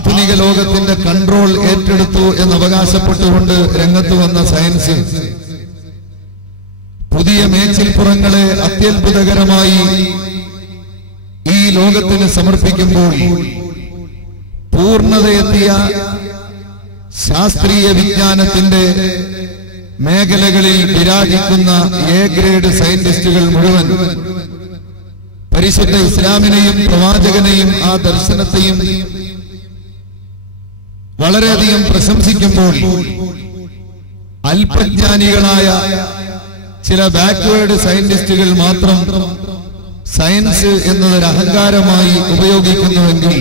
ആധുനിക ലോകത്തിന്റെ കൺട്രോൾ ഏറ്റെടുത്തു എന്ന് അവകാശപ്പെട്ടുകൊണ്ട് രംഗത്ത് വന്ന സയൻസ് പുതിയ മേച്ചിൽപ്പുറങ്ങളെ അത്യത്ഭുതകരമായി ഈ ലോകത്തിന് സമർപ്പിക്കുമ്പോൾ പൂർണ്ണതയെത്തിയ ശാസ്ത്രീയ വിജ്ഞാനത്തിന്റെ മേഖലകളിൽ വിരാജിക്കുന്ന എ ഗ്രേഡ് സയന്റിസ്റ്റുകൾ മുഴുവൻ പരിശുദ്ധ ഇസ്ലാമിനെയും പ്രവാചകനെയും ആ ദർശനത്തെയും വളരെയധികം പ്രശംസിക്കുമ്പോൾ അല്പജ്ഞാനികളായ ചില ബാക്ക്വേർഡ് സയന്റിസ്റ്റുകൾ മാത്രം സയൻസ് എന്നതൊരു അഹങ്കാരമായി ഉപയോഗിക്കുന്നുവെങ്കിൽ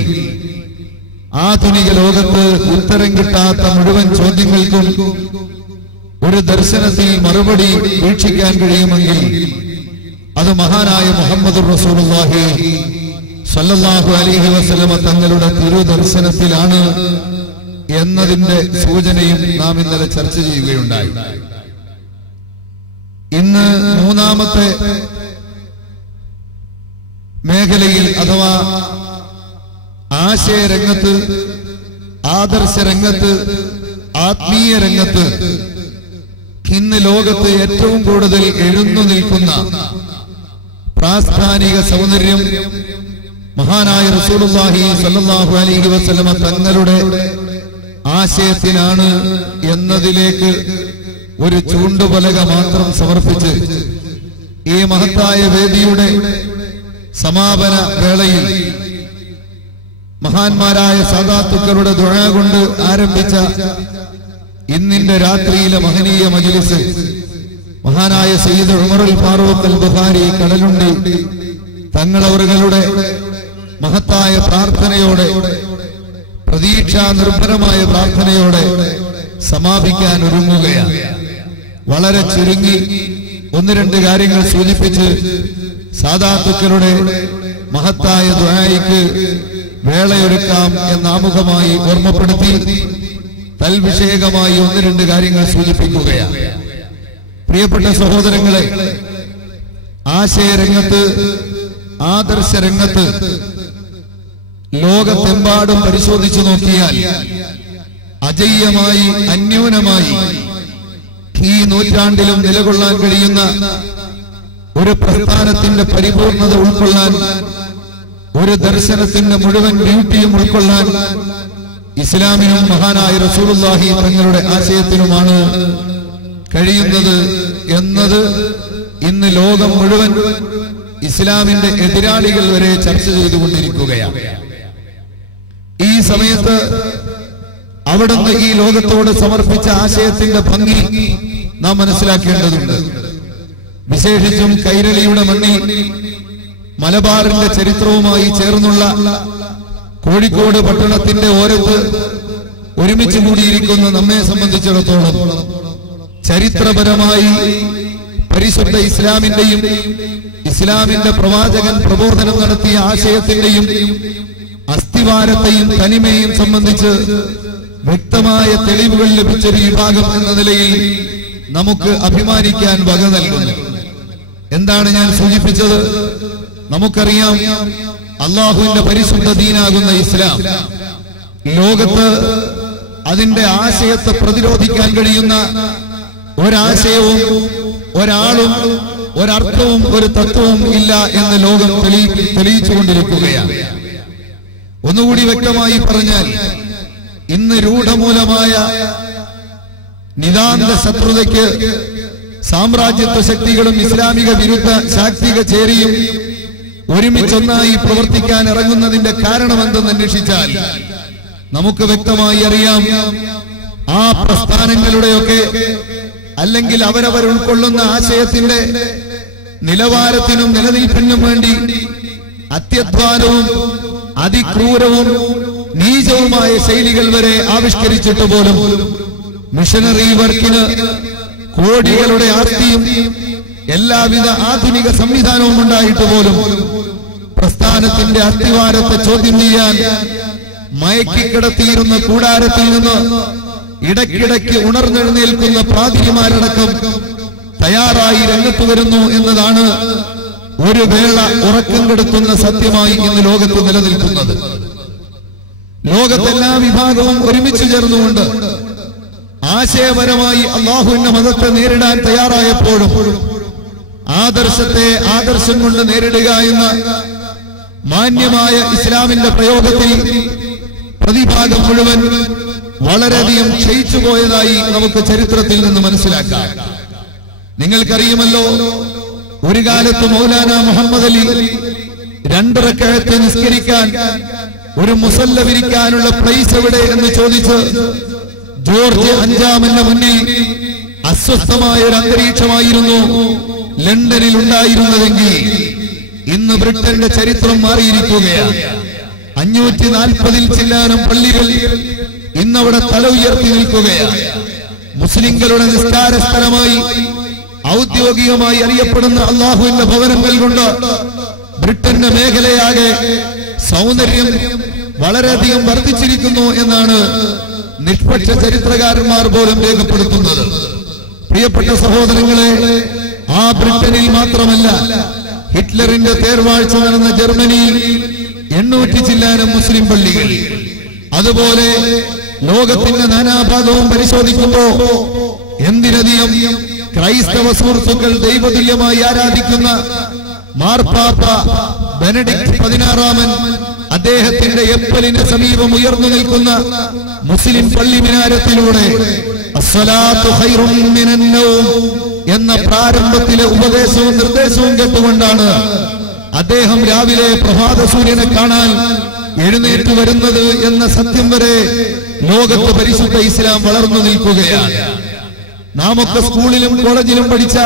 ആധുനിക ലോകത്ത് ഉത്തരം കിട്ടാത്ത മുഴുവൻ ചോദ്യങ്ങൾക്കും ഒരു ദർശനത്തിൽ മറുപടി വീക്ഷിക്കാൻ കഴിയുമെങ്കിൽ അത് മഹാനായ മുഹമ്മദ് റസൂലുള്ളാഹി സ്വല്ലല്ലാഹു അലൈഹി വസല്ലമ തങ്ങളുടെ തിരുദർശനത്തിലാണ് എന്നതിന്റെ സൂചനയും നാം ഇന്നലെ ചർച്ച ചെയ്യുകയുണ്ടായി. ഇന്ന് മൂന്നാമത്തെ മേഖലയിൽ അഥവാ ആശയരംഗത്ത്, ആദർശ രംഗത്ത്, ആത്മീയ രംഗത്ത് ഇന്ന് ലോകത്ത് ഏറ്റവും കൂടുതൽ എഴുന്നു നിൽക്കുന്ന പ്രാസ്ഥാനിക സൗന്ദര്യം മഹാനായ റസൂലുള്ളാഹി സ്വല്ലല്ലാഹു അലൈഹി വസല്ലമ തങ്ങളുടെ ആശയത്തിനാണ് എന്നതിലേക്ക് ഒരു ചൂണ്ടുപലക മാത്രം സമർപ്പിച്ച് ഈ മഹത്തായ വേദിയുടെ സമാപന വേളയിൽ മഹാന്മാരായ സാദാത്തുക്കളുടെ ദുആ കൊണ്ട് ആരംഭിച്ച ഇന്നിന്റെ രാത്രിയിലെ മഹനീയ മജ്ലിസ് മഹാനായ സയ്യിദ് ഉമറുൽ ഫാറൂഖ് അൽ ബുഖാരി കടലുണ്ടി തങ്ങളവരുടെ മഹത്തായ പ്രാർത്ഥനയോടെ, പ്രതീക്ഷാ നിർഭരമായ പ്രാർത്ഥനയോടെ സമാപിക്കാൻ ഒരുങ്ങുകയാണ്. വളരെ ചുരുങ്ങി ഒന്ന് രണ്ട് കാര്യങ്ങൾ സൂചിപ്പിച്ച് സാദാത്തുക്കളുടെ മഹത്തായ ദുആയ്ക്ക് വേളയൊരുക്കാം എന്നാമുഖമായി ഓർമ്മപ്പെടുത്തി തൽവിഷയകമായി ഒന്ന് രണ്ട് കാര്യങ്ങൾ സൂചിപ്പിക്കുകയാണ്. പ്രിയപ്പെട്ട സഹോദരങ്ങളെ, ആശയരംഗത്ത്, ആദർശ രംഗത്ത് ലോകത്തെമ്പാടും പരിശോധിച്ചു നോക്കിയാൽ അജയ്യമായി, അന്യൂനമായി ഈ നൂറ്റാണ്ടിലും നിലകൊള്ളാൻ കഴിയുന്ന ഒരു പ്രസ്ഥാനത്തിന്റെ പരിപൂർണത ഉൾക്കൊള്ളാൻ, ഒരു ദർശനത്തിന്റെ മുഴുവൻ ബ്യൂട്ടിയും ഉൾക്കൊള്ളാൻ ഇസ്ലാമിനും മഹാനായ റസൂലുള്ളാഹി തങ്ങളുടെ ആശയത്തിനുമാണ് കഴിയുന്നത് എന്നത് ഇന്ന് ലോകം മുഴുവൻ ഇസ്ലാമിന്റെ എതിരാളികൾ വരെ ചർച്ച ചെയ്തുകൊണ്ടിരിക്കുകയാണ്. ഈ സമയത്ത് അവിടുന്ന് ഈ ലോകത്തോട് സമർപ്പിച്ച ആശയത്തിന്റെ ഭംഗി നാം മനസ്സിലാക്കേണ്ടതുണ്ട്. വിശേഷിച്ചും കൈരളിയുടെ മണ്ണിൽ മലബാറിന്റെ ചരിത്രവുമായി ചേർന്നുള്ള കോഴിക്കോട് പട്ടണത്തിന്റെ ഓരത്ത് ഒരുമിച്ച് കൂടിയിരിക്കുന്ന നമ്മെ സംബന്ധിച്ചിടത്തോളം ചരിത്രപരമായി പരിശുദ്ധ ഇസ്ലാമിന്റെയും ഇസ്ലാമിന്റെ പ്രവാചകൻ പ്രബോധനം നടത്തിയ ആശയത്തിന്റെയും അസ്ഥിവാരത്തെയും തനിമയും സംബന്ധിച്ച് വ്യക്തമായ തെളിവുകൾ ലഭിച്ചൊരു വിഭാഗം എന്ന നിലയിൽ നമുക്ക് അഭിമാനിക്കാൻ വക നൽകുന്നു. എന്താണ് ഞാൻ സൂചിപ്പിച്ചത്? നമുക്കറിയാം, അള്ളാഹുവിന്റെ പരിശുദ്ധ ദീനാകുന്ന ഇസ്ലാം ലോകത്ത് അതിന്റെ ആശയത്തെ പ്രതിരോധിക്കാൻ കഴിയുന്ന ഒരാശയവും ഒരാളും ഒരർത്ഥവും ഒരു തത്വവും ഇല്ല എന്ന് ലോകം തെളിയിച്ചുകൊണ്ടിരിക്കുകയാണ്. ഒന്നുകൂടി വ്യക്തമായി പറഞ്ഞാൽ, ഇന്ന് രൂഢമൂലമായ നിതാന്ത ശത്രുതയ്ക്ക് സാമ്രാജ്യത്വ ശക്തികളും ഇസ്ലാമിക വിരുദ്ധ ശാക്തിക ചേരിയും ഒരുമിച്ചൊന്നായി പ്രവർത്തിക്കാൻ ഇറങ്ങുന്നതിന്റെ കാരണമെന്തെന്ന് അന്വേഷിച്ചാൽ നമുക്ക് വ്യക്തമായി അറിയാം, ആ പ്രസ്ഥാനങ്ങളുടെയൊക്കെ അല്ലെങ്കിൽ അവരവർ ഉൾക്കൊള്ളുന്ന ആശയത്തിന്റെ നിലവാരത്തിനും നിലനിൽപ്പിനും വേണ്ടി അത്യധ്വാനവും അതിക്രൂരവും നീചവുമായ ശൈലികൾ വരെ ആവിഷ്കരിച്ചിട്ട് പോലും മിഷനറി വർക്കിന് കോടികളുടെ ആസ്തിയും എല്ലാവിധ ആധുനിക സംവിധാനവും ഉണ്ടായിട്ട് പോലും പ്രസ്ഥാനത്തിന്റെ അസ്ഥിവാരത്തെ ചോദ്യം ചെയ്യാൻ മയക്കിക്കിടത്തിയിരുന്ന കൂടാരത്തിൽ നിന്ന് ഇടയ്ക്കിടയ്ക്ക് ഉണർന്നെഴുന്നേൽക്കുന്ന പാതിരിമാരടക്കം തയ്യാറായി രംഗത്ത് വരുന്നു എന്നതാണ് ഒരു വേള ഉറക്കം കെടുത്തുന്ന സത്യമായി ഇന്ന് ലോകത്ത് നിലനിൽക്കുന്നത്. ലോകത്തെല്ലാ വിഭാഗവും ഒരുമിച്ച് ചേർന്നുകൊണ്ട് ആശയപരമായി അള്ളാഹുവിന്റെ മതത്തെ നേരിടാൻ തയ്യാറായപ്പോഴും ആദർശത്തെ ആദർശം കൊണ്ട് നേരിടുക എന്ന മാന്യമായ ഇസ്ലാമിന്റെ പ്രയോഗത്തിൽ പ്രതിഭാഗം മുഴുവൻ വളരെയധികം ക്ഷയിച്ചു പോയതായി നമുക്ക് ചരിത്രത്തിൽ നിന്ന് മനസ്സിലാക്കാം. നിങ്ങൾക്കറിയുമല്ലോ, ഒരു കാലത്ത് മൗലാന മുഹമ്മദ് അലി 2 റക്അത്ത് നിസ്കരിക്കാൻ ഒരു മുസല്ല വിരിക്കാനുള്ള പ്ലേസ് എവിടെ എന്ന് ചോദിച്ച് ജോർജ് 5 മുന്നിൽ അസ്വസ്ഥമായ ഒരു അന്തരീക്ഷമായിരുന്നു ലണ്ടനിൽ ഉണ്ടായിരുന്നതെങ്കിൽ ഇന്ന് ബ്രിട്ടന്റെ ചരിത്രം മാറിയിരിക്കുകയാണ്. 540 ചില്ലാനം പള്ളികൾ ഇന്നവിടെ തല ഉയർത്തി നിൽക്കുകയാണ്. മുസ്ലിങ്ങളുടെ നിസ്കാര സ്ഥലമായി ഔദ്യോഗികമായി അറിയപ്പെടുന്ന അള്ളാഹുവിന്റെ ഭവനങ്ങൾ കൊണ്ട് ബ്രിട്ടന്റെ മേഖലയാകെ സൗന്ദര്യം വളരെയധികം വർദ്ധിച്ചിരിക്കുന്നു എന്നാണ് നിഷ്പക്ഷ ചരിത്രകാരന്മാർ പോലും രേഖപ്പെടുത്തുന്നത്. പ്രിയപ്പെട്ട സഹോദരങ്ങളെ, ആ ബ്രിട്ടനിൽ മാത്രമല്ല, ഹിറ്റ്ലറിന്റെ തേർവാഴ്ച നടന്ന ജർമ്മനിയിൽ 800 ചില്ലാനം മുസ്ലിം പള്ളികൾ. അതുപോലെ ലോകത്തിന്റെ നാനാഭാഗവും പരിശോധിക്കുമ്പോ എന്തിനധികം ക്രൈസ്തവ സുഹൃത്തുക്കൾ ദൈവതുല്യമായി ആരാധിക്കുന്ന മാർപ്പാപ്പ ബെനഡിക്ട് 16 അദ്ദേഹത്തിന്റെ എപ്പലിന് സമീപം ഉയർന്നു നിൽക്കുന്ന മുസ്ലിം പള്ളി മിനാരത്തിലൂടെ അസ്സലാത്തു ഖൈറും മിനൻ നൗം എന്ന പ്രാരംഭത്തിലെ ഉപദേശവും നിർദ്ദേശവും കേട്ടുകൊണ്ടാണ് അദ്ദേഹം രാവിലെ പ്രഭാത സൂര്യനെ കാണാൻ എഴുന്നേറ്റ് വരുന്നത് എന്ന സത്യം വരെ ലോകത്ത് പരിശുദ്ധ ഇസ്ലാം വളർന്നു നിൽക്കുകയാണ്. നാമൊക്കെ സ്കൂളിലും കോളേജിലും പഠിച്ച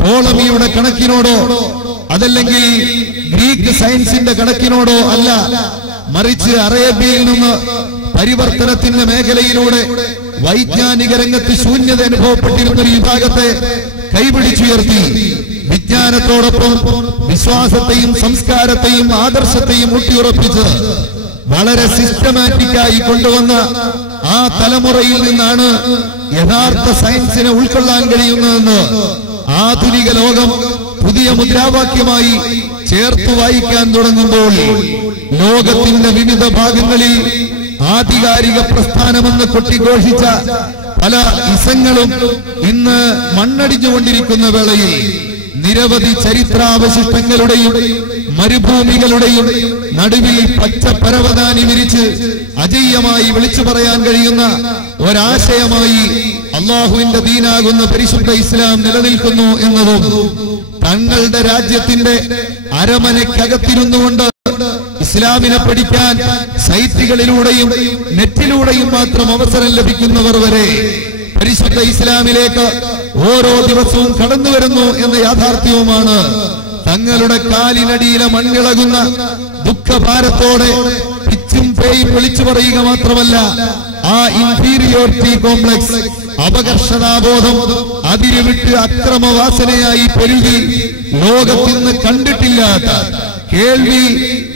ടോളമിയുടെ കണക്കിനോടോ അതല്ലെങ്കിൽ ഗ്രീക്ക് സയൻസിന്റെ കണക്കിനോടോ അല്ല, മറിച്ച് അറേബ്യയിൽ നിന്ന് പരിവർത്തനത്തിന്റെ മേഖലയിലൂടെ വൈജ്ഞാനിക രംഗത്ത് ശൂന്യത അനുഭവപ്പെട്ടിരുന്ന ഒരു വിഭാഗത്തെ കൈപിടിച്ചുയർത്തി വിജ്ഞാനത്തോടൊപ്പം വിശ്വാസത്തെയും സംസ്കാരത്തെയും ആദർശത്തെയും ഊട്ടിയുറപ്പിച്ച് വളരെ സിസ്റ്റമാറ്റിക്കായി കൊണ്ടുവന്ന ആ തലമുറയിൽ നിന്നാണ് യഥാർത്ഥ സയൻസിനെ ഉൾക്കൊള്ളാൻ കഴിയുന്നതെന്ന് ആധുനിക ലോകം പുതിയ മുദ്രാവാക്യമായി ചേർത്ത് വായിക്കാൻ തുടങ്ങുമ്പോൾ ലോകത്തിന്റെ വിവിധ ഭാഗങ്ങളിൽ ആധികാരിക പ്രസ്ഥാനമെന്ന് കൊട്ടിഘോഷിച്ച പല ഇസങ്ങളും ഇന്ന് മണ്ണടിഞ്ഞുകൊണ്ടിരിക്കുന്ന വേളയിൽ നിരവധി ചരിത്രാവശിഷ്ടങ്ങളുടെയും മരുഭൂമികളുടെയും നടുവിൽ പച്ച പരവതാനി വിരിച്ച് അജയ്യമായി വിളിച്ചു പറയാൻ കഴിയുന്ന ഒരാശയമായി അള്ളാഹുവിന്റെ ദീനാകുന്ന പരിശുദ്ധ ഇസ്ലാം നിലനിൽക്കുന്നു എന്നതും തങ്ങളുടെ രാജ്യത്തിന്റെ അരമനയ്ക്കകത്തിരുന്നുകൊണ്ട് ഇസ്ലാമിനെ പഠിക്കാൻ സൈറ്റുകളിലൂടെയും നെറ്റിലൂടെയും മാത്രം അവസരം ലഭിക്കുന്നവർ വരെ പരിശുദ്ധ ഇസ്ലാമിലേക്ക് ഓരോ ദിവസവും കടന്നു വരുന്നു എന്ന യാഥാർത്ഥ്യവുമാണ് തങ്ങളുടെ കാലിനടിയിലെ മണ്ണിളകുന്ന ദുഃഖഭാരത്തോടെ പിച്ചും പേയും വിളിച്ചു പറയുക മാത്രമല്ല, ആ ഇൻഫീരിയോറിറ്റി കോംപ്ലക്സ്, അപകർഷതാബോധം അതിരുവിട്ട് അക്രമവാസനയായി പെരുകി ലോകത്തിന്ന് കണ്ടിട്ടില്ലാത്ത, കേൾവി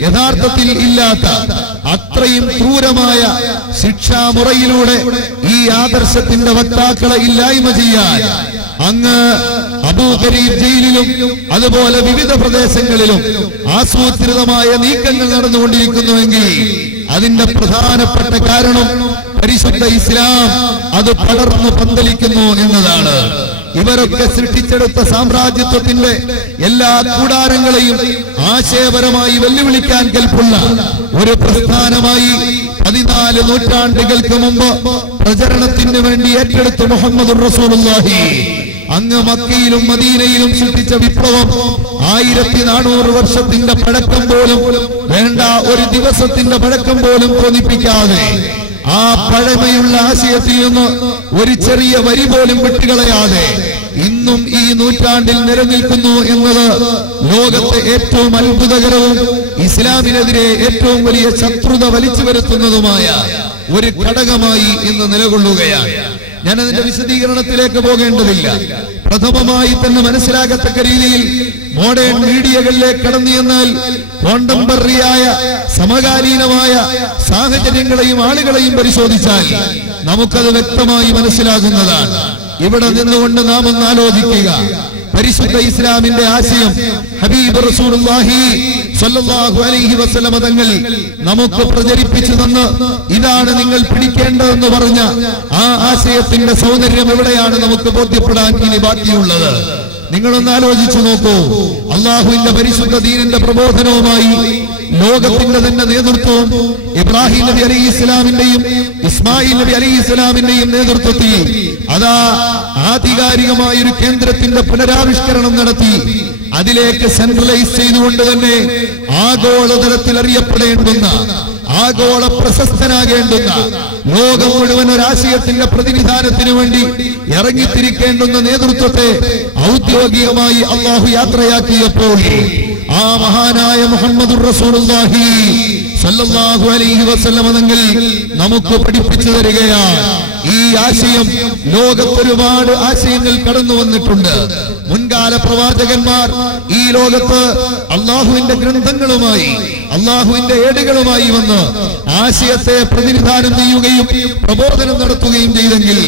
യഥാർത്ഥത്തിൽ ഇല്ലാത്ത അത്രയും ക്രൂരമായ ശിക്ഷാമുറയിലൂടെ ഈ ആദർശത്തിന്റെ വക്താക്കളെ ഇല്ലായ്മ ചെയ്യാൻ അങ്ങ് അബൂ ഖരീബ് ജയിലിലും അതുപോലെ വിവിധ പ്രദേശങ്ങളിലും ആസൂത്രിതമായ നീക്കങ്ങൾ നടന്നുകൊണ്ടിരിക്കുന്നുവെങ്കിൽ അതിന്റെ പ്രധാനപ്പെട്ട കാരണം പരിശുദ്ധ ഇസ്ലാം അത് പടർന്നു പന്തലിക്കുന്നു എന്നതാണ്. ഇവരൊക്കെ സൃഷ്ടിച്ചെടുത്ത സാമ്രാജ്യത്വത്തിന്റെ എല്ലാ കൂടാരങ്ങളെയും ആശയപരമായി വെല്ലുവിളിക്കാൻ കെൽപ്പുള്ള ഒരു പ്രസ്ഥാനമായി 14 നൂറ്റാണ്ടുകൾക്ക് മുമ്പ് പ്രചരണത്തിന് വേണ്ടി ഏറ്റെടുത്ത മുഹമ്മദുർ റസൂലുള്ളാഹി അങ്ങ് മക്കയിലും മദീനയിലും സൃഷ്ടിച്ച വിപ്ലവം 1400 വർഷത്തിന്റെ പഴക്കം പോലും വേണ്ട, ഒരു ദിവസത്തിന്റെ പഴക്കം പോലും തോന്നിപ്പിക്കാതെ ആ പഴമയുള്ള ആശയത്തിൽ നിന്ന് ഒരു ചെറിയ വരി പോലും വിട്ടുകളയാതെ ഇന്നും ഈ നൂറ്റാണ്ടിൽ നിലനിൽക്കുന്നു എന്നത് ലോകത്തെ ഏറ്റവും അത്ഭുതകരവും ഇസ്ലാമിനെതിരെ ഏറ്റവും വലിയ ശത്രുത വലിച്ചു വരുത്തുന്നതുമായ ഒരു ഘടകമായി ഇന്ന് നിലകൊള്ളുകയാണ്. ഞാൻ അതിന്റെ വിശദീകരണത്തിലേക്ക് പോകേണ്ടതില്ല. പ്രഥമമായി തന്നെ മനസ്സിലാകത്തക്ക രീതിയിൽ മോഡേൺ മീഡിയകളിലേക്ക് കടന്നു ചെന്നാൽ കോണ്ടംപററിയായ സമകാലീനമായ സാഹചര്യങ്ങളെയും ആളുകളെയും പരിശോധിച്ചാൽ നമുക്കത് വ്യക്തമായി മനസ്സിലാകുന്നതാണ്. ഇവിടെ നിന്നുകൊണ്ട് നാം ഒന്ന് ആലോചിക്കുക. പരിശുദ്ധ ഇസ്ലാമിന്റെ ആശയം ഹബീബ് റസൂലുള്ളാഹി സ്വല്ലല്ലാഹു അലൈഹി വസല്ലം തങ്ങൾ നമുക്ക് പ്രചരിപ്പിച്ചു തന്ന് ഇതാണ് നിങ്ങൾ പിടിക്കേണ്ടതെന്ന് പറഞ്ഞ ആ ആശയത്തിന്റെ സൗന്ദര്യം എവിടെയാണ് നമുക്ക് ബോധ്യപ്പെടാൻ ഇനി ബാക്കിയുള്ളത്? നിങ്ങളൊന്ന് ആലോചിച്ചു നോക്കൂ. അള്ളാഹുവിന്റെ പരിശുദ്ധ ദീനിന്റെ പ്രബോധനവുമായി ലോകത്തിന്റെ തന്നെ നേതൃത്വവും ഇബ്രാഹിം നബി അലൈഹി ഇസ്ലാമിന്റെയും ഇസ്മായിൽ നബി അലൈഹി ഇസ്ലാമിന്റെയും നേതൃത്വത്തിൽ അതാ ആധികാരികമായ ഒരു കേന്ദ്രത്തിന്റെ പുനരാവിഷ്കരണം നടത്തി അതിലേക്ക് സെൻട്രലൈസ് ചെയ്തുകൊണ്ട് തന്നെ ആഗോളതലത്തിൽ അറിയപ്പെടേണ്ടുന്ന, ആഗോള പ്രശസ്തനാകേണ്ടുന്ന, ലോകം മുഴുവൻ ഒരാശയത്തിന്റെ പ്രതിനിധാനത്തിനു വേണ്ടി ഇറങ്ങിത്തിരിക്കേണ്ടുന്ന നേതൃത്വത്തെ ഔദ്യോഗികമായി അള്ളാഹു യാത്രയാക്കിയപ്പോൾ ആ മഹാനായ മുഹമ്മദുർ റസൂലുള്ളാഹി സല്ലല്ലാഹു അലൈഹി വസല്ലം തങ്ങൾ നമുക്ക് പഠിപ്പിച്ചു തരികയാണ്. ഈ ആശയം ലോകത്തൊരുപാട് ആശയങ്ങൾ കടന്നു വന്നിട്ടുണ്ട്. മുൻകാല പ്രവാചകന്മാർ ഈ ലോകത്ത് അള്ളാഹുവിന്റെ ഗ്രന്ഥങ്ങളുമായി, അള്ളാഹുവിന്റെ ഏടുകളുമായി വന്ന് ആശയത്തെ പ്രതിനിധാനം ചെയ്യുകയും പ്രബോധനം നടത്തുകയും ചെയ്തെങ്കിൽ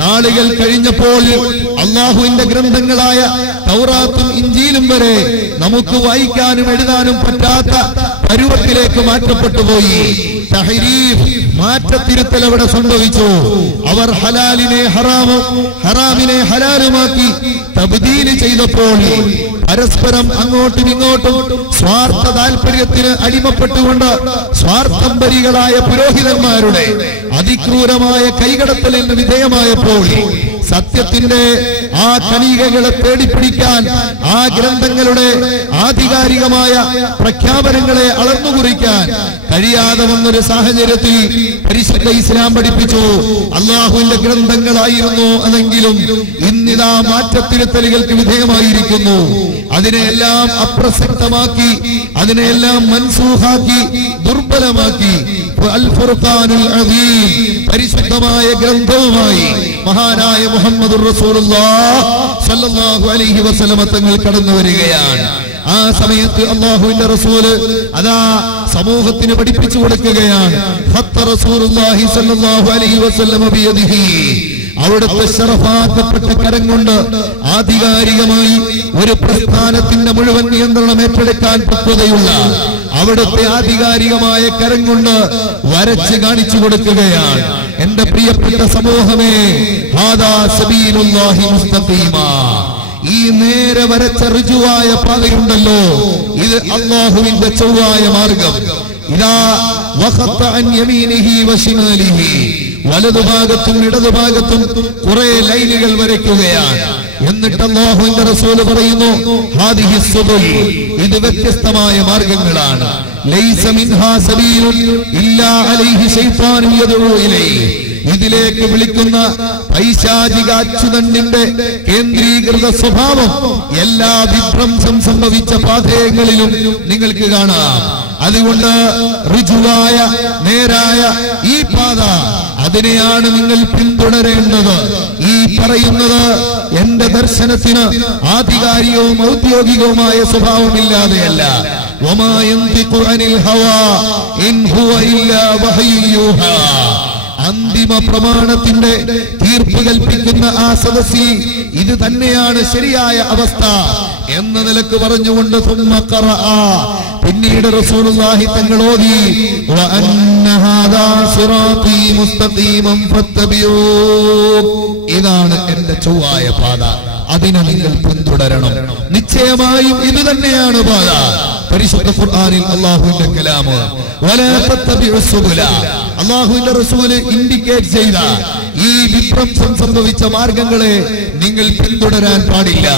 നാളുകൾ കഴിഞ്ഞപ്പോൾ അള്ളാഹുവിന്റെ ഗ്രന്ഥങ്ങളായ തൗറാത്തും ഇഞ്ചീലും വരെ നമുക്ക് വായിക്കാനും എഴുതാനും പറ്റാത്ത പരുവത്തിലേക്ക് മാറ്റപ്പെട്ടു പോയി. തഹരീഫ്, മാറ്റത്തിരുത്തൽ അവിടെ സംഭവിച്ചു. അവർ ഹലാലിനെ ഹറാമും ഹറാമിനെ ഹലാലുമാക്കി തബ്ദീൽ ചെയ്തപ്പോൾ പരസ്പരം അങ്ങോട്ടും ഇങ്ങോട്ടും സ്വാർത്ഥ താല്പര്യത്തിന് അടിമപ്പെട്ടുകൊണ്ട് സ്വാർത്ഥംബരികളായ പുരോഹിതന്മാരുടെ അതിക്രൂരമായ കൈകടത്തലിന് വിധേയമായപ്പോൾ സത്യത്തിന്റെ ആ കണികകളെ തേടിപ്പിടിക്കാൻ ആ ഗ്രന്ഥങ്ങളുടെ ആധികാരികമായ പ്രഖ്യാപനങ്ങളെ അളന്നുകുറിക്കാൻ കഴിയാതെ വന്നൊരു സാഹചര്യത്തിൽ പരിശുദ്ധ ഇസ്ലാം പഠിപ്പിച്ചു അള്ളാഹുവിന്റെ ഗ്രന്ഥങ്ങളായിരുന്നു അതെങ്കിലും ഇന്നിതാ മാറ്റത്തിരുത്തലുകൾക്ക് വിധേയമായിരിക്കുന്നു. അതിനെയെല്ലാം അപ്രസക്തമാക്കി, അതിനെയെല്ലാം മൻസൂഹാക്കി, ദുർബലമാക്കി അൽ ഫുർഖാനുൽ അദീം പരിശുദ്ധമായ ഗ്രന്ഥവുമായി മഹാനായ മുഹമ്മദുർ റസൂലുള്ളാഹി സ്വല്ലല്ലാഹു അലൈഹി വസല്ലം തങ്ങൾ കടന്നു വരികയാണ്. ആ സമയത്ത് അല്ലാഹുവിന്റെ റസൂല് അതാ സമൂഹത്തിന് പഠിപ്പിച്ചു കൊടുക്കുകയാണ്. ഖത്ത റസൂലുള്ളാഹി സ്വല്ലല്ലാഹു അലൈഹി വസല്ലം ബിയദിഹി, അവിടുത്തെ ശറഫാക്കപ്പെട്ട കരം കൊണ്ട് ആധികാരികമായി ഒരു പ്രസ്ഥാനത്തിന്റെ മുഴുവൻ നിയന്ത്രണം ഏറ്റെടുക്കാൻ പക്വതയുള്ള അവിടുത്തെ ആധികാരികമായ കരം കൊണ്ട് വരച്ച് കാണിച്ചു കൊടുക്കുകയാണ്. എന്റെ പ്രിയപ്പെട്ട സമൂഹമേ, ഹാദാ സബീലുല്ലാഹി മുസ്തഖീമാ, ഈ നേരെ വരച്ച ഋജുവായ പാതയുണ്ടല്ലോ, ഇത് അല്ലാഹുവിന്റെ ചൊവ്വായ മാർഗം. ഇതാ വഖത്ത അൻ യമീനിഹി വശിമാലിഹി, വലതുഭാഗത്തും ഇടതുഭാഗത്തും കുറെ ലൈനുകൾ വരയ്ക്കുകയാണ്. എന്നിട്ട് അല്ലാഹുവിന്റെ റസൂൽ പറയുന്നു ഹാദിഹി സുബുൽ, ഇത് വ്യത്യസ്തമായ മാർഗങ്ങളാണ്. ലൈസ മിൻഹാ സബീലുൻ ഇല്ലാ അലൈഹി ശൈത്താനു യദഉ ഇലൈഹി, ഇതിലേക്ക് വിളിക്കുന്ന പൈശാചിക അച്ചുതണ്ടിന്റെ കേന്ദ്രീകൃത സ്വഭാവം എല്ലാ വിഭ്രംശം സംഭവിച്ച പാതകളിലും നിങ്ങൾക്ക് കാണാം. അതുകൊണ്ട് ഋജുവായ നേരായ ഈ പാത, അതിനെയാണ് നിങ്ങൾ പിന്തുടരേണ്ടത്. ഈ പറയുന്നത് എന്റെ ദർശനത്തിന് ആധികാരികവും ഔദ്യോഗികവുമായ സ്വഭാവമില്ലാതെയല്ല. വമാ യന്തിഖു അനിൽ ഹവാ ഇൻ ഹുവ ഇല്ലാ വഹ്യു യൂഹാ, അന്തിമ പ്രമാണത്തിന്റെ തീർപ്പ് കൽപ്പിക്കുന്ന ആ സദസ്സിൽ ഇത് തന്നെയാണ് ശരിയായ അവസ്ഥ എന്ന നിലക്ക് പറഞ്ഞുകൊണ്ട് പിന്നീട് റസൂലുള്ളാഹി തങ്ങൾ ഓതി വഅന്ന ഹാദാ സിറാത്തീ മുസ്തഖീമൻ ഫത്തബിഊ, ഇതാണ് എന്റെ ചൊവ്വായ പാത, അതിനെ നിങ്ങൾ പിന്തുടരണം. നിശ്ചയമായും ഇത് തന്നെയാണ് പാത. പരിശുദ്ധ ഖുർആനിൽ അല്ലാഹുവിന്റെ കലാമ് വലാ തത്തബിഉ സുബുല, അല്ലാഹുവിന്റെ റസൂല് ഇൻഡിക്കേറ്റ് ചെയ്ത ഈ വിഭ്രംശം സംഭവിച്ച മാർഗങ്ങളെ നിങ്ങൾ പിന്തുടരാൻ പാടില്ല.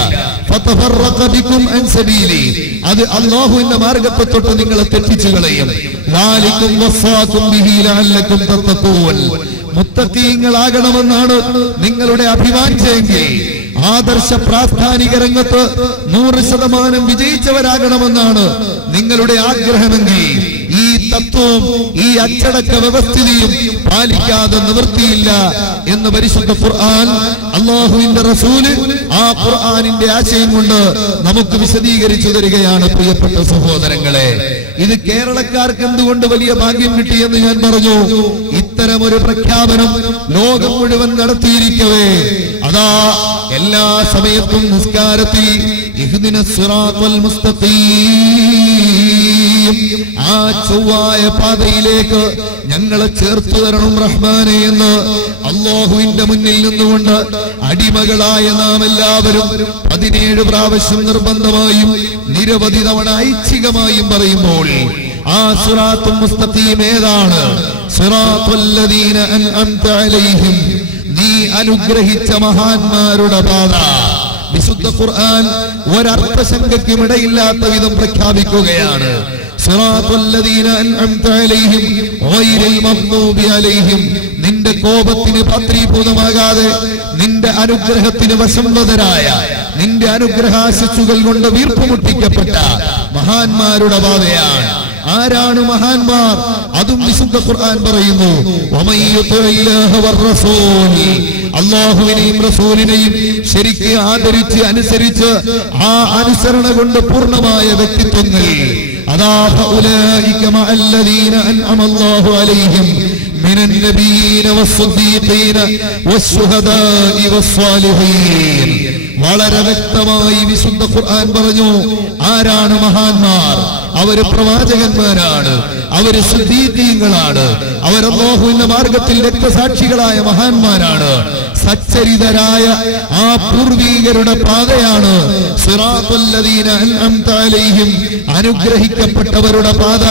ഫതഫറഖ ബികും അൻ സബീലി, അത് അല്ലാഹുവിന്റെ മാർഗ്ഗത്തെ തൊട്ട് നിങ്ങളെ തെറ്റിച്ചു കളയും. ദാലികും വസ്സാകും ബിഹി ലഅല്ലകും തത്തഖൂൻ, മുത്തഖീങ്ങളാകണമെന്നാണ് നിങ്ങളുടെ അഭിവാഞ്ചയെങ്കിൽ, ആദർശ പ്രാസ്ഥാനിക രംഗത്ത് 100% വിജയിച്ചവരാകണമെന്നാണ് നിങ്ങളുടെ ആഗ്രഹമെങ്കിൽ, ഈ തത്വവും ഈ അച്ചടക്ക വ്യവസ്ഥിതിയും പാലിക്കാതെ നിവൃത്തിയില്ല എന്ന് പരിശുദ്ധ ഖുർആൻ അല്ലാഹുവിന്റെ റസൂല് ആ ഖുർആനിന്റെ ആശയം കൊണ്ട് നമുക്ക് വിശദീകരിച്ചു തരികയാണ്. പ്രിയപ്പെട്ട സഹോദരങ്ങളെ, ഇത് കേരളക്കാർക്ക് എന്തുകൊണ്ട് വലിയ ഭാഗ്യം കിട്ടിയെന്ന് ഞാൻ പറഞ്ഞു. ഇത്തരമൊരു പ്രഖ്യാപനം ലോകം മുഴുവൻ നടത്തിയിരിക്കവേ അതാ എല്ലാ സമയത്തും നിസ്കാരത്തിൽ ഇഹ്ദിനസ് സിറാത്തൽ മുസ്തഖീം, ആ ചൊവ്വായ പാതയിലേക്ക് ഞങ്ങളെ ചേർത്തു തരണം റഹ്മാനെ എന്ന് അല്ലാഹുവിന്റെ മുന്നിൽ നിന്നുകൊണ്ട് അടിമകളായ നാം എല്ലാവരും 17 പ്രാവശ്യം നിർബന്ധമായും നിരവധി തവണ ഐച്ഛികമായും പറയുമ്പോൾ ആ സിറാത്തുൽ മുസ്തഖീം ഏതാണ്? സിറാത്തുൽ ലദീന അൻഅംത അലൈഹിം, നീ അനുഗ്രഹിച്ച മഹാന്മാരുടെ പാത. വിശുദ്ധ ഖുർആൻ ഒരർത്ഥശങ്കയ്ക്കും ഇടയില്ലാത്ത വിധം പ്രഖ്യാപിക്കുകയാണ്. സിറാത്തുൽ ലദീന അൻഅംത അലൈഹിം ഗൈറിൽ മഗ്ദൂബി അലൈഹിം, നിന്റെ കോപത്തിന് പാത്രീഭൂതമാകാതെ നിന്റെ അനുഗ്രഹത്തിന് വശംവദരായ, നിന്റെ അനുഗ്രഹാശിസുകൾ കൊണ്ട് വീർപ്പുമുട്ടിക്കപ്പെട്ട മഹാന്മാരുടെ പാതയാണ്. ആരാണ് മഹാന്മാർ? അതും വിശുദ്ധ ഖുർആൻ പറയുന്നു, അല്ലാഹുവിനെയും റസൂലിനെയും ശരിക്ക് ആദരിച്ച് അനുസരിച്ച് ആ അനുസരണ കൊണ്ട് പൂർണ്ണമായ വ്യക്തിത്വങ്ങൾ, അതാ ഫഉലൈക മഅല്ലദീന അൻഅമല്ലാഹു അലൈഹിം മിനൻ നബിയ്യീന വസ്സദ്ദീഖീന വസ്ശുഹദാഇ വസ്സാലിഹീൻ. വളരെ വ്യക്തമായി വിശുദ്ധ ഖുർആൻ പറഞ്ഞു ആരാണ് മഹാന്മാർ. അവര് പ്രവാചകന്മാരാണ്, അവര് സിദ്ദീഖീങ്ങളാണ്, അവർ അല്ലാഹുവിന്റെ മാർഗത്തിൽ രക്തസാക്ഷികളായ മഹാന്മാരാണ്, സച്ചരിതരായ ആ പൂർവീകരുടെ പാതയാണ് സിറാത്തുൽ ലദീന അൻഅംത അലൈഹിം, അനുഗ്രഹിക്കപ്പെട്ടവരുടെ പാത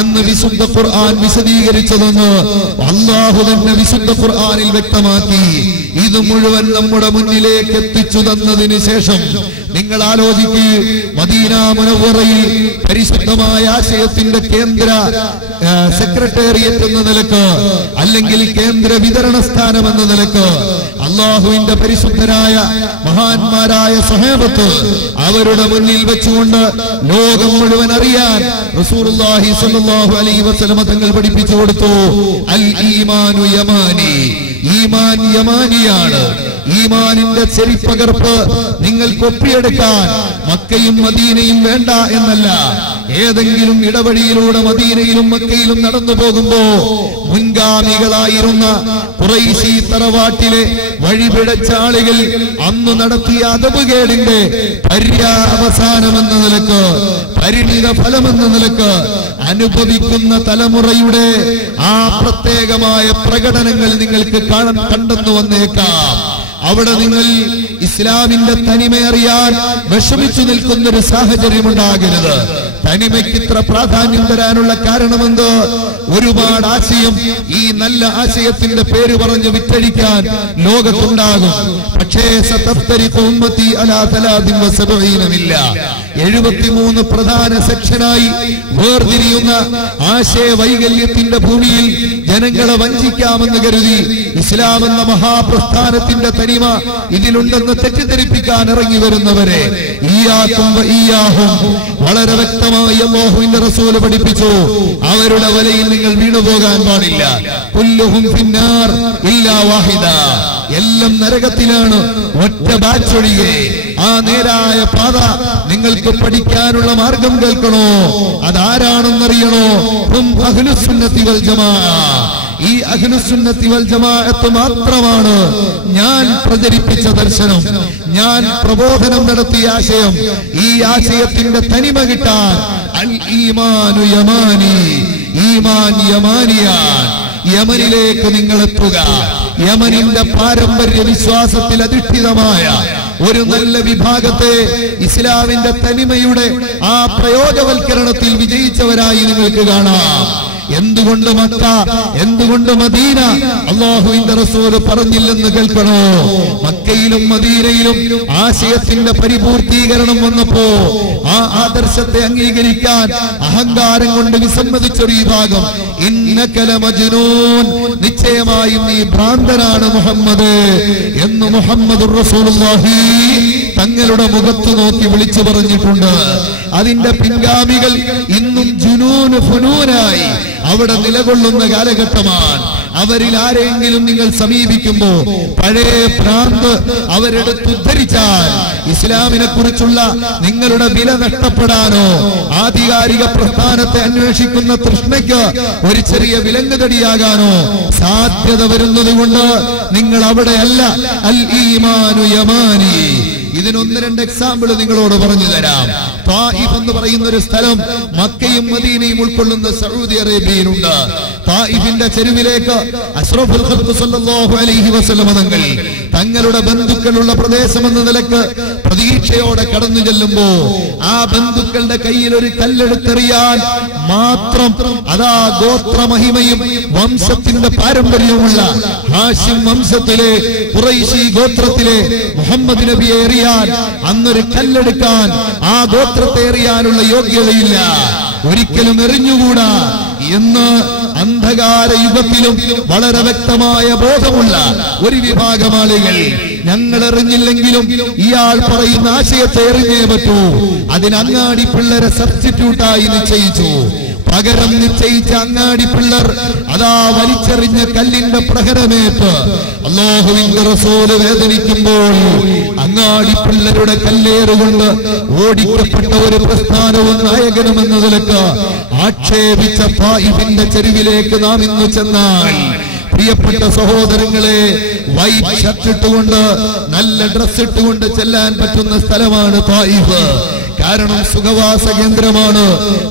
എന്ന് വിശുദ്ധ ഖുർആൻ വിശദീകരിച്ചതെന്ന് അല്ലാഹു തന്നെ വിശുദ്ധ ഖുർആനിൽ വ്യക്തമാക്കി. ഇത് മുഴുവൻ നമ്മുടെ മുന്നിലേക്ക് എത്തിച്ചു തന്നതിന് ശേഷം നിങ്ങൾ ആലോചിക്കൂ, മദീന മുനവ്വറയിൽ പരിശുദ്ധമായ ആശയത്തിന്റെ കേന്ദ്ര സെക്രട്ടേറിയറ്റ് എന്ന നിലക്ക്, അല്ലെങ്കിൽ കേന്ദ്ര വിതരണ സ്ഥാനം എന്ന നിലക്ക് അള്ളാഹുവിന്റെ പരിശുദ്ധരായ മഹാന്മാരായ സ്വഹാബത്ത് അവരുടെ മുന്നിൽ വെച്ചുകൊണ്ട് ലോകം മുഴുവൻ അറിയാൻ റസൂലുള്ളാഹി സ്വല്ലല്ലാഹു അലൈഹി വസല്ലം തങ്ങൾ പഠിപ്പിച്ചു കൊടുത്തു. അൽ ഈമാനു യമാനി, ഈമാൻ യമാനിയാണ്. ഈമാനിന്റെ ചെറിപ്പകർപ്പ് നിങ്ങൾക്ക് ഒപ്പിയെടുക്കാൻ മക്കയും മദീനയും വേണ്ട എന്നല്ല, ഏതെങ്കിലും ഇടവഴിയിലൂടെ മദീനയിലും മക്കയിലും നടന്നു പോകുമ്പോ മുൻഗാമികളായിരുന്ന ഖുറൈശി തറവാട്ടിലെ വഴിപിഴച്ച ആളുകൾ അന്ന് നടത്തിയ അദബുകേടിന്റെ പര്യാവസാനമെന്ന നിലക്ക്, പരിണിത ഫലമെന്ന നിലക്ക് അനുഭവിക്കുന്ന തലമുറയുടെ ആ പ്രത്യേകമായ പ്രകടനങ്ങൾ നിങ്ങൾക്ക് കണ്ടെന്നു വന്നേക്കാം. അവിടെ നിങ്ങൾ ഇസ്ലാമിന്റെ തനിമയറിയാൻ വിഷമിച്ചു നിൽക്കുന്നൊരു സാഹചര്യം ഉണ്ടാകരുത്. തനിമയ്ക്ക് ഇത്ര പ്രാധാന്യം തരാനുള്ള കാരണമെന്ത്? ഒരുപാട് ആശയം ഈ നല്ല ആശയത്തിന്റെ പേര് പറഞ്ഞ് വിറ്റഴിക്കാൻ ലോകത്തുണ്ടാകും. പക്ഷേ 73 പ്രധാന സെക്ഷനായി വേർതിരിയുന്ന ആശയ വൈകല്യത്തിന്റെ ഭൂമിയിൽ ജനങ്ങളെ വഞ്ചിക്കാമെന്ന് കരുതി ഇസ്ലാം എന്ന മഹാപ്രസ്ഥാനത്തിന്റെ തനിമ ഇതിലുണ്ടെന്ന് തെറ്റിദ്ധരിപ്പിക്കാൻ ഇറങ്ങി വരുന്നവരെ ഈയാക്കും ഈയാഹും വളരെ വ്യക്തമായി അല്ലാഹുവിന്റെ റസൂൽ പഠിപ്പിച്ചു. അവരുടെ വലയിൽ നിങ്ങൾ വീണുപോകാൻ പാടില്ല. കുല്ലുഹും ഫിന്നാർ ഇല്ലാ വാഹിദ, എല്ലാം നരകത്തിലാണ്, ഒറ്റ ബാച്ചൊഴികെ. ആ നേരായ പാത നിങ്ങൾക്ക് പഠിക്കാനുള്ള മാർഗം കേൾക്കണോ? അതാരാണെന്നറിയണോ? ഹും അഹ്ലുസുന്നത്തി വൽ ജമാഅ. ഈ അഹ്ലുസുന്നത്തി വൽ ജമാഅത്ത് മാത്രമാണ് ഞാൻ പ്രചരിപ്പിച്ച ദർശനം, ഞാൻ പ്രബോധനം നടത്തിയ ആശയം. ഈ ആശയത്തിന്റെ തനിമ കിട്ടാൻ അൽ ഈമാനു യമാനി, ഈമാൻ യമാനിയാൻ. യമനിലേക്ക് നിങ്ങൾ എത്തുക. യമനിന്റെ പാരമ്പര്യ വിശ്വാസത്തിൽ അധിഷ്ഠിതമായ ഒരു നല്ല വിഭാഗത്തെ ഇസ്ലാമിന്റെ തനിമയുടെ ആ പ്രയോഗവൽക്കരണത്തിൽ വിജയിച്ചവരായി നിങ്ങൾക്ക് കാണാം. എന്തുകൊണ്ട് മക്ക, എന്തുകൊണ്ട് മദീന അല്ലാഹുവിന്റെ റസൂൽ പറഞ്ഞില്ലെന്ന് കേൾക്കണോ? മക്കയിലും മദീനയിലും ആശയത്തിന്റെ പരിപൂർത്തീകരണം വന്നപ്പോ ആ ആദർശത്തെ അംഗീകരിക്കാൻ അഹങ്കാരം കൊണ്ട് വിസമ്മതിച്ചൊരു വിഭാഗം, ഇന്നക ലമജ്നൂൻ, നിശ്ചയമായും നീ ഭ്രാന്തനാണ് മുഹമ്മദ് എന്ന് മുഹമ്മദുർ റസൂലുള്ളാഹി തങ്ങളുടെ മുഖത്ത് നോക്കി വിളിച്ചു പറഞ്ഞിട്ടുണ്ട്. അതിന്റെ പിൻഗാമികൾ ഇന്നും ജുനൂൻ ഫുനൂനായി അവിടെ നിലകൊള്ളുന്ന കാലഘട്ടമാണ്. അവരിൽ ആരെങ്കിലും നിങ്ങൾ സമീപിക്കുമ്പോ പഴയ ഭ്രാന്ത് അവരെടുത്തുദ്ധരിച്ചാൽ ഇസ്ലാമിനെ കുറിച്ചുള്ള നിങ്ങളുടെ വില നഷ്ടപ്പെടാനോ ആധികാരിക പ്രസ്ഥാനത്തെ അന്വേഷിക്കുന്ന തൃഷ്ണയ്ക്ക് ഒരു ചെറിയ വിലങ്ങുതടിയാകാനോ സാധ്യത വരുന്നത് കൊണ്ട് നിങ്ങൾ അവിടെയല്ല. അൽ ഈമാനു യമാനി. ഇതിനൊന്ന് രണ്ട് എക്സാമ്പിൾ നിങ്ങളോട് പറഞ്ഞു തരാം. തായിഫ് എന്ന് പറയുന്ന ഒരു സ്ഥലം മക്കയും മദീനയും ഉൾക്കൊള്ളുന്ന സൗദി അറേബ്യയിലുണ്ട്. തായിഫിന്റെ ചെരുവിലേക്ക് അഷ്റഫുൽ ഖൽഖ് സല്ലല്ലാഹു അലൈഹി വസല്ലം തങ്ങൾ തങ്ങളുടെ ബന്ധുക്കളുള്ള പ്രദേശമെന്ന നിലക്ക് പ്രതീക്ഷയോടെ കടന്നു ചെല്ലുമ്പോ ആ ബന്ധുക്കളുടെ കയ്യിൽ ഒരു കല്ലെടുത്തെറിയാൻ മാത്രം അതാ ഗോത്രമഹിമയും വംശത്തിന്റെ പാരമ്പര്യവുമുള്ള ഹാഷിം വംശത്തിലെ ഖുറൈശി ഗോത്രത്തിലെ മുഹമ്മദ് നബിയെ എറിയാൻ, അന്നൊരു കല്ലെടുക്കാൻ ആ ഗോത്രത്തെ എറിയാനുള്ള യോഗ്യതയില്ല, ഒരിക്കലും എറിഞ്ഞുകൂടാ എന്ന് അന്ധകാര യുഗത്തിലും വളരെ വ്യക്തമായ ബോധമുള്ള ഒരു വിഭാഗം ആളുകൾ ഞങ്ങൾ എറിഞ്ഞില്ലെങ്കിലും ഇയാൾ പറയുന്ന ആശയത്തെ എറിഞ്ഞേ പറ്റൂ, അതിന് അങ്ങാടി പിള്ളേരെ സബ്സ്റ്റിറ്റ്യൂട്ടായി നിശ്ചയിച്ചു. പകരം നിശ്ചയിച്ച അങ്ങാടി പിള്ളർ അതാ വലിച്ചെറിഞ്ഞ കല്ലിന്റെ പ്രഹരമേറ്റ് അല്ലാഹുവിന്റെ റസൂൽ വേദനിക്കുമ്പോൾ അങ്ങാടി പിള്ളരുടെ കല്ലേറുകൊണ്ട് ഓടിക്കപ്പെട്ട ഒരു പ്രസ്ഥാനവും നായകനും എന്ന നിലക്ക് ആക്ഷേപിച്ച തായിഫിന്റെ ചെരുവിലേക്ക് നാം ഇന്ന് ചെന്നാൽ, പ്രിയപ്പെട്ട സഹോദരങ്ങളെ, വൈറ്റ് ഷർട്ട് ഇട്ടുകൊണ്ട് നല്ല ഡ്രസ് ഇട്ടുകൊണ്ട് ചെല്ലാൻ പറ്റുന്ന സ്ഥലമാണ് തായിഫ്. കാരണം സുഖവാസ കേന്ദ്രമാണ്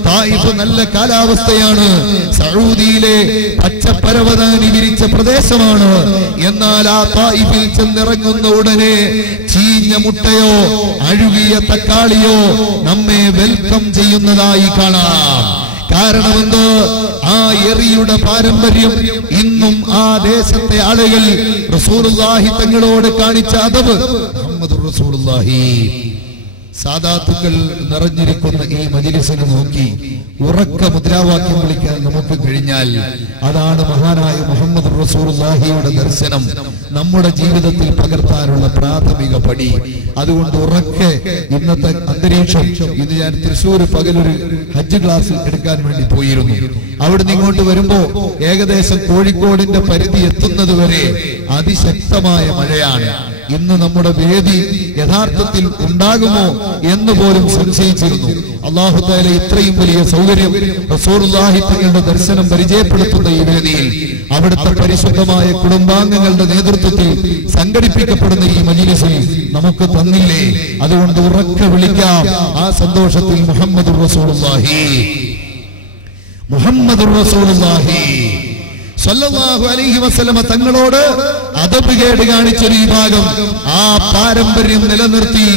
തായിഫ്, നല്ല കാലാവസ്ഥയാണ്, സൗദിയിലെ പച്ചപ്പരവതാനി വിരിച്ച പ്രദേശമാണ്. എന്നാൽ ആ തായിഫിൽ ചെന്നിറങ്ങുന്ന ഉടനെ ചീഞ്ഞ മുട്ടയോ അഴുകിയ തക്കാളിയോ നമ്മെ വെൽക്കം ചെയ്യുന്നതായി കാണാം. കാരണമെന്തോ ആ എറിയുടെ പാരമ്പര്യം ഇന്നും ആ ദേശത്തെ ആളുകൾ റസൂലുള്ളാഹി തങ്ങളോട് കാണിച്ച അദബ്. മുഹമ്മദുർ റസൂലുള്ളാഹി സാദാത്തുക്കൾ നിറഞ്ഞിരിക്കുന്ന ഈ മജ്‌ലിസിനെ നോക്കി ഉറക്ക മുദ്രാവാക്യം വിളിക്കാൻ നമുക്ക് കഴിഞ്ഞാൽ അതാണ് മഹാനായ മുഹമ്മദ് റസൂലുള്ളാഹിയുടെ ദർശനം നമ്മുടെ ജീവിതത്തിൽ പകർത്താനുള്ള പ്രാഥമിക പടി. അതുകൊണ്ട് ഉറക്കെ ഇന്നത്തെ അന്തരീക്ഷം, ഇന്ന് ഞാൻ തൃശ്ശൂർ പകലൊരു ഹജ്ജ് ക്ലാസ് എടുക്കാൻ വേണ്ടി പോയിരുന്നു. അവിടുന്ന് ഇങ്ങോട്ട് വരുമ്പോ ഏകദേശം കോഴിക്കോടിന്റെ പരിധി എത്തുന്നത് വരെ അതിശക്തമായ മഴയാണ്. ഇന്ന് നമ്മുടെ വേദി യഥാർത്ഥത്തിൽ ഉണ്ടാകുമോ എന്ന് പോലും സംശയിച്ചിരുന്നു. അല്ലാഹു തആല ഇത്രയും വലിയ സൗകര്യം റസൂലുള്ളാഹി തങ്ങളുടെ ദർശനം പരിചയപ്പെടുത്തുന്ന ഈ വേദിയിൽ അവിടുത്തെ പരിശുദ്ധമായ കുടുംബാംഗങ്ങളുടെ നേതൃത്വത്തിൽ സംഘടിപ്പിക്കപ്പെടുന്ന ഈ മജ്‌ലിസിൽ നമുക്ക് തന്നില്ലേ? അതുകൊണ്ട് ഉറക്കെ വിളിക്കാം ആ സന്തോഷത്തിൽ മുഹമ്മദുർ റസൂലുള്ളാഹി, മുഹമ്മദുർ റസൂലുള്ളാഹി സല്ലല്ലാഹു അലൈഹി വസല്ലമ തങ്ങളോട് അദബ് കേട് കാണിച്ചൊരു വിഭാഗം ആ പാരമ്പര്യം നിലനിർത്തി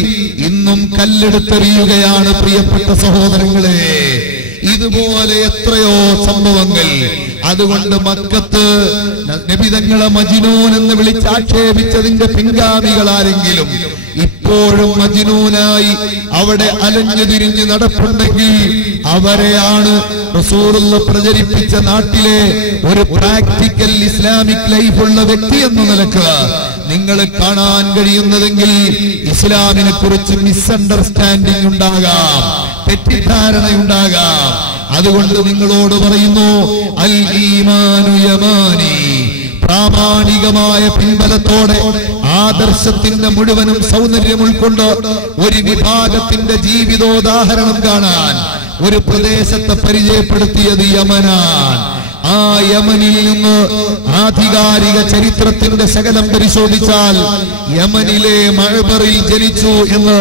ഇന്നും കല്ലെടുത്തെറിയുകയാണ്. പ്രിയപ്പെട്ട സഹോദരങ്ങളെ, ഇതുപോലെ എത്രയോ സംഭവങ്ങൾ. അതുകൊണ്ട് മക്കത്ത് നബി തങ്ങളെ മജ്നൂൻ എന്ന് വിളിച്ചാക്ഷേപിച്ചതിന്റെ പിൻഗാമികളാരെങ്കിലും ഇപ്പോഴും മജ്നൂനായി അവിടെ അലഞ്ഞു തിരിഞ്ഞ് നടപ്പുണ്ടെങ്കിൽ അവരെയാണ് റസൂലുള്ള പ്രചരിപ്പിച്ച നാട്ടിലെ ഒരു പ്രാക്ടിക്കൽ ഇസ്ലാമിക് ലൈഫുള്ള വ്യക്തി എന്ന നിലക്ക് നിങ്ങൾ കാണാൻ കഴിയുന്നതെങ്കിൽ ഇസ്ലാമിനെ കുറിച്ച് മിസ്അണ്ടർസ്റ്റാൻഡിംഗ് ഉണ്ടാകാം, തെറ്റിദ്ധാരണയുണ്ടാകാം. അതുകൊണ്ട് നിങ്ങളോട് പറയുന്നു, അൽ ഈമാനു യമാനി. പ്രാമാണികമായ പിൻബലത്തോടെ ആദർശത്തിന്റെ മുഴുവനും സൗന്ദര്യം ഉൾക്കൊണ്ട് ഒരു വിഭാഗത്തിന്റെ ജീവിതോദാഹരണം കാണാൻ ഒരു പ്രദേശത്തെ പരിചയപ്പെടുത്തിയത് യമനാൻ. ആ യമനിൽ നിന്ന് ആധികാരിക ചരിത്രത്തിന്റെ ശകലം പരിശോധിച്ചാൽ യമനിലെ മഅബറിൽ ജനിച്ചു എന്ന്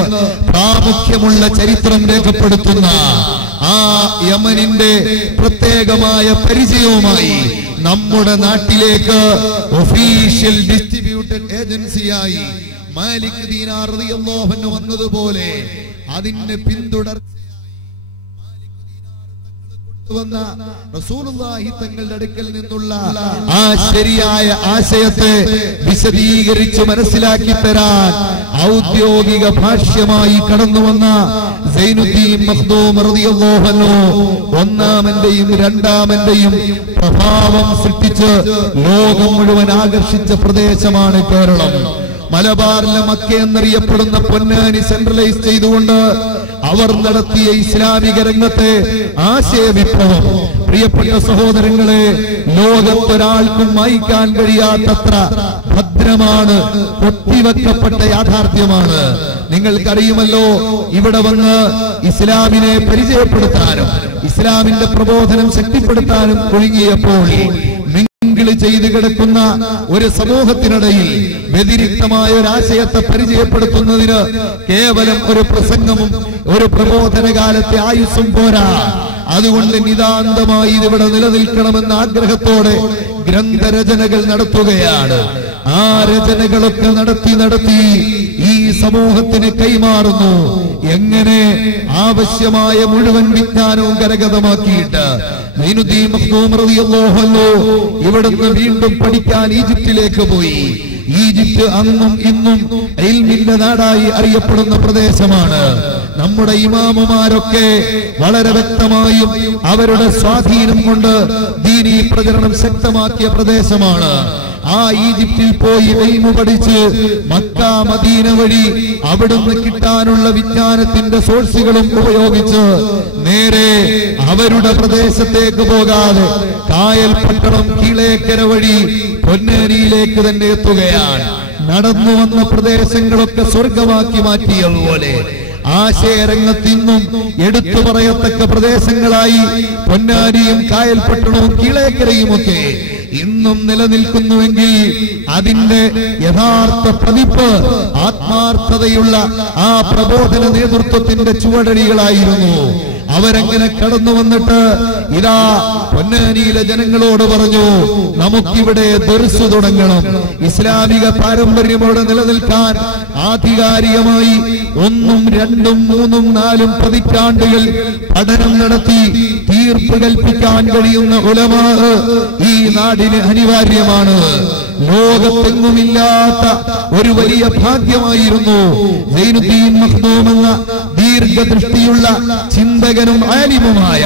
പ്രാമുഖ്യമുള്ള ചരിത്രം രേഖപ്പെടുത്തുന്ന ആ യമനിന്റെ പ്രത്യേകമായ പരിചയവുമായി നമ്മുടെ നാട്ടിലേക്ക് ഒഫീഷ്യൽ ഡിസ്ട്രിബ്യൂട്ടഡ് ഏജൻസിയായി മാലിക് ദീനാർ റളിയല്ലാഹു അൻഹു വന്നതുപോലെ അതിന്റെ പിന്തുടർച്ച റസൂലുള്ളാഹി തങ്ങളുടെ അടുക്കൽ നിന്നുള്ള ആ ശരിയായ ആശയത്തെ വിശദീകരിച്ച് മനസ്സിലാക്കി തരാൻ ഔദ്യോഗിക ഭാഷ്യമായി കടന്നു വന്ന സൈനുദ്ദീൻ മഖ്ദൂം റളിയല്ലാഹു അൻഹു ഒന്നാമന്റെയും രണ്ടാമന്റെയും പ്രഭാവം സൃഷ്ടിച്ച് ലോകം മുഴുവൻ ആകർഷിച്ച പ്രദേശമാണ് കേരളം. മലബാറിലെ മക്ക എന്നറിയപ്പെടുന്ന പൊന്നാനി സെൻട്രലൈസ് ചെയ്തുകൊണ്ട് അവർ നടത്തിയ ഇസ്ലാമിക രംഗത്തെ ആശയ വിപ്ലവം പ്രിയപ്പെട്ട സഹോദരങ്ങളെ, ലോകത്തൊരാൾക്കും വായിക്കാൻ കഴിയാത്തത്ര ഭദ്രമാണ്, കൊത്തിവെക്കപ്പെട്ട യാഥാർത്ഥ്യമാണ്. നിങ്ങൾക്കറിയുമല്ലോ, ഇവിടെ വന്ന് ഇസ്ലാമിനെ പരിചയപ്പെടുത്താനും ഇസ്ലാമിന്റെ പ്രബോധനം ശക്തിപ്പെടുത്താനും ഒഴുകിയപ്പോൾ ചെയ്തു കിടക്കുന്ന ഒരു സമൂഹത്തിനിടയിൽ വ്യതിരിക്തമായ ഒരു ആശയത്തെ പരിചയപ്പെടുത്തുന്നതിന് കേവലം ഒരു പ്രസംഗവും ഒരു പ്രബോധന കാലത്തെ ആയുസ്സും പോരാ. അതുകൊണ്ട് നിതാന്തമായി ഇതിവിടെ നിലനിൽക്കണമെന്ന ആഗ്രഹത്തോടെ ഗ്രന്ഥരചനകൾ നടത്തുകയാണ്. ആ രചനകളൊക്കെ നടത്തി ഈ സമൂഹത്തിന് കൈമാറുന്നു. എങ്ങനെ? ആവശ്യമായ മുഴുവൻ വിജ്ഞാനവും കരഗതമാക്കിയിട്ട് സൈനുദ്ദീൻ മഖ്ദൂം റളിയല്ലാഹു അൻഹു ഇവിടുന്ന് വീണ്ടും പഠിക്കാൻ ഈജിപ്തിലേക്ക് പോയി. ഈജിപ്ത് അന്നും ഇന്നും ഇൽമിന്റെ നാടായി അറിയപ്പെടുന്ന പ്രദേശമാണ്. നമ്മുടെ ഇമാമുമാരൊക്കെ വളരെ വ്യക്തമായും അവരുടെ സ്വാധീനം കൊണ്ട് ദീനീ പ്രചരണം ശക്തമാക്കിയ പ്രദേശമാണ്. ആ ഈജിപ്തിൽ പോയി ഇൽമു പഠിച്ച് മക്ക മദീന വഴി അവിടുന്ന് കിട്ടാനുള്ള വിജ്ഞാനത്തിന്റെ സോഴ്സുകളും ഉപയോഗിച്ച് നേരെ അവരുടെ പ്രദേശത്തേക്ക് പോകാതെ കായൽ പട്ടണം കീഴേക്കര വഴി പൊന്നാനിയിലേക്ക് തന്നെ എത്തുകയാണ്. നടന്നു വന്ന പ്രദേശങ്ങളൊക്കെ സ്വർഗമാക്കി മാറ്റിയതുപോലെ ആശയരംഗത്തിന്നും എടുത്തു പറയത്തക്ക പ്രദേശങ്ങളായി പൊന്നാനിയും കായൽപട്ടണവും കീഴേക്കരയുമൊക്കെ ഇന്നും നിലനിൽക്കുന്നുവെങ്കിൽ അതിന്റെ യഥാർത്ഥ പതിപ്പ് ആത്മാർത്ഥതയുള്ള ആ പ്രബോധന നേതൃത്വത്തിന്റെ ചുവടടികളായിരുന്നു. അവരങ്ങനെ കടന്നു വന്നിട്ട് ഇതാ പൊന്നാനിയിലെ ജനങ്ങളോട് പറഞ്ഞു, നമുക്കിവിടെ ദർസ് തുടങ്ങണം. ഇസ്ലാമിക പാരമ്പര്യം അവിടെ നിലനിൽക്കാൻ ആധികാരികമായി 1, 2, 3, 4 പതിറ്റാണ്ടുകൾ പഠനം നടത്തി തീർപ്പ് കൽപ്പിക്കാൻ കഴിയുന്ന ഉലമാ ഈ നാടിന് അനിവാര്യമാണ്. ലോകത്തെങ്ങുമില്ലാത്ത ഒരു വലിയ ഭാഗ്യമായിരുന്നു സൈനുദ്ദീൻ മഖ്ദൂം എന്ന ദീർഘദൃഷ്ടിയുള്ള ചിന്തകനും ആലിമുമായ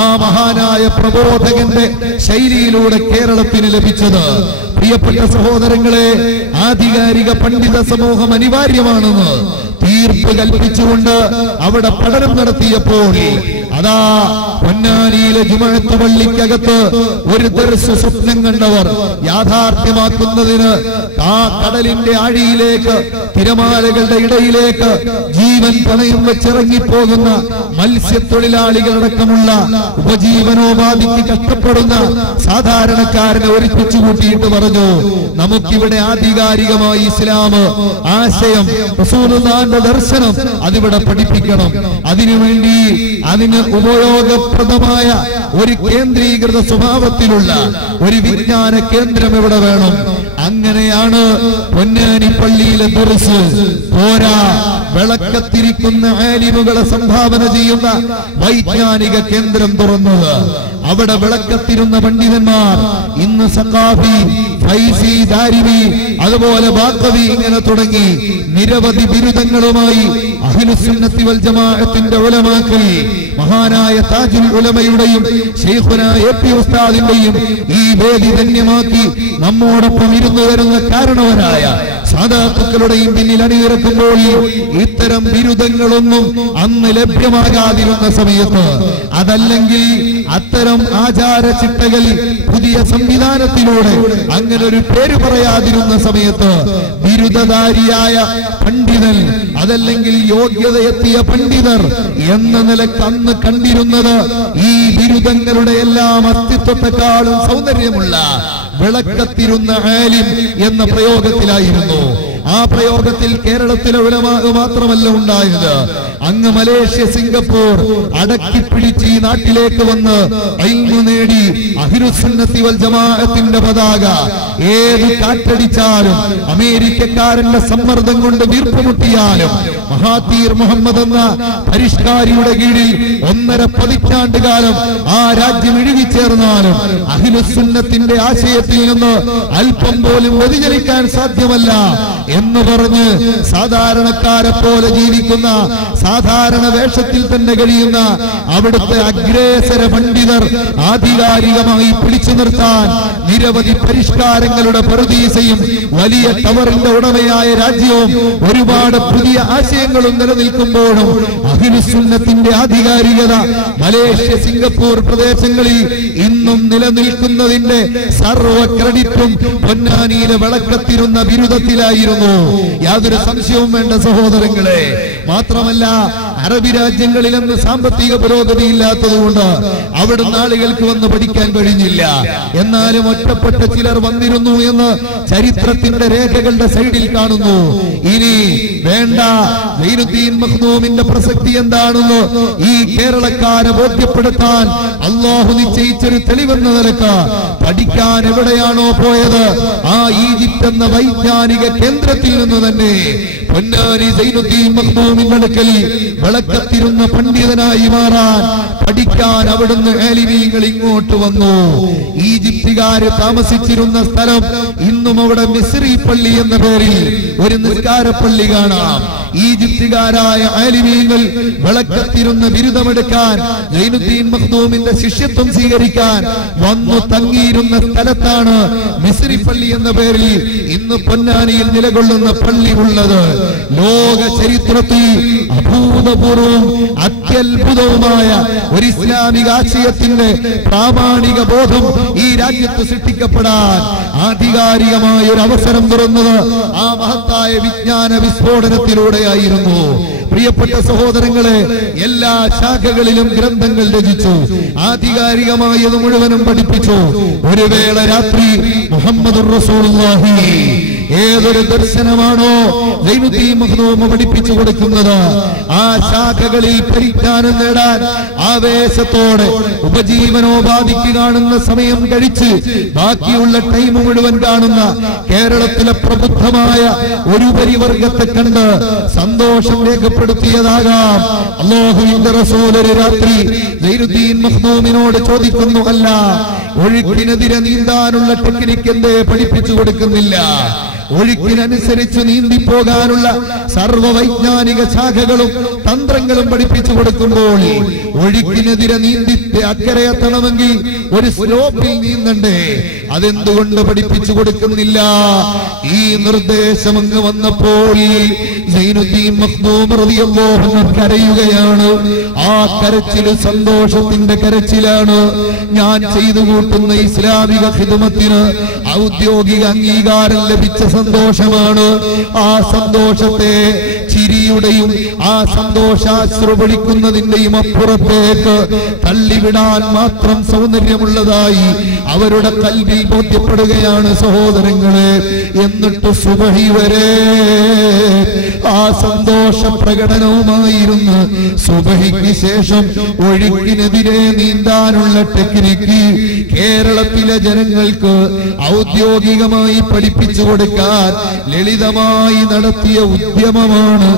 ആ മഹാനായ പ്രബോധകന്റെ ശൈലിയിലൂടെ കേരളത്തിന് ലഭിച്ചത്. പ്രിയപ്പെട്ട സഹോദരങ്ങളെ, ആധികാരിക പണ്ഡിത സമൂഹം അനിവാര്യമാണെന്ന് തീർപ്പ് കൽപ്പിച്ചുകൊണ്ട് അവിടെ പഠനം നടത്തിയപ്പോൾ അതാ പൊന്നാനിയിലെ ജുമഅത്ത് പള്ളിക്കകത്ത് ഒരു ദർസ് സ്വപ്നം കണ്ടവർ യാഥാർത്ഥ്യമാക്കുന്നതിന് ആ കടലിന്റെ ആഴിയിലേക്ക് തിരമാലകളുടെ ഇടയിലേക്ക് ജീവൻ പണയം വെച്ചിറങ്ങിപ്പോകുന്ന മത്സ്യത്തൊഴിലാളികളടക്കമുള്ള ഉപജീവനോപാധിക്ക് കഷ്ടപ്പെടുന്ന സാധാരണക്കാരനെ ഒരുമിച്ച് കൂട്ടിയിട്ട് പറഞ്ഞു, നമുക്കിവിടെ ആധികാരികമായി ഇസ്ലാം ആശയം റസൂലുള്ളാഹിന്റെ ദർശനം അതിവിടെ പഠിപ്പിക്കണം. അതിനുവേണ്ടി അതിന് ഉപയോഗപ്രദമായ ഒരു കേന്ദ്രീകൃത സ്വഭാവത്തിലുള്ള ഒരു വിജ്ഞാന കേന്ദ്രം ഇവിടെ വേണം. അങ്ങനെയാണ് പൊന്നാനി പള്ളിയിലെ ദർസ് പോരാ, വിളക്കത്തിരിക്കുന്ന ആലിമുകളെ സംഭാവന ചെയ്യുന്ന വൈജ്ഞാനിക കേന്ദ്രം തുറന്നത്. അവിടെ വിളക്കത്തിരുന്ന പണ്ഡിതന്മാർ ഇന്ന് സഖാഫി, ഫൈസി, ദാരിമി, അതുപോലെ ബാഖവി ഇങ്ങനെ തുടങ്ങി നിരവധി ബിരുദങ്ങളുമായി അഹ്ലുസുന്നത്തി വൽ ജമാഅത്തിന്റെ ഉലമാക്കൾ മഹാനായ താജുൽ ഉലമയുടെയും ശൈഖുനാ എപി ഉസ്താദിന്റെയും ഈ വേദി ധന്യമാക്കി നമ്മോടൊപ്പം ഇരുന്നു വരുന്ന കാരണവരായ സാദാത്തുക്കളുടെയും പിന്നിൽ അണിനിരക്കുമ്പോൾ ഇത്തരം ബിരുദങ്ങളൊന്നും അന്ന് ലഭ്യമാകാതിരുന്ന സമയത്ത്, അതല്ലെങ്കിൽ അത്തരം ആചാര ചിട്ടകൾ പുതിയ സംവിധാനത്തിലൂടെ അങ്ങനെ ഒരു പേര് പറയാതിരുന്ന സമയത്ത് ബിരുദധാരിയായ പണ്ഡിതൻ, അതല്ലെങ്കിൽ യോഗ്യതയെത്തിയ പണ്ഡിതർ എന്ന നിലക്ക് അന്ന് കണ്ടിരുന്നത് ഈ ബിരുദങ്ങളുടെ എല്ലാം അസ്തിത്വത്തെക്കാളും സൗന്ദര്യമുള്ള വിളക്കത്തിരുന്ന ആലിം എന്ന പ്രയോഗത്തിലായിരുന്നു. ആ പ്രയോഗത്തിൽ കേരളത്തിലെ ഉലമാ മാത്രമല്ല ഉണ്ടായത്, അങ്ങ് മലേഷ്യ, സിംഗപ്പൂർ അടക്കിപ്പിടിച്ച് ഈ നാട്ടിലേക്ക് വന്ന് ഇൽമു നേടി അഹ്ലുസുന്നത്തി വൽ ജമാഅത്തിന്റെ പതാക ഏത് കാറ്റടിച്ചാലും അമേരിക്കക്കാരന്റെ സമ്മർദ്ദം കൊണ്ട് വീർപ്പുമുട്ടിയാലും മഹാതീർ മുഹമ്മദ് എന്ന പരിഷ്കാരിയുടെ കീഴിൽ 1.5 പതിറ്റാണ്ട് കാലം ആ രാജ്യം ഇഴുകിച്ചേർന്നാലും അഹ്ലുസുന്നത്തിന്റെ ആശയത്തിൽ നിന്ന് അല്പം പോലും വ്യതിചലിക്കാൻ സാധ്യമല്ല എന്ന് പറഞ്ഞ് സാധാരണക്കാരെ പോലെ ജീവിക്കുന്ന, സാധാരണ വേഷത്തിൽ തന്നെ കഴിയുന്ന അവിടുത്തെ അഗ്രേസര പണ്ഡിതർ ആധികാരികമായി പിടിച്ചു നിർത്താൻ നിരവധി പരിഷ്കാരങ്ങളുടെ പറുദീസയും വലിയ ടവറിന്റെ ഉടമയായ രാജ്യവും ഒരുപാട് പുതിയ ആശയങ്ങളും നിലനിൽക്കുമ്പോഴും അഹ്ലുസുന്നത്തിന്റെ ആധികാരികത മലേഷ്യ, സിംഗപ്പൂർ പ്രദേശങ്ങളിൽ ഇന്നും നിലനിൽക്കുന്നതിന്റെ സർവ ക്രെഡിറ്റും പൊന്നാനിയിലെ വിളക്കത്തിരുന്ന ബിരുദത്തിലായിരുന്നു. യാതൊരു സംശയവും വേണ്ട സഹോദരങ്ങളെ. മാത്രമല്ല, അറബി രാജ്യങ്ങളിലൊന്ന് സാമ്പത്തിക പുരോഗതി ഇല്ലാത്തതുകൊണ്ട് അവിടുന്ന് ആളുകൾക്ക് വന്ന് പഠിക്കാൻ കഴിഞ്ഞില്ല. എന്നാലും ഒറ്റപ്പെട്ട ചിലർ വന്നിരുന്നു എന്ന് ചരിത്രത്തിന്റെ രേഖകളുടെ സൈഡിൽ കാണുന്നു. ഇനി വേണ്ട, സൈനുദ്ദീൻ മഖ്ദൂമിന്റെ പ്രസക്തി എന്താണെന്ന് ഈ കേരളക്കാരെ ബോധ്യപ്പെടുത്താൻ അല്ലാഹു നിശ്ചയിച്ചൊരു തെളിവെന്ന നിലക്ക് പഠിക്കാൻ എവിടെയാണോ പോയത് ആ ഈജിപ്ത് എന്ന വൈജ്ഞാനിക കേന്ദ്രത്തിൽ നിന്ന് തന്നെ പൊന്നാനി സൈനുദ്ദീൻ മഖ്ദൂമിന്റെ അടുക്കൽ വിളക്കത്തിരുന്ന പണ്ഡിതനായി മാറാൻ പഠിക്കാൻ അവിടുന്ന് ആലിമീങ്ങൾ ഇങ്ങോട്ട് വന്നു. ഈജിപ്തുകാര് താമസിച്ചിരുന്ന സ്ഥലം ഇന്നും അവിടെ മിസ്രി പള്ളി എന്ന പേരിൽ ഒരു നിസ്കാരപ്പള്ളി കാണാം. ഈജിപ്തുകാരായ ആലിമീങ്ങൾ വിളക്കത്തിരുന്ന ബിരുദമെടുക്കാൻ, സൈനുദ്ദീൻ മഖ്ദൂമിന്റെ ശിഷ്യത്വം സ്വീകരിക്കാൻ വന്നു തങ്ങിയിരുന്ന സ്ഥലത്താണ് മിസ്രി പള്ളി എന്ന പേരിൽ ഇന്ന് പൊന്നാനിയിൽ നിലകൊള്ളുന്ന പള്ളി ഉള്ളത്. ലോക ചരിത്രത്തിൽ അഭൂതപൂർവവും അത്യത്ഭുതവുമായ ഒരു ഇസ്ലാമിക ആശയത്തിന്റെ പ്രാമാണിക ബോധം ഈ രാജ്യത്ത് സൃഷ്ടിക്കപ്പെടാൻ ആധികാരികമായ ഒരു അവസരം തുറന്നത് ആ മഹത്തായ വിജ്ഞാന വിസ്ഫോടനത്തിലൂടെയായിരുന്നു. പ്രിയപ്പെട്ട സഹോദരങ്ങളെ, എല്ലാ ശാഖകളിലും ഗ്രന്ഥങ്ങൾ രചിച്ചു, ആധികാരികമായത് മുഴുവനും പഠിപ്പിച്ചു. ഒരു വേള രാത്രി മുഹമ്മദുർ റസൂലുള്ളാഹി ഏതൊരു ദർശനമാണോ സൈനുദ്ദീൻ മഖ്ദൂം പഠിപ്പിച്ചു കൊടുക്കുന്നത് ആ ശാഖകളിൽ പരിജ്ഞാനം നേടാൻ ആവേശത്തോടെ ഉപജീവനോപാധിക്ക് കാണുന്ന സമയം കഴിച്ച് ബാക്കിയുള്ള ടൈം മുഴുവൻ കാണുന്ന കേരളത്തിലെ പ്രബുദ്ധമായ ഒരു പരിവർഗത്തെ കണ്ട് സന്തോഷം രേഖപ്പെടുത്തിയതാകാം അല്ലാഹുവിന്റെ റസൂൽ ഒരു രാത്രി സൈനുദ്ദീൻ മഖ്ദൂമിനോട് ചോദിക്കുന്നു, അല്ല, ഒഴുക്കിനെതിരെ നീന്താനുള്ള ടെക്നിക്ക് എന്തേ പഠിപ്പിച്ചു കൊടുക്കുന്നില്ല? ഒഴുക്കിനനുസരിച്ച് നീന്തിപ്പോകാനുള്ള സർവവൈജ്ഞാനിക ശാഖകളും തന്ത്രങ്ങളും പഠിപ്പിച്ചു കൊടുക്കുമ്പോൾ ഒഴുക്കിനെതിരെ നീന്തി അക്കരെ എത്തണമെങ്കിൽ ഒരു സ്ലോപ്പിൽ നീന്തണ്ടേ? അതെന്തുകൊണ്ട് പഠിപ്പിച്ചു കൊടുക്കുന്നില്ല? ഈ നിർദ്ദേശം അങ്ങ് വന്നപ്പോൾ സൈനുദ്ദീൻ മഖ്ദൂം റളിയല്ലാഹു അൻഹു കരയുകയാണ്. ആ കരച്ചിൽ സന്തോഷത്തിന്റെ കരച്ചിലാണ്. ഞാൻ ചെയ്തു കൂട്ടുന്ന ഇസ്ലാമിക ഖിദ്മത്തിന് ഔദ്യോഗിക അംഗീകാരം ലഭിച്ച സന്തോഷമാണ്. ആ സന്തോഷത്തെ ചിരിയുടെയും ആ സന്തോഷാശ്രു പൊഴിക്കുന്നതിന്റെയും അപ്പുറത്തേക്ക് തള്ളിവിടാൻ മാത്രം സൗന്ദര്യമുള്ളതായി അവരുടെ കൽവിൽ ബോധ്യപ്പെടുകയാണ് സഹോദരങ്ങളെ. എന്നിട്ട് സുബഹി വരെ ആ സന്തോഷ പ്രകടനവുമായിരുന്നു. സുബഹിക്ക് ശേഷം ഒഴുക്കിനെതിരെ നീന്താനുള്ള ടെക്നിക്ക് കേരളത്തിലെ ജനങ്ങൾക്ക് ഔദ്യോഗികമായി പഠിപ്പിച്ചു കൊടുക്കാൻ ലളിതമായി നടത്തിയ ഉദ്യമമാണ്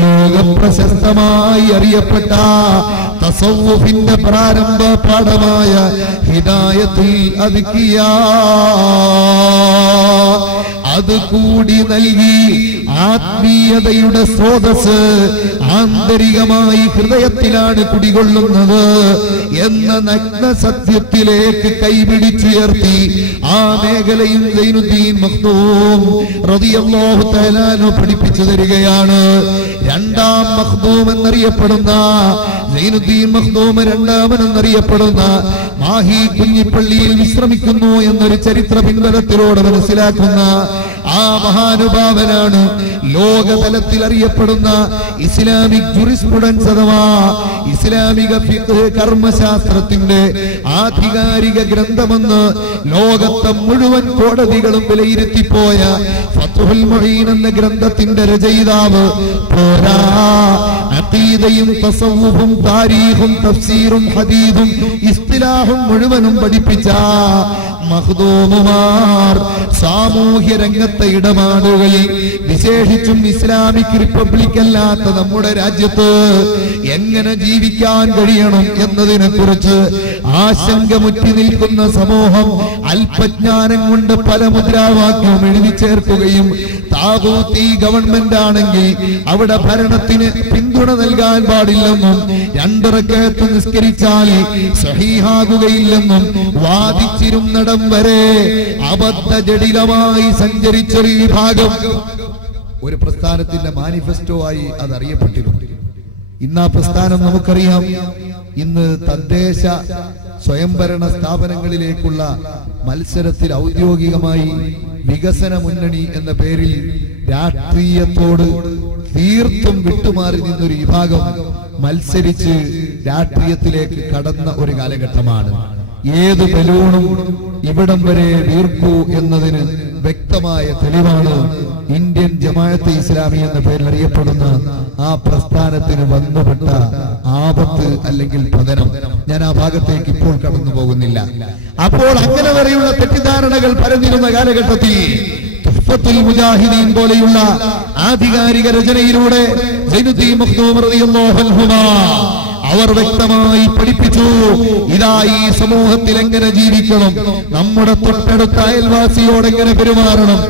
ലോകപ്രശസ്തമായി അറിയപ്പെട്ട തസവ്വുഫിന്റെ പ്രാരംഭ പാഠമായ ഹിദായത്തുൽ അദ്കിയാ. അത് കൂടി നൽകി ആത്മീയതയുടെ സ്രോതസ് ആന്തരികമായി ഹൃദയത്തിലാണ് കുടികൊള്ളുന്നത് എന്ന നഗ്ന സത്യത്തിലേക്ക് കൈപിടിച്ചുയർത്തി ആ മേഖലയും സൈനുദ്ദീൻ മഖ്ദൂം റളിയല്ലാഹു തആല അൻഹു പഠിപ്പിച്ചു തരികയാണ്. രണ്ടാം മഖ്ദൂം എന്നറിയപ്പെടുന്ന സൈനുദ്ദീൻ മഖ്ദൂം രണ്ടാമനെന്നറിയപ്പെടുന്ന മാഹി കുഞ്ഞിപ്പള്ളിയിൽ വിശ്രമിക്കുന്നു എന്നൊരു ചരിത്ര പിൻബലത്തിലൂടെ മനസ്സിലാക്കുന്ന ആ മഹാനുഭാവനാണ് ലോകതലത്തിൽ അറിയപ്പെടുന്ന ഇസ്ലാമിക് ജുറിസ്പ്രുഡൻസ് അഥവാ ഇസ്ലാമിക ഫിഖ് കർമ്മശാസ്ത്രത്തിന്റെ ആധികാരിക ഗ്രന്ഥമെന്ന് ലോകത്തെ മുഴുവൻ കോടതികളും വിലയിരുത്തിപ്പോയ ഫത്ഹുൽ മുഈൻ എന്ന ഗ്രന്ഥത്തിന്റെ രചയിതാവ് പോരാ, അഖീദയും തസവ്വുഫും താരീഖും തഫ്സീറും ഹദീസും ഇസ്തിലാഹും മുഴുവനും പഠിപ്പിച്ച മഖ്ദൂമുമാർ സാമൂഹ്യ രംഗത്തെ ഇടപാടുകളിൽ വിശേഷിച്ചും ഇസ്ലാമിക് റിപ്പബ്ലിക് അല്ലാത്ത നമ്മുടെ രാജ്യത്ത് എങ്ങനെ ജീവിക്കാൻ കഴിയണം എന്നതിനെ കുറിച്ച് ആശങ്കമുറ്റി നിൽക്കുന്ന സമൂഹം അല്പജ്ഞാനം കൊണ്ട് പല മുദ്രാവാക്യവും എഴുതി ചേർക്കുകയും താഗൂത്തി ഗവൺമെന്റ് ആണെങ്കിൽ അവിടെ ഭരണത്തിന് പിന്തുണ നൽകാൻ പാടില്ലെന്നും 2 റക്അത്ത് നിസ്കരിച്ചാൽ സഹീഹാകുകയില്ലെന്നും വാദിച്ചിരുന്നിടം വരെ അബദ്ധ ജടിലമായി സഞ്ചരിച്ചൊരു വിഭാഗം ഒരു പ്രസ്ഥാനത്തിന്റെ മാനിഫെസ്റ്റോ ആയി അത് അറിയപ്പെട്ടിരുന്നു. ഇന്ന് ആ പ്രസ്ഥാനം നമുക്കറിയാം. ഇന്ന് തദ്ദേശ സ്വയംഭരണ സ്ഥാപനങ്ങളിലേക്കുള്ള മത്സരത്തിൽ ഔദ്യോഗികമായി വികസന മുന്നണി എന്ന പേരിൽ രാഷ്ട്രീയത്തോട് തീർത്തും വിട്ടുമാറി നിന്നൊരു വിഭാഗം മത്സരിച്ച് രാഷ്ട്രീയത്തിലേക്ക് കടന്ന ഒരു കാലഘട്ടമാണ്. ഏത് ബലൂണും ഇവിടം വരെ വീർക്കൂ എന്നതിന് വ്യക്തമായ തെളിവാണ് ഇന്ത്യൻ ജമാഅത്തെ ഇസ്ലാമി എന്ന പേരിൽ അറിയപ്പെടുന്ന ആ പ്രസ്ഥാനത്തിന് വന്നുപെട്ട ആപത്ത് അല്ലെങ്കിൽ പതനം. ഞാൻ ആ ഭാഗത്തേക്ക് ഇപ്പോൾ കടന്നു പോകുന്നില്ല. അപ്പോൾ അങ്ങനെ വരെയുള്ള തെറ്റിദ്ധാരണകൾ പരന്നിരുന്ന കാലഘട്ടത്തിൽ തുഹ്ഫത്തുൽ മുജാഹിദീൻ പോലെയുള്ള ആധികാരിക രചനയിലൂടെ സൈനുദ്ദീൻ മഖ്ദൂം റളിയല്ലാഹു അൻഹുമാ അവർ വ്യക്തമായി പഠിപ്പിച്ചു, ഇതാ ഈ സമൂഹത്തിൽ എങ്ങനെ ജീവിക്കണം, നമ്മുടെ തൊട്ടടുത്ത അയൽവാസിയോട് എങ്ങനെ പെരുമാറണം,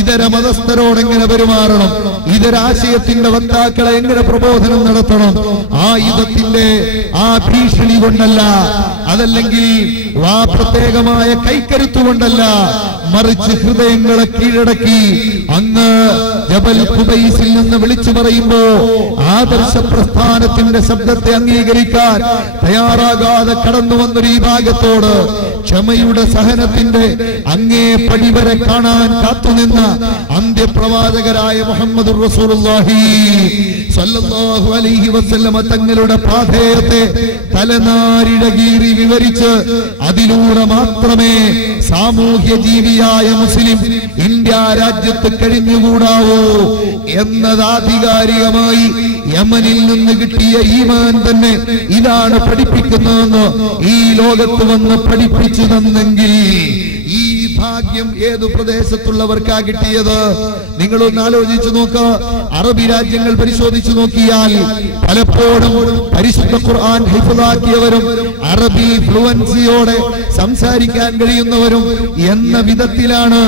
ഇതര മതസ്ഥരോടെങ്ങനെ പെരുമാറണം, ഇതരാശയത്തിന്റെ വക്താക്കളെ എങ്ങനെ പ്രബോധനം നടത്തണം. ആയുധത്തിന്റെ ആ ഭീഷണി കൊണ്ടല്ല, അതല്ലെങ്കിൽ ആ പ്രത്യേകമായ കൈക്കരുത്തുകൊണ്ടല്ല, മറിച്ച് ഹൃദയങ്ങളെ കീഴടക്കി അങ്ങ് ജബൽ ഖുബൈസിൽ നിന്ന് വിളിച്ചു പറയുമ്പോ ആദർശ പ്രസ്ഥാനത്തിന്റെ ശബ്ദത്തെ അംഗീകരിക്കാൻ തയ്യാറാകാതെ കടന്നു വന്നൊരു ഈ ഭാഗത്തോട് ക്ഷമയുടെ സഹനത്തിന്റെ അങ്ങേ പടിവരെ കാണാൻ കാത്തുനിന്ന അന്ത്യപ്രവാചകരായ മുഹമ്മദുർ റസൂലുള്ളാഹി സ്വല്ലല്ലാഹു അലൈഹി വസല്ലമ തങ്ങളുടെ പാഥേയത്തെ തലനാരിഴകീറി വിവരിച്ച് അതിലൂടെ മാത്രമേ സാമൂഹ്യ ജീവിയായ മുസ്ലിം ഇന്ത്യ രാജ്യത്ത് കഴിഞ്ഞുകൂടാവൂ എന്നത് ആധികാരികമായി യമനിൽ നിന്ന് കിട്ടിയ ഈമാൻ തന്നെ ഇതാണ് പഠിപ്പിക്കുന്നതെന്ന് ഈ ലോകത്ത് വന്ന് പഠിപ്പിച്ചു തന്നെങ്കിൽ ഈ ഭാഗ്യം ഏതു പ്രദേശത്തുള്ളവർക്കാ കിട്ടിയത്? നിങ്ങളൊന്ന് ആലോചിച്ചു നോക്ക. അറബി രാജ്യങ്ങൾ പരിശോധിച്ചു നോക്കിയാൽ പലപ്പോഴും പരിശുദ്ധ ഖുർആൻ ഹിഫ്ളാക്കിയവരും അറബി ഫ്ലുവൻസിയോടെ സംസാരിക്കാൻ കഴിയുന്നവരും എന്ന വിധത്തിലാണ്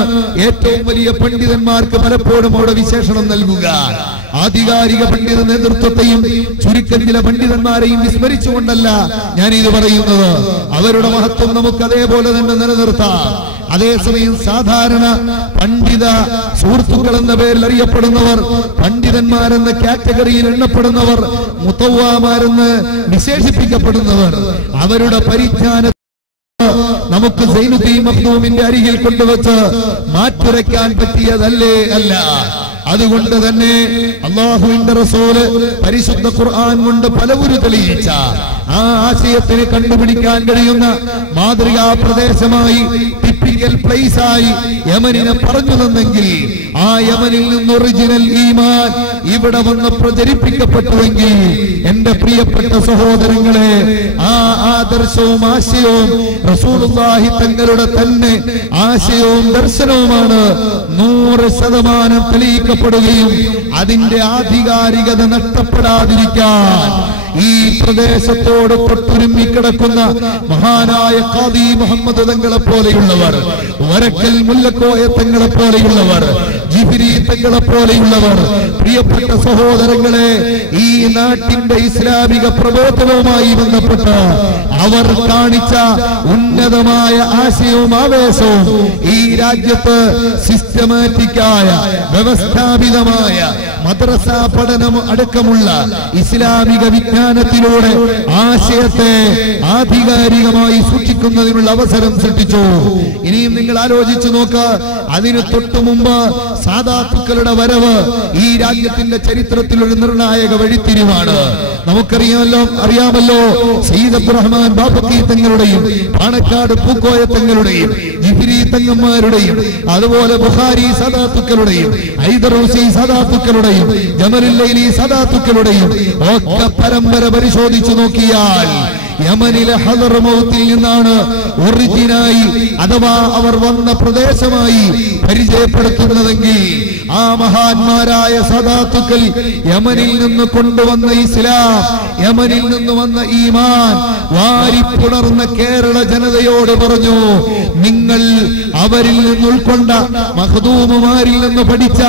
ഏറ്റവും വലിയ പണ്ഡിതന്മാർക്ക് പലപ്പോഴും അവിടെ വിശേഷണം നൽകുക. ആധികാരിക പണ്ഡിത നേതൃത്വത്തെയും ചുരുക്കം ചില പണ്ഡിതന്മാരെയും വിസ്മരിച്ചുകൊണ്ടല്ല ഞാൻ ഇത് പറയുന്നത്. അവരുടെ മഹത്വം നമുക്ക് അതേപോലെ തന്നെ നിലനിർത്താം. അതേസമയം സാധാരണ പണ്ഡിത സുഹൃത്തുക്കൾ എന്ന പേരിൽ അറിയപ്പെടുന്നവർ, പണ്ഡിതന്മാരെന്ന കാറ്റഗറിയിൽ എണ്ണപ്പെടുന്നവർ, മുത്തവ്വാമാരെന്ന് വിശേഷിപ്പിക്കപ്പെടുന്നവർ, അവരുടെ പരിജ്ഞാന നമുക്ക് സൈനുദ്ദീൻ മഖ്ദൂമിന്റെ അരികിൽ കൊണ്ടുവച്ച് മാറ്റുരയ്ക്കാൻ പറ്റിയതല്ലേ അല്ല. അതുകൊണ്ട് തന്നെ അല്ലാഹുവിന്റെ റസൂല് പരിശുദ്ധ ഖുർആൻ കൊണ്ട് പലവരു തെളിയിച്ച ആ ആശയത്തിന് കണ്ടുപിടിക്കാൻ കഴിയുന്ന മാതൃകാ പ്രദേശമായി ടിപ്പിക്കൽ പ്ലേസ് ആയി യമനിനെ പറഞ്ഞു തന്നെങ്കിൽ ആ യമനിൽ നിന്ന് ഒറിജിനൽ ഈമാൻ ഇവിടെ വന്ന് പ്രചരിപ്പിക്കപ്പെട്ടുവെങ്കിൽ എന്റെ പ്രിയപ്പെട്ട സഹോദരങ്ങളെ, ആ ആദർശവും ആശയവും റസൂലുള്ളാഹി തങ്ങളുടെ തന്നെ ആശയവും ദർശനവുമാണ് 100% തെളിയിക്കപ്പെടുകയും അതിന്റെ ആധികാരികത നഷ്ടപ്പെടാതിരിക്കാൻ ഈ പ്രദേശത്തോട് തൊട്ടുരുമ്മി കിടക്കുന്ന മഹാനായ ഖാദി മുഹമ്മദ് തങ്ങളെ പോലെയുള്ളവർ, വരക്കൽ മുല്ലക്കോയ തങ്ങളെ പോലെയുള്ളവർ, ജിബ്രീ തങ്ങളെ പോലെയുള്ളവർ, പ്രിയപ്പെട്ട സഹോദരങ്ങളെ, ഈ നാട്ടിന്റെ ഇസ്ലാമിക പ്രബോധനവുമായി ബന്ധപ്പെട്ട് അവർ കാണിച്ച ഉന്നതമായ ആശയവും ആവേശവും ഈ രാജ്യത്ത് സിസ്റ്റമാറ്റിക്കായ വ്യവസ്ഥാപിതമായ മദ്രസ പഠനം അടക്കമുള്ള ഇസ്ലാമിക വിജ്ഞാനത്തിലൂടെ ആശയത്തെ ആധികാരികമായി സൂക്ഷിക്കുന്നതിനുള്ള അവസരം സൃഷ്ടിച്ചു. ഇനിയും നിങ്ങൾ ആലോചിച്ചു നോക്ക്. അതിന് തൊട്ടു മുമ്പ് സാദാത്തുക്കളുടെ വരവ് ഈ രാജ്യത്തിന്റെ ചരിത്രത്തിൽ ഒരു നിർണായക വഴിത്തിരിവാണ്. അറിയാമല്ലോ സയ്യിദ് അബ്ദുറഹ്മാൻ ബാഫഖി തങ്ങളുടെയും പാണക്കാട് പൂക്കോയ തങ്ങളുടെയും ജിബ്രീ തങ്ങന്മാരുടെയും അതുപോലെ ബുഖാരി സദാത്തുക്കളുടെയും ഹൈദറൂസി സദാത്തുക്കളുടെയും ജമലുൽ ലൈലി സദാത്തുക്കളുടെയും ഒക്കെ പരമ്പര പരിശോധിച്ചു നോക്കിയാൽ യമനിലെ ഹദർമൗത്തിൽ നിന്നാണ് ഒറിജിനായി അഥവാ അവർ വന്ന പ്രദേശമായി പരിചയപ്പെടുത്തുന്നതെങ്കിൽ ആ മഹാന്മാരായ സദാത്തുക്കൾ യമനിൽ നിന്ന് കൊണ്ടുവന്ന ഇസ്ലാം, യമനിൽ നിന്ന് വന്ന ഈമാൻ വാരിപ്പുണർന്ന കേരള ജനതയോട് പറഞ്ഞു, നിങ്ങൾ അവരിൽ നിന്ന് ഉൾക്കൊണ്ട മഖ്ദൂമുമാരിൽ നിന്ന് പഠിച്ച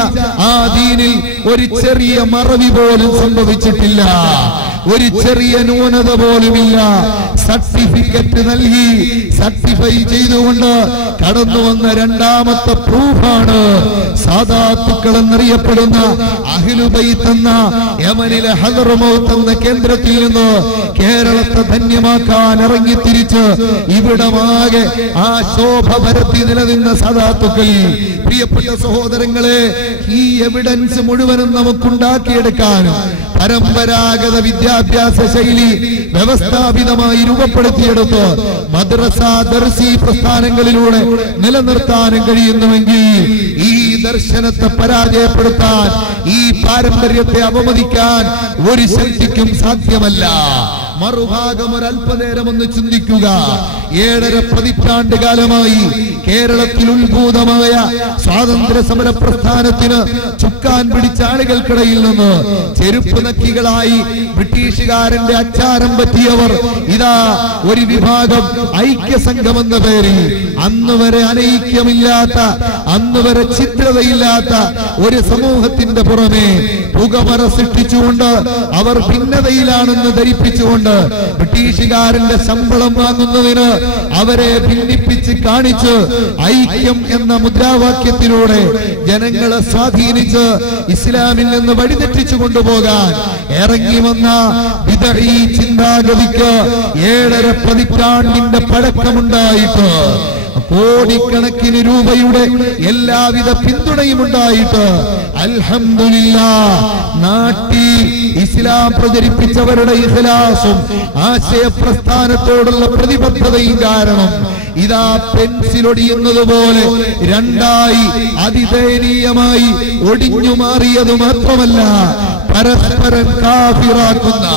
ആ ദീനിൽ ഒരു ചെറിയ മറവി പോലും സംഭവിച്ചിട്ടില്ല, ഒരു ചെറിയ ന്യൂനത പോലുമില്ല. സർട്ടിഫിക്കറ്റ് നൽകി സർട്ടിഫൈ ചെയ്തുകൊണ്ട് കടന്നു വന്ന രണ്ടാമത്തെ പ്രൂഫാണ് സാദാത്തുക്കൾ എന്നറിയപ്പെടുന്ന അഹ്ലു ബൈത്ത് എന്ന യമനിലെ ഹദർമൗത്ത് എന്ന കേന്ദ്രത്തിൽ നിന്ന് കേരളത്തെ ധന്യമാക്കാൻ ഇറങ്ങിത്തിരിച്ച് ഇവിടമാകെ ആ ശോഭ പരത്തി നിലനിന്ന സാദാത്തുക്കൾ. പ്രിയപ്പെട്ട സഹോദരങ്ങളെ, ഈ എവിഡൻസ് മുഴുവനും നമുക്കുണ്ടാക്കിയെടുക്കാനും പരമ്പരാഗത വിദ്യാഭ്യാസ ശൈലി വ്യവസ്ഥാപിതമായി രൂപപ്പെടുത്തിയെടുത്ത് മദ്രസ ദർസി പ്രസ്ഥാനങ്ങളിലൂടെ നിലനിർത്താനും കഴിയുന്നുവെങ്കിൽ ഈ ദർശനത്തെ പരാജയപ്പെടുത്താൻ, ഈ പാരമ്പര്യത്തെ അവമതിക്കാൻ ഒരു ശക്തിക്കും സാധ്യമല്ല. മറുഭാഗം ഒരല്പനേരം ഒന്ന് ചിന്തിക്കുക. 7.5 പതിറ്റാണ്ട് കാലമായി കേരളത്തിൽ ഉത്ഭൂതമായ സ്വാതന്ത്ര്യ സമര പ്രസ്ഥാനത്തിന് ചുക്കാൻ പിടിച്ച ആളുകൾക്കിടയിൽ നിന്ന് ചെരുപ്പ് നക്കികളായി ബ്രിട്ടീഷുകാരന്റെ അച്ചാരം പറ്റിയവർ ഇതാ ഒരു വിഭാഗം ഐക്യസംഘം എന്ന പേരിൽ അന്ന് വരെ അനൈക്യമില്ലാത്ത, അന്ന് വരെ ഛിദ്രതയില്ലാത്ത ഒരു സമൂഹത്തിന്റെ പുറമെ പുകമറ സൃഷ്ടിച്ചുകൊണ്ട് അവർ ഭിന്നതയിലാണെന്ന് ധരിപ്പിച്ചുകൊണ്ട് ബ്രിട്ടീഷുകാരന്റെ ശമ്പളം വാങ്ങുന്നതിന് അവരെ ഭിന്നിപ്പിച്ച് കാണിച്ച് ഐക്യം എന്ന മുദ്രാവാക്യത്തിലൂടെ ജനങ്ങളെ സ്വാധീനിച്ച് ഇസ്ലാമിൽ നിന്ന് വഴിതെറ്റിച്ചു കൊണ്ടുപോകാൻ ഇറങ്ങി വന്ന ബിദ്ഈ ചിന്താഗതിക്ക് 7.5 പതിറ്റാണ്ടിന്റെ പഴക്കമുണ്ടായിട്ട്, കോടിക്കണക്കിന് രൂപയുടെ എല്ലാവിധ പിന്തുണയും ഉണ്ടായിട്ട് അൽഹംദുലില്ലാഹ് നാട്ടിൽ ഇസ്ലാം പ്രചരിപ്പിച്ചവരുടെ ഇഖ്ലാസും ആശയപ്രസ്ഥാനത്തോടുള്ള പ്രതിബദ്ധതയും കാരണം ഇതാ പെൻസിലൊടിയുന്നത് പോലെ രണ്ടായി അതിദയനീയമായി ഒടിഞ്ഞു മാറിയത് മാത്രമല്ല, പരസ്പരം കാഫിറാക്കുന്ന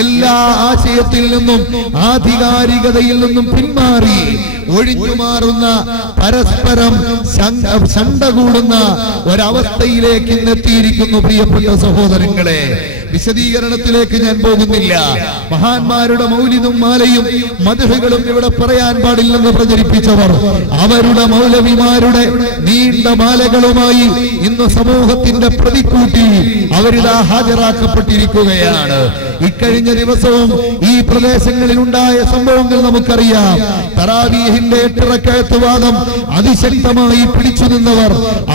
എല്ലാ ആശയത്തിൽ നിന്നും ആധികാരികതയിൽ നിന്നും പിന്മാറി ഒഴിഞ്ഞു മാറുന്ന, പരസ്പരം ശണ്ട കൂടുന്ന ഒരവസ്ഥയിലേക്ക് ഇന്നെത്തിയിരിക്കുന്നു. പ്രിയപ്പെട്ട സഹോദരങ്ങളെ, വിശദീകരണത്തിലേക്ക് ഞാൻ പോകുന്നില്ല. മഹാന്മാരുടെ മൗലിദും മാലയും മദ്ഹുകളും ഇവിടെ പറയാൻ പാടില്ലെന്ന് പ്രചരിപ്പിച്ചവർ അവരുടെ മൗലവിമാരുടെ നീണ്ട മാലകളുമായി ഇന്ന് സമൂഹത്തിന്റെ പ്രതിക്കൂട്ടിൽ അവരിതാ ഹാജരാക്കപ്പെട്ടിരിക്കുകയാണ്. ഇക്കഴിഞ്ഞ ദിവസവും ഈ പ്രദേശങ്ങളിൽ ഉണ്ടായ സംഭവങ്ങൾ നമുക്കറിയാം. തറാവീഹിന്റെ 8 റക്അത്ത് വാദം അതിശക്തമായി പിടിച്ചു നിന്നവർ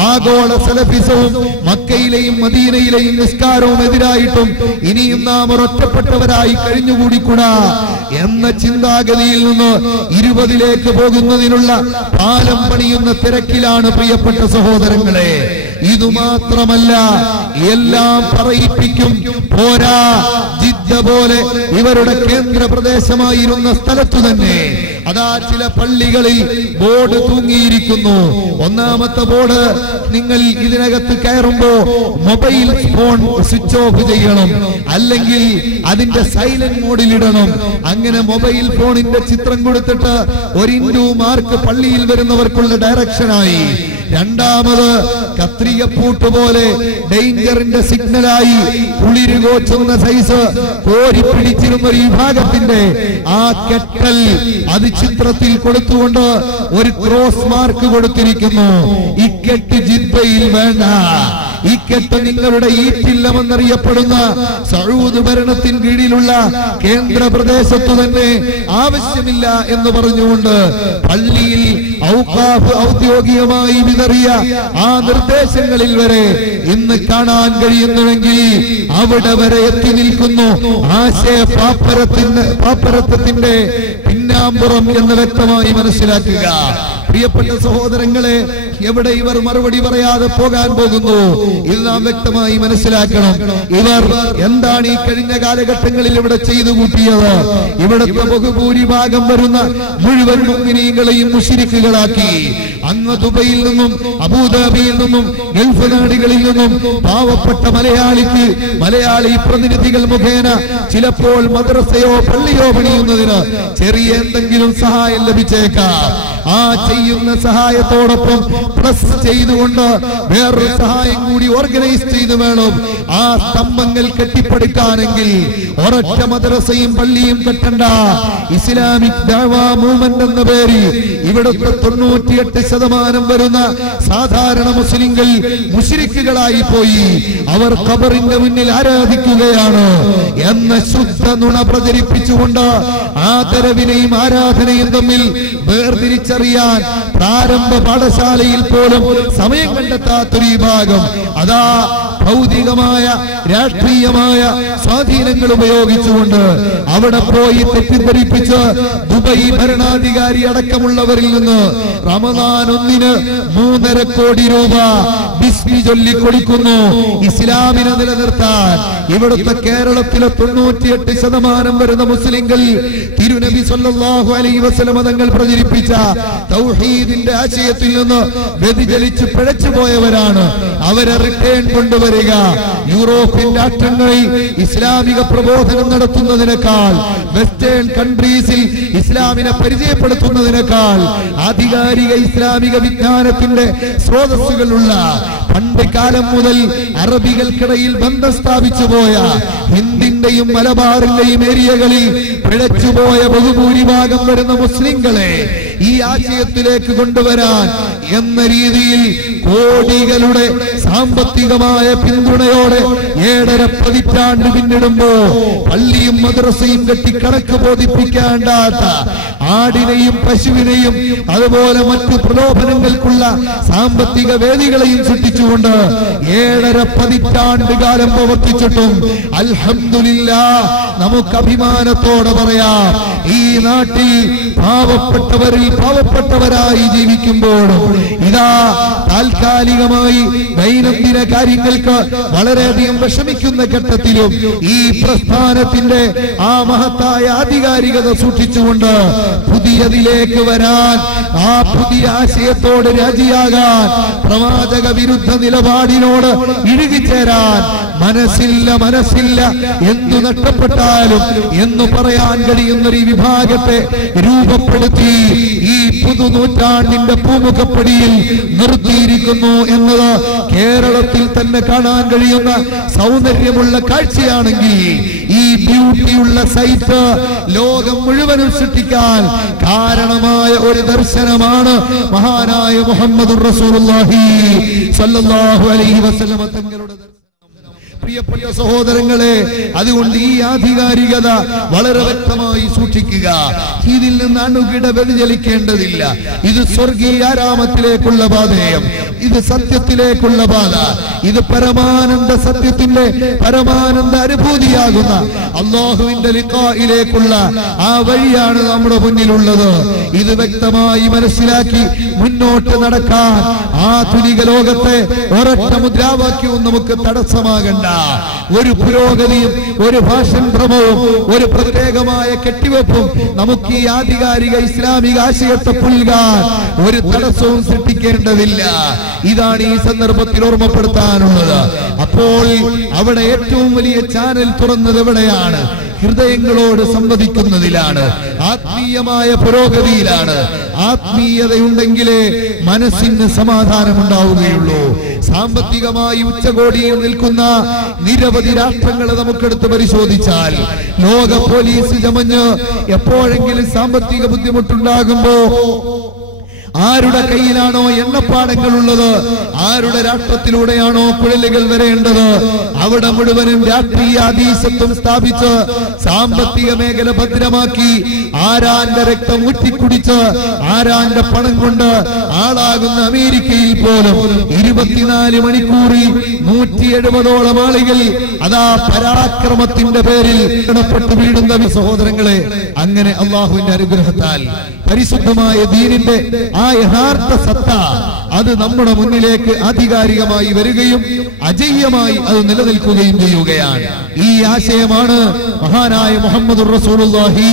ആഗോള സലഫിസവും മക്കയിലെയും മദീനയിലെയും നിസ്കാരവും എതിരായിട്ടും ഇനിയും നാം ഒറ്റപ്പെട്ടവരായി കഴിഞ്ഞുകൂടിക്കൂടാ എന്ന ചിന്താഗതിയിൽ നിന്ന് 20ലേക്ക് പോകുന്നതിനുള്ള പാലം പണിയുന്ന തിരക്കിലാണ് പ്രിയപ്പെട്ട സഹോദരങ്ങളെ. ഇതുമാത്രമല്ല, എല്ലാം പറയിപ്പിക്കും പോരാ, ജിദ്ദ പോലെ ഇവരുടെ കേന്ദ്ര പ്രദേശമായിരുന്ന സ്ഥലത്തു തന്നെ അതാ ചില പള്ളികളിൽ ബോർഡ് തൂങ്ങിയിരിക്കുന്നു. ഒന്നാമത്തെ ബോർഡ്, നിങ്ങൾ ഇതിനകത്ത് കയറുമ്പോ മൊബൈൽ ഫോൺ സ്വിച്ച് ഓഫ് ചെയ്യണം, അല്ലെങ്കിൽ അതിന്റെ സൈലന്റ് മോഡിൽ ഇടണം. അങ്ങനെ മൊബൈൽ ഫോണിന്റെ ചിത്രം കൊടുത്തിട്ട് ഒരു ഇൻഡു മാർക്ക് പള്ളിയിൽ വരുന്നവർക്കുള്ള ഡയറക്ഷനായി. രണ്ടാമത്, കത്രികപ്പൂട്ട് പോലെ ഡേഞ്ചറിന്റെ സിഗ്നലായി കുളിരുകോച്ചുന്ന സൈസ് കോരി പിടിച്ചിരുന്ന ഒരു വിഭാഗത്തിന്റെ ആ കെട്ടൽ അത് ചിത്രത്തിൽ കൊടുത്തുകൊണ്ട് ഒരു ക്രോസ് മാർക്ക് കൊടുത്തിരിക്കുന്നു. ഇക്കെട്ട് ജിദ്ദയിൽ വേണ്ട, ഈ കെട്ട് നിങ്ങളുടെ ഈറ്റില്ലമെന്നറിയപ്പെടുന്ന സഊദ് ഭരണത്തിന് കീഴിലുള്ള കേന്ദ്ര പ്രദേശത്തു തന്നെ ആവശ്യമില്ല എന്ന് പറഞ്ഞുകൊണ്ട് പള്ളിയിൽ ഔഖാഫ് ഔദ്യോഗികമായി വിതറിയ ആ നിർദ്ദേശങ്ങളിൽ വരെ ഇന്ന് കാണാൻ കഴിയുന്നുവെങ്കിൽ അവിടെ വരെ എത്തി നിൽക്കുന്നു ആശയ പാപ്പരത്വത്തിന്റെ പിന്നാമ്പുറം എന്ന് വ്യക്തമായി മനസ്സിലാക്കുക. പ്രിയപ്പെട്ട സഹോദരങ്ങളെ, എവിടെ ഇവർ മറുപടി പറയാതെ പോകാൻ പോകുന്നു ഇത് നാം വ്യക്തമായി മനസ്സിലാക്കണം. ഇവർ എന്താണ് ഈ കഴിഞ്ഞ കാലഘട്ടങ്ങളിൽ ഇവിടെ ചെയ്തു കൂട്ടിയത്? ഇവിടുത്തെ ബഹുഭൂരിഭാഗം വരുന്ന മുഴുവൻ മുഅ്മിനീങ്ങളെയും മുശ്രിക്കുകളാക്കി. അങ്ങ് ദുബൈയിൽ നിന്നും അബൂദാബിയിൽ നിന്നും ഗൾഫ് നാടുകളിൽ നിന്നും പാവപ്പെട്ട മലയാളി പ്രതിനിധികൾ മുഖേന ചിലപ്പോൾ മദ്രസയോ പള്ളിയോ പണിയുന്നതിന് ചെറിയ എന്തെങ്കിലും സഹായം ലഭിച്ചേക്കാം. ആ ചെയ്യുന്ന സഹായത്തോടൊപ്പം പ്ലസ് ചെയ്തുകൊണ്ട് വേറൊരു സഹായം കൂടി ഓർഗനൈസ് ചെയ്തു വേണം ആ സ്തംഭങ്ങൾ കെട്ടിപ്പടുക്കാനെങ്കിൽ. ഒരൊറ്റ മദ്രസയും പള്ളിയും കെട്ടണ്ട. ഇസ്ലാമിക് ദഅവാ മൂവ്മെന്റ് എന്ന പേരിൽ ഇവിടുത്തെ 98% വരുന്ന സാധാരണ മുസ്ലിങ്ങൾ മുശ്രിക്കുകളായി പോയി. അവർ ഖബറിന്റെ മുന്നിൽ ആരാധിക്കുകയാണ് എന്ന ശുദ്ധ നുണ പ്രചരിപ്പിച്ചുകൊണ്ട് ആദരവിനെയും ആരാധനയും തമ്മിൽ വേർതിരിച്ചറിയാൻ പ്രാരംഭ പാഠശാലയിൽ പോലും സമയം കണ്ടെത്താത്തൊരു വിഭാഗം അതാ ഭൗതികമായ രാഷ്ട്രീയമായ സ്വാധീനങ്ങൾ ഉപയോഗിച്ചുകൊണ്ട് അവിടെ പോയി തെറ്റിദ്ധരിപ്പിച്ച് ദുബൈ ഭരണാധികാരി അടക്കമുള്ളവരിൽ നിന്ന് റമദാൻ 1-ന് 3.5 കോടി രൂപ ബിസ്മി ചൊല്ലി കൊടുക്കുന്നു ഇസ്ലാമിനെ നിലനിർത്താൻ. ഇവിടുത്തെ കേരളത്തിലെ 98% വരുന്ന മുസ്ലിങ്ങൾ തിരുനബി സല്ലല്ലാഹു അലൈഹി വസല്ലം തങ്ങൾ പ്രചരിപ്പിച്ച തൗഹീദിന്റെ ആശയത്തിൽ നിന്ന് വ്യതിചലിച്ച് പിഴച്ചു പോയവരാണ്. അവരെ റിട്ടേൺ കൊണ്ടുവരിക. യൂറോപ്യൻ രാഷ്ട്രങ്ങളിൽ ഇസ്ലാമിക പ്രബോധനം നടത്തുന്നതിനേക്കാൾ വെസ്റ്റേൺ കൺട്രീസിൽ ഇസ്ലാമിനെ പരിചയപ്പെടുത്തുന്നതിനേക്കാൾ ആധികാരിക ഇസ്ലാമിക വിജ്ഞാനത്തിന്റെ സ്രോതസ്സുകളുള്ള പണ്ട് കാലം മുതൽ അറബികൾക്കിടയിൽ ബന്ധം സ്ഥാപിച്ചു പോയ ഹിന്ദിന്റെയും മലബാറിന്റെയും ഏരിയകളിൽ പിഴച്ചുപോയ ബഹുഭൂരിഭാഗം വരുന്ന മുസ്ലിങ്ങളെ ഈ ആശയത്തിലേക്ക് കൊണ്ടുവരാൻ എന്ന രീതിയിൽ കോടികളുടെ സാമ്പത്തികമായ പിന്തുണയോടെ 7.5 പതിറ്റാണ്ട് പിന്നിടുമ്പോ പള്ളിയും മദ്രസയും കെട്ടി കണക്ക് ബോധിപ്പിക്കാണ്ടാത്ത ആടിനെയും പശുവിനെയും അതുപോലെ മറ്റു പ്രലോഭനങ്ങൾക്കുള്ള സാമ്പത്തിക വേദികളെയും സൃഷ്ടിച്ചുകൊണ്ട് 7.5 പതിറ്റാണ്ട് കാലം പ്രവർത്തിച്ചിട്ടും അൽഹംദുലില്ലാഹ് നമുക്ക് അഭിമാനത്തോടെ പറയാം ഈ നാട്ടിൽ പാവപ്പെട്ടവരിൽ പാവപ്പെട്ടവരായി ജീവിക്കുമ്പോഴും ഇതാ താൽക്കാലികമായി ദൈനംദിന കാര്യങ്ങൾക്ക് വളരെയധികം വിഷമിക്കുന്ന ഘട്ടത്തിലും ഈ പ്രസ്ഥാനത്തിന്റെ ആ മഹത്തായ ആധികാരികത സൂക്ഷിച്ചുകൊണ്ട് പുതിയതിലേക്ക് വരാൻ ആ പുതിയ ആശയത്തോട് രാജിയാകാൻ പ്രവാചക വിരുദ്ധ നിലപാടിനോട് ഇഴുകിച്ചേരാൻ മനസ്സില്ല എന്തു നഷ്ടപ്പെട്ടാലും എന്ന് പറയാൻ കഴിയുന്നൊരു വിഭാഗത്തെ രൂപപ്പെടുത്തി ഈ പുതുനൂറ്റാണ്ടിന്റെ പൂമുഖപ്പടിയിൽ നിർത്തിയിരിക്കുന്നു എന്നത് കേരളത്തിൽ തന്നെ കാണാൻ കഴിയുന്ന സൗന്ദര്യമുള്ള കാഴ്ചയാണെങ്കിൽ ഈ ബ്യൂട്ടിയുള്ള സൈറ്റ് ലോകം മുഴുവനും സൃഷ്ടിക്കാൻ കാരണമായ ഒരു ദർശനമാണ് മഹാനായ മുഹമ്മദുർ റസൂലുള്ളാഹി സ്വല്ലല്ലാഹു അലൈഹി വസല്ലം തങ്ങളുടെ. പ്രിയപ്പെട്ട സഹോദരങ്ങളെ, അതുകൊണ്ട് ഈ ആധികാരികത വളരെ വ്യക്തമായി സൂക്ഷിക്കുക. ഇതിൽ നിന്ന് അണുകിട വ്യതിചലിക്കേണ്ടതില്ല. ഇത് സ്വർഗീയ ആരാമത്തിലേക്കുള്ള പാതയം, ഇത് സത്യത്തിലേക്കുള്ള പാത, ഇത് പരമാനന്ദ സത്യത്തിന്റെ പരമാനന്ദ അനുഭൂതിയാകുന്ന അല്ലാഹുവിന്റെ ലിഖായിലേക്കുള്ള ആ വഴിയാണ് നമ്മുടെ മുന്നിലുള്ളത്. ഇത് വ്യക്തമായി മനസ്സിലാക്കി മുന്നോട്ട് നടക്കാൻ ആധുനിക ലോകത്തെ ഒരൊറ്റ മുദ്രാവാക്യവും നമുക്ക് തടസ്സമാകണ്ട. ഒരു പുരോഗതിയും ഒരു ഭാഷൻ ഭ്രമവും ഒരു പ്രത്യേകമായ കെട്ടിവെപ്പും നമുക്ക് ഈ ആധികാരിക ഇസ്ലാമിക ആശയത്തെ പുൽകാൻ ഒരു തടസ്സവും സൃഷ്ടിക്കേണ്ടതില്ല. ഇതാണ് ഈ സന്ദർഭത്തിൽ ഓർമ്മപ്പെടുത്താനുള്ളത്. അപ്പോൾ അവിടെ ഏറ്റവും വലിയ ചാനൽ തുറന്നത് എവിടെയാണ്? ഹൃദയങ്ങളോട് സംവദിക്കുന്നതിലാണ്, ആത്മീയമായ പുരോഗതിയിലാണ്. ആത്മീയതയുണ്ടെങ്കിലേ മനസ്സിന് സമാധാനമുണ്ടാവുകയുള്ളൂ. സാമ്പത്തികമായി ഉച്ചകോടിയിൽ നിൽക്കുന്ന നിരവധി രാഷ്ട്രങ്ങളെ നമുക്കെടുത്ത് പരിശോധിച്ചാൽ ലോക പോലീസ് ചമഞ്ഞ് എപ്പോഴെങ്കിലും സാമ്പത്തിക ബുദ്ധിമുട്ടുണ്ടാകുമ്പോ ആരുടെ കയ്യിലാണോ എണ്ണപ്പാടങ്ങൾ ഉള്ളത്, ആരുടെ രാഷ്ട്രത്തിലൂടെയാണോ കുഴലുകൾ വരേണ്ടത്, അവിടെ മുഴുവനും രാഷ്ട്രീയ അധീശത്വം സ്ഥാപിച്ച് സാമ്പത്തിക മേഖല ഭദ്രമാക്കി ആരാന്റെ രക്തം ഊറ്റിക്കുടിച്ച് ആരാന്റെ പണം കൊണ്ട് ആളാകുന്ന അമേരിക്കയിൽ പോലും 24 മണിക്കൂറിൽ 170ഓളം ആളുകൾ അതാ പരാക്രമത്തിന്റെ പേരിൽ ഇടപെട്ട് വീഴുന്ന സഹോദരങ്ങളെ, അങ്ങനെ അള്ളാഹുവിന്റെ അനുഗ്രഹത്താൽ പരിശുദ്ധമായ ദീനിന്റെ ആ യഥാർത്ഥ സത്ത അത് നമ്മുടെ മുന്നിലേക്ക് ആധികാരികമായി വരികയും അജയ്യമായി അത് നിലനിൽക്കുകയും ചെയ്യുകയാണ്. ഈ ആശയമാണ് മഹാനായ മുഹമ്മദുർ റസൂലുള്ളാഹി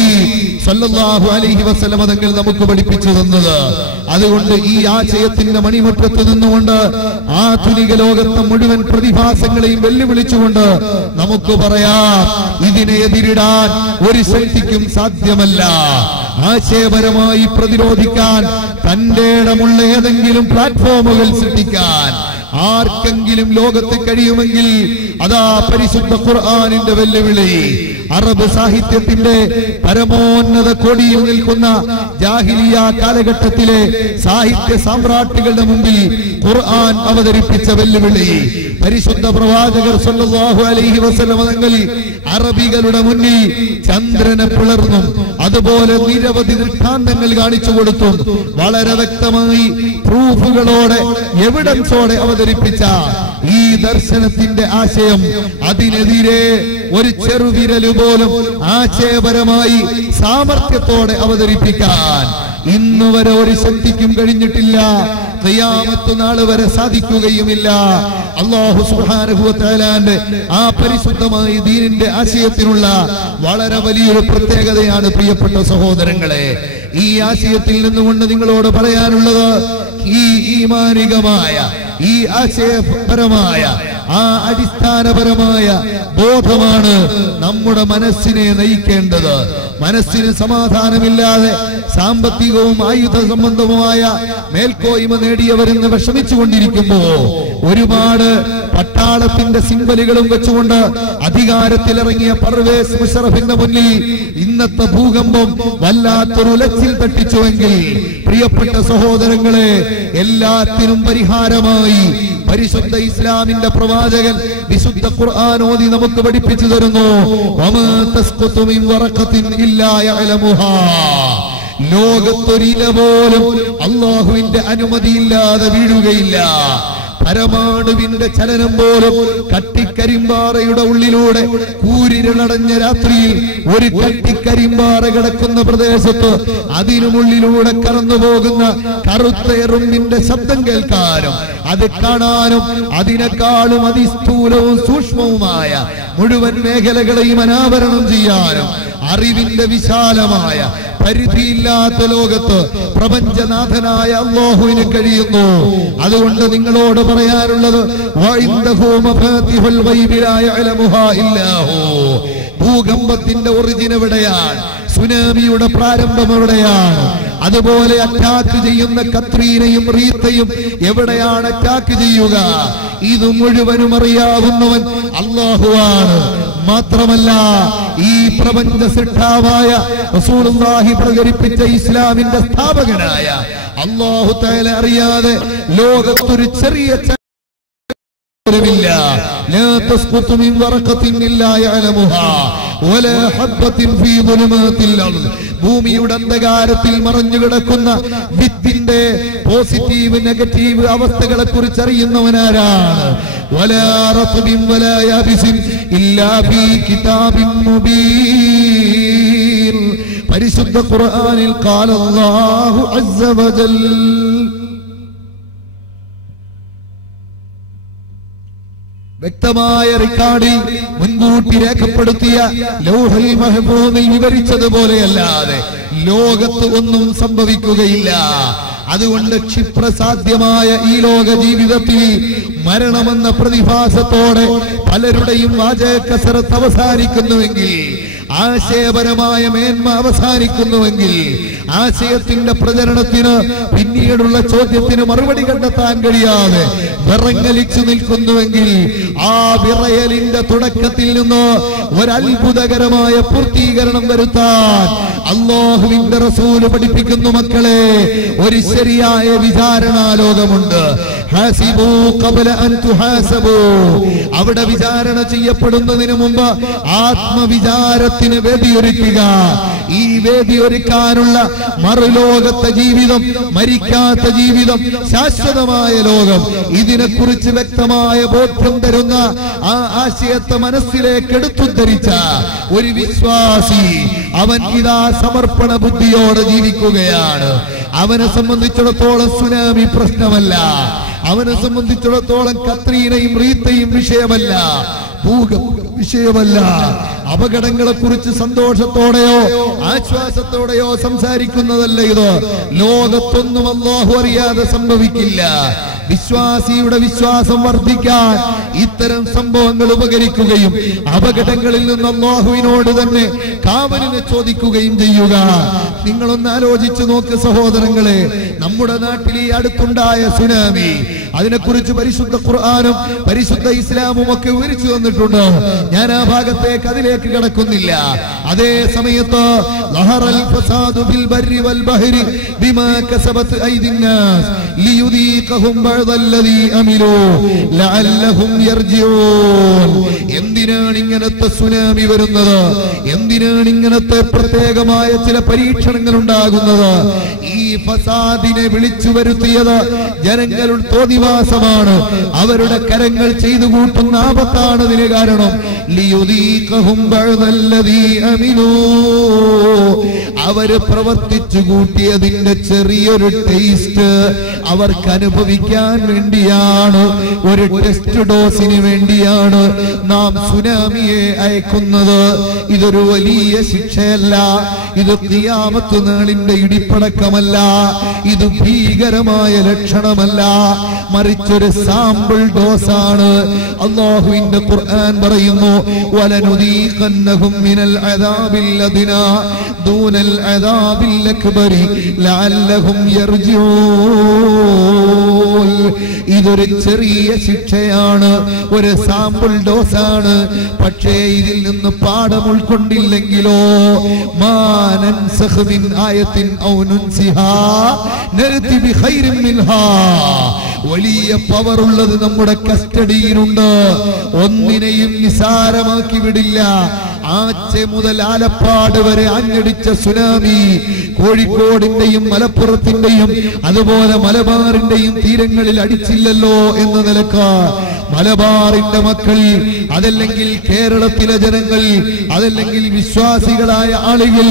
സ്വല്ലല്ലാഹു അലൈഹി വസല്ലം തങ്ങൾ നമുക്ക് പഠിപ്പിച്ചു തന്നത്. അതുകൊണ്ട് ഈ ആശയത്തിന്റെ മണിമുറ്റത്ത് നിന്നുകൊണ്ട് ആധുനിക ലോകത്തെ മുഴുവൻ പ്രതിഭാസങ്ങളെയും വെല്ലുവിളിച്ചുകൊണ്ട് നമുക്ക് പറയാം, ഇതിനെ എതിരിടാൻ ഒരു ശക്തിക്കും സാധ്യമല്ല. ആശയപരമായി പ്രതിരോധിക്കാൻ തന്റെ ഇടമുള്ള ഏതെങ്കിലും പ്ലാറ്റ്ഫോമുകൾ സൃഷ്ടിക്കാൻ ആർക്കെങ്കിലും ലോകത്ത് കഴിയുമെങ്കിൽ അതാ പരിശുദ്ധ ഖുർആനിന്റെ വെല്ലുവിളി. അറബ് സാഹിത്യത്തിന്റെ പരമോന്നത കൊടിയിൽ നിൽക്കുന്ന ജാഹിലിയ കാലഘട്ടത്തിലെ സാഹിത്യ സാമ്രാട്ടുകളുടെ മുമ്പിൽ ഖുർആൻ അവതരിപ്പിച്ച വെല്ലുവിളി. പരിശുദ്ധ പ്രവാചകർ സല്ലല്ലാഹു അലൈഹി വസല്ലം തങ്ങൾ അറബികളുടെ മുന്നിൽ ചന്ദ്രനെ പിളർന്നും അതുപോലെ നിരവധി ദൃഷ്ടാന്തങ്ങൾ കാണിച്ചു കൊടുത്തും വളരെ വ്യക്തമായി പ്രൂഫുകളോടെ എവിഡൻസോടെ അവതരിപ്പിച്ച ഈ ദർശനത്തിന്റെ ആശയം അതിനെതിരെ ഒരു ചെറുവിരല് പോലും ആശയപരമായി സാമർത്ഥ്യത്തോടെ അവതരിപ്പിക്കാൻ ഇന്നുവരെ ഒരു ശക്തിക്കും കഴിഞ്ഞിട്ടില്ല. ഖിയാമത്ത് നാൾ വരെ സാധിക്കുകയുമില്ല. അല്ലാഹു സുബ്ഹാനഹു വ തആലാന്റെ ആ പരിശുദ്ധമായ ദീനിന്റെ ആശയത്തിനുള്ള വളരെ വലിയൊരു പ്രത്യേകതയാണ് പ്രിയപ്പെട്ട സഹോദരങ്ങളെ. ഈ ആശയത്തിൽ നിന്നുകൊണ്ട് നിങ്ങളോട് പറയാനുള്ളത് ഈ ഈമാനികമായ ഈ ആശയപരമായ ആ അടിസ്ഥാനപരമായ ബോധമാണ് നമ്മുടെ മനസ്സിനെ നയിക്കേണ്ടത്. മനസ്സിന് സമാധാനമില്ലാതെ സാമ്പത്തികവും ആയുധ സംബന്ധവുമായ മേൽക്കോയ്മ നേടിയവരെന്ന് വിഷമിച്ചുകൊണ്ടിരിക്കുമ്പോ ഒരുപാട് പട്ടാളത്തിന്റെ സിംബലുകളും വെച്ചുകൊണ്ട് അധികാരത്തിലിറങ്ങിയ പർവേസ് മുശറഫിന്റെ മുന്നിൽ ഇന്നത്തെ ഭൂകമ്പം വല്ലാത്തൊരു ഉലച്ചിൽ തട്ടിച്ചുവെങ്കിൽ പ്രിയപ്പെട്ട സഹോദരങ്ങളെ, എല്ലാത്തിനും പരിഹാരമായി പരിശുദ്ധ ഇസ്ലാമിന്റെ പ്രവാചകൻ വിശുദ്ധ ഖുർആൻ ഓതി നമുക്ക് പഠിപ്പിച്ചു തരുന്നു. വമാ തസ്ഖുതു മിൻ വറഖത്തിൻ ഇല്ലാ യഅലമുഹാ. ലോകത്തൊരില പോലും അല്ലാഹുവിന്റെ അനുമതിയില്ലാതെ വീഴുകയില്ല. പരമാണുവിന്റെ ചലനം പോലും കട്ടിക്കരിമ്പാറയുടെ ഉള്ളിലൂടെ കൂരിരുളടഞ്ഞ രാത്രിയിൽ ഒരു കട്ടിക്കരിമ്പാറ കിടക്കുന്ന പ്രദേശത്ത് അതിനുള്ളിലൂടെ കടന്നു പോകുന്ന കറുത്ത എറുമ്പിന്റെ ശബ്ദം കേൾക്കാനും അത് കാണാനും അതിനേക്കാളും അതിസ്ഥൂലവും സൂക്ഷ്മവുമായ മുഴുവൻ മേഖലകളെയും അനാവരണം ചെയ്യാനും അറിവിന്റെ വിശാലമായ പരിധിയില്ലാത്ത ലോകത്ത് പ്രപഞ്ചനാഥനായ അല്ലാഹുവിന് കഴിയുന്നു. അതുകൊണ്ട് നിങ്ങളോട് പറയാനുള്ളത് ഭൂകമ്പത്തിന്റെ ഒറിജിൻ എവിടെയാണ്? സുനാമിയുടെ പ്രാരംഭം എവിടെയാണ്? അതുപോലെ അറ്റാക്ക് ചെയ്യുന്ന കത്രീനയും റീത്തയും എവിടെയാണ് അറ്റാക്ക് ചെയ്യുക? ഇത് മുഴുവനും അറിയാവുന്നവൻ അല്ലാഹുവാണ്. മാത്രമല്ല ഈ പ്രപഞ്ച സൃഷ്ടാവായ റസൂലുള്ളാഹി പ്രചരിപ്പിച്ച ഇസ്ലാമിന്റെ സ്ഥാപകനായ അല്ലാഹു തആല അറിയാതെ ലോകത്തൊരു ചെറിയ لا تسقط من ورقة إلا يعلمها ولا حبة في ظلمات الأرض. ഭൂമിയുടെ അന്ധകാരത്തിൽ മറഞ്ഞു കിടക്കുന്ന വിത്തിന്റെ പോസിറ്റീവ് നെഗറ്റീവ് അവസ്ഥകളെ കുറിച്ച് അറിയുന്നവനാരാണ്? ولا رطب ولا يابس إلا في كتاب مبين. പരിശുദ്ധ ഖുർആനിൽ قال الله عز وجل വ്യക്തമായ റിക്കാർഡിൽ മുൻകൂട്ടി രേഖപ്പെടുത്തിയ ലൗഹുൽ മഹ്ഫൂസിൽ വിവരിച്ചതുപോലെയല്ലാതെ ലോകത്ത് ഒന്നും സംഭവിക്കുകയില്ല. അതുകൊണ്ട് ക്ഷിപ്രസാധ്യമായ ഈ ലോക ജീവിതത്തിൽ മരണമെന്ന പ്രതിഭാസത്തോടെ പലരുടെയും വാചകസരത്ത് അവസാനിക്കുന്നുവെങ്കിൽ, ആശയപരമായ മേന്മ അവസാനിക്കുന്നുവെങ്കിൽ, ആശയത്തിന്റെ പ്രചരണത്തിന് പിന്നീടുള്ള ചോദ്യത്തിന് മറുപടി കണ്ടെത്താൻ കഴിയാതെ വിറങ്ങലിച്ചു നിൽക്കുന്നുവെങ്കിൽ, ആ വിറയലിന്റെ തുടക്കത്തിൽ നിന്ന് ഒരത്ഭുതകരമായ പൂർത്തീകരണം വരുത്താൻ അല്ലാഹുവിന്റെ റസൂല് പഠിപ്പിക്കുന്നു. മക്കളെ, ഒരു ശരിയായ വിചാരണാ ലോകമുണ്ട്. ഹാസിബൂ ഖബ്ല അൻ തുഹാസബൂ. അവിടെ വിചാരണ ചെയ്യപ്പെടുന്നതിന് മുമ്പ് ആത്മവിചാരത്തിന് വേദിയൊരുക്കുക. ഈ വേദിയൊരുക്കാനുള്ള മറുലോകത്തെ ജീവിതം, മരിക്കാത്ത ജീവിതം, ശാശ്വതമായ ലോകം, ഇതിനെക്കുറിച്ച് വ്യക്തമായ ബോധ്യം തരുന്ന ആ ആശയത്തെ മനസ്സിലേക്ക് എടുത്തുദ്ധരിച്ച ഒരു വിശ്വാസി അവൻ ഇതാ സമർപ്പണ ബുദ്ധിയോടെ ജീവിക്കുകയാണ്. അവനെ സംബന്ധിച്ചിടത്തോളം സുനാമി പ്രശ്നമല്ല. അവനെ സംബന്ധിച്ചിടത്തോളം കത്രീനയും റീത്തയും വിഷയമല്ല, ഭൂകമ്പം വിഷയമല്ല. അപകടങ്ങളെ കുറിച്ച് സന്തോഷത്തോടെയോ ആശ്വാസത്തോടെയോ സംസാരിക്കുന്നതല്ല ഇത്. ലോകത്തൊന്നും അല്ലാഹു അറിയാതെ സംഭവിക്കില്ല. വിശ്വാസിയുടെ വിശ്വാസം വർദ്ധിക്കാൻ ഇത്തരം സംഭവങ്ങൾ ഉപകരിക്കുകയും അപകടങ്ങളിൽ നിന്ന് അല്ലാഹുവിനോട് തന്നെ കാവലിനെ ചോദിക്കുകയും ചെയ്യുക. നിങ്ങളൊന്ന് ആലോചിച്ചു നോക്ക് സഹോദരങ്ങളെ, നമ്മുടെ നാട്ടിൽ ഈ അടുത്തുണ്ടായ സുനാമി, അതിനെക്കുറിച്ച് പരിശുദ്ധ ഖുർആനും പരിശുദ്ധ ഇസ്ലാമും ഒക്കെ വിവരിച്ചു തന്നിട്ടുണ്ട്. ഞാൻ ആ ഭാഗത്തേക്ക് അതിലേക്ക് കടക്കുന്നില്ല. അതേ സമയത്ത് ലഹറൽ ഫസാദു ബിൽ ബർരി വൽ ബഹരി ബിമാ കസബത് ഐദിൻ നാസ് ലിയുദീഖഹും ബഅദല്ലദീ അമിലൂ ലഅല്ലഹും യർജിഊൻ. എന്തിനാണ് ഇങ്ങനത്തെ സുനാമി വരുന്നത്? എന്തിനാണ് ഇങ്ങനത്തെ പ്രത്യേകമായ ചില പരീക്ഷണങ്ങൾ ഉണ്ടാകുന്നത്? ഈ ഫസാദിനെ വിളിച്ചു വരുത്തിയത് ജനങ്ങളുടെ തോന്നിവാസമാണ്. അവരുടെ കരങ്ങൾ ചെയ്തു കൂട്ടുന്ന ആപത്താണ് ഇതിന് കാരണം. ലിയുദീഖഹും ബഅദല്ലദീ അമിലൂ, അവര് പ്രവർത്തിച്ചു കൂട്ടിയതിന്റെ ചെറിയൊരു ടേസ്റ്റ് അവർക്ക് അനുഭവിക്കാൻ വേണ്ടിയാണ്, ഒരു ടെസ്റ്റ് ഡോസിന് വേണ്ടിയാണ് നാം സുനാമിയെ അയക്കുന്നത്. ഇതൊരു വലിയ ശിക്ഷയല്ല, ഇത് ഖിയാമത്ത് നാളിന്റെ ഇടിപ്പടക്കമല്ല, ഇത് ഭീകരമായ ലക്ഷണമല്ല, മറിച്ചൊരു സാമ്പിൾ ഡോസാണ്. അല്ലാഹുവിന്റെ ഖുർആൻ പറയുന്നു, വലനുദീഖന്നഹും മിനൽ അദാബിൽ അദ്നാ ദൂനൽ അദാബിൽ അക്ബരി ലഅല്ലഹും യർജിഊൻ. ഇതൊരു ചെറിയ ശിക്ഷയാണ്, ഒരു സാമ്പിൾ ഡോസാണ്. പക്ഷേ ഇതിൽ നിന്ന് പാഠം ഉൾക്കൊണ്ടില്ലെങ്കിലോ, മാ നൻസഖ് മിൻ ആയത്തിൻ ഔ നുൻസിഹാ നഅതി ബിഖൈരിൻ മിൻഹാ. വലിയ പവർ ഉള്ളത് നമ്മുടെ കസ്റ്റഡിയിലുണ്ട്. ഒന്നിനെയും നിസാരമാക്കി വിടില്ല. ആച്ച മുതൽ ആലപ്പാട് വരെ ആഞ്ഞടിച്ച സുനാമി കോഴിക്കോടിന്റെയും മലപ്പുറത്തിന്റെയും അതുപോലെ മലബാറിന്റെയും തീരങ്ങളിൽ അടിച്ചില്ലല്ലോ എന്ന നിലക്ക് മലബാറിന്റെ മക്കൾ, അതല്ലെങ്കിൽ കേരളത്തിലെ ജനങ്ങൾ, അതല്ലെങ്കിൽ വിശ്വാസികളായ ആളുകൾ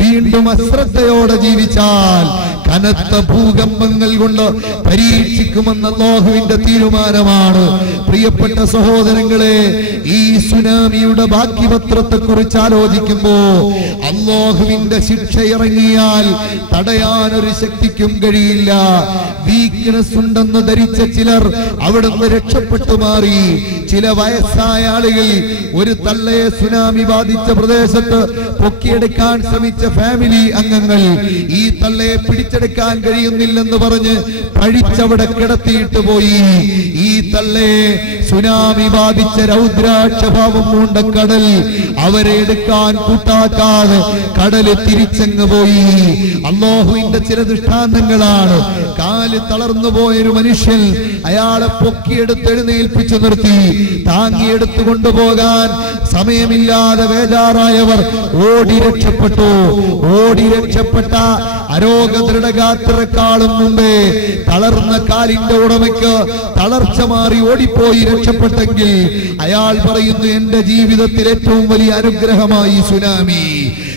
വീണ്ടും അശ്രദ്ധയോടെ ജീവിച്ചാൽ കനത്ത ഭൂകമ്പങ്ങൾ കൊണ്ട് പരീക്ഷിക്കുമെന്ന അല്ലാഹുവിന്റെ തീരുമാനമാണ്. പ്രിയപ്പെട്ട സഹോദരങ്ങളെ, ഈ സുനാമിയുടെ ബാക്കി പത്രത്തെ കുറിച്ച് ആലോചിക്കുമ്പോ അല്ലാഹുവിന്റെ ശിക്ഷ ഇറങ്ങിയാൽ തടയാൻ ഒരു ശക്തിക്കും കഴിയില്ല. വീക്ക്നെസ് ഉണ്ടെന്ന് ധരിച്ച ചിലർ അവിടുന്ന് രക്ഷപ്പെട്ടു മാറി. ചില വയസ്സായ ആളുകൾ, ഒരു തള്ളയെ സുനാമി ബാധിച്ച പ്രദേശത്ത് പൊക്കിയെടുക്കാൻ ശ്രമിച്ച ഫാമിലി അംഗങ്ങൾ ഈ തള്ളയെ പിടിച്ചെടുക്കാൻ കഴിയുന്നില്ലെന്ന് പറഞ്ഞ് പഴിച്ചവിടെ കിടത്തിയിട്ട് പോയി. ഈ തള്ളയെ സുനാമി ബാധിച്ച രൗദ്രാക്ഷഭാവം പൂണ്ട കടൽ അവരെ എടുക്കാൻ കൂട്ടാക്കാതെ കടല് തിരിച്ചങ്ങ് പോയി. അല്ലാഹുവിന്റെ ചില ദൃഷ്ടാന്തങ്ങളാണ്. കാല് തളർന്നു പോയൊരു മനുഷ്യൻ, അയാളെ പൊക്കിയെടുത്ത് എഴുന്നേൽപ്പിച്ചു നിർത്തി. താങ്ങിയെടുത്തു കൊണ്ടുപോകാൻ സമയമില്ലാതെ വേജാറായവർ ഓടി രക്ഷപ്പെട്ടു. ഓടി രക്ഷപ്പെട്ട അരോഗദൃഢഗാത്രക്കാളും മുമ്പേ തളർന്ന കാലിന്റെ ഉടമയ്ക്ക് തളർച്ച മാറി ഓടിപ്പോയി രക്ഷപ്പെട്ടെങ്കിൽ അയാൾ പറയുന്നു, എന്റെ ജീവിതത്തിൽ ഏറ്റവും വലിയ അനുഗ്രഹമായി സുനാമി.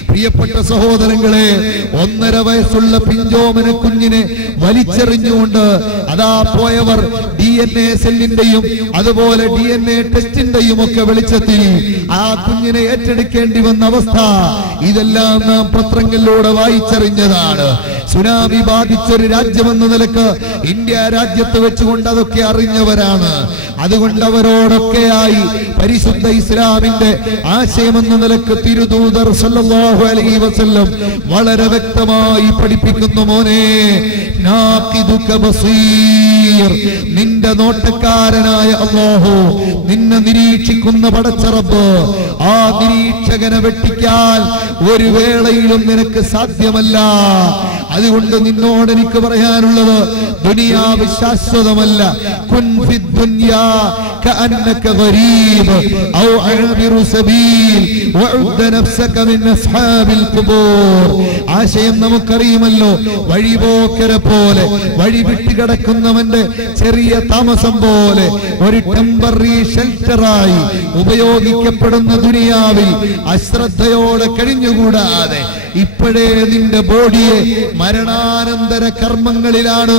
പ്രിയപ്പെട്ട സഹോദരങ്ങളെ, 1.5 വയസ്സുള്ള പിഞ്ചോമന കുഞ്ഞിനെ വലിച്ചെറിഞ്ഞുകൊണ്ട് അതാ പോയവർ DNA സെല്ലിന്റെയും അതുപോലെ DNA ടെസ്റ്റിന്റെയും ഒക്കെ വെളിച്ചത്തിൽ ആ കുഞ്ഞിനെ ഏറ്റെടുക്കേണ്ടി വന്ന അവസ്ഥ, ഇതെല്ലാം നാം പത്രങ്ങളിലൂടെ വായിച്ചറിഞ്ഞതാണ്. സുനാമി ബാധിച്ചൊരു രാജ്യമെന്ന നിലക്ക് ഇന്ത്യ രാജ്യത്ത് വെച്ചുകൊണ്ട് അതൊക്കെ അറിഞ്ഞവരാണ്. അതുകൊണ്ട് അവരോടൊക്കെയായി പരിശുദ്ധ ഇസ്ലാമിന്റെ ആശയമെന്ന നിലക്ക് തിരുദൂതർ സല്ലല്ലാഹു അലൈഹി വസല്ലം വളരെ വ്യക്തമായി പഠിപ്പിക്കുന്നു, മോനെ നാഖിദുക ബസീർ, നിന്റെ നോട്ടക്കാരനായ അല്ലാഹു, നിന്നെ നിരീക്ഷിക്കുന്ന പടച്ച റബ്ബ്, ആ നിരീക്ഷകനെ വെട്ടിക്കാൻ ഒരു വേളയിലും നിനക്ക് സാധ്യമല്ല. അതുകൊണ്ട് നിന്നോട് എനിക്ക് പറയാനുള്ളത്, ദുനിയാവ് ശാശ്വതമല്ല. കുൻ ഫിദ് ദുനിയാ കഅന്നക ഗരീബ് ഔ അഅബിറു സബീൽ വഉദ്ദ നഫ്സക മിൻ അസ്ഹാബിൽ ഖുബൂർ. ആശയം നമുക്കറിയുമല്ലോ. വഴിപോക്കരെ പോലെ, വഴി വിട്ടു കിടക്കുന്നവന്റെ ചെറിയ താമസം പോലെ, ഒരു ടെമ്പററി ഷെൽട്ടറായി ഉപയോഗിക്കപ്പെടുന്ന ദുനിയാവിൽ അശ്രദ്ധയോടെ കഴിഞ്ഞുകൂടാതെ ഇപ്പോഴേ നിന്റെ ബോഡിയെ മരണാനന്തര കർമ്മങ്ങളിലാണ്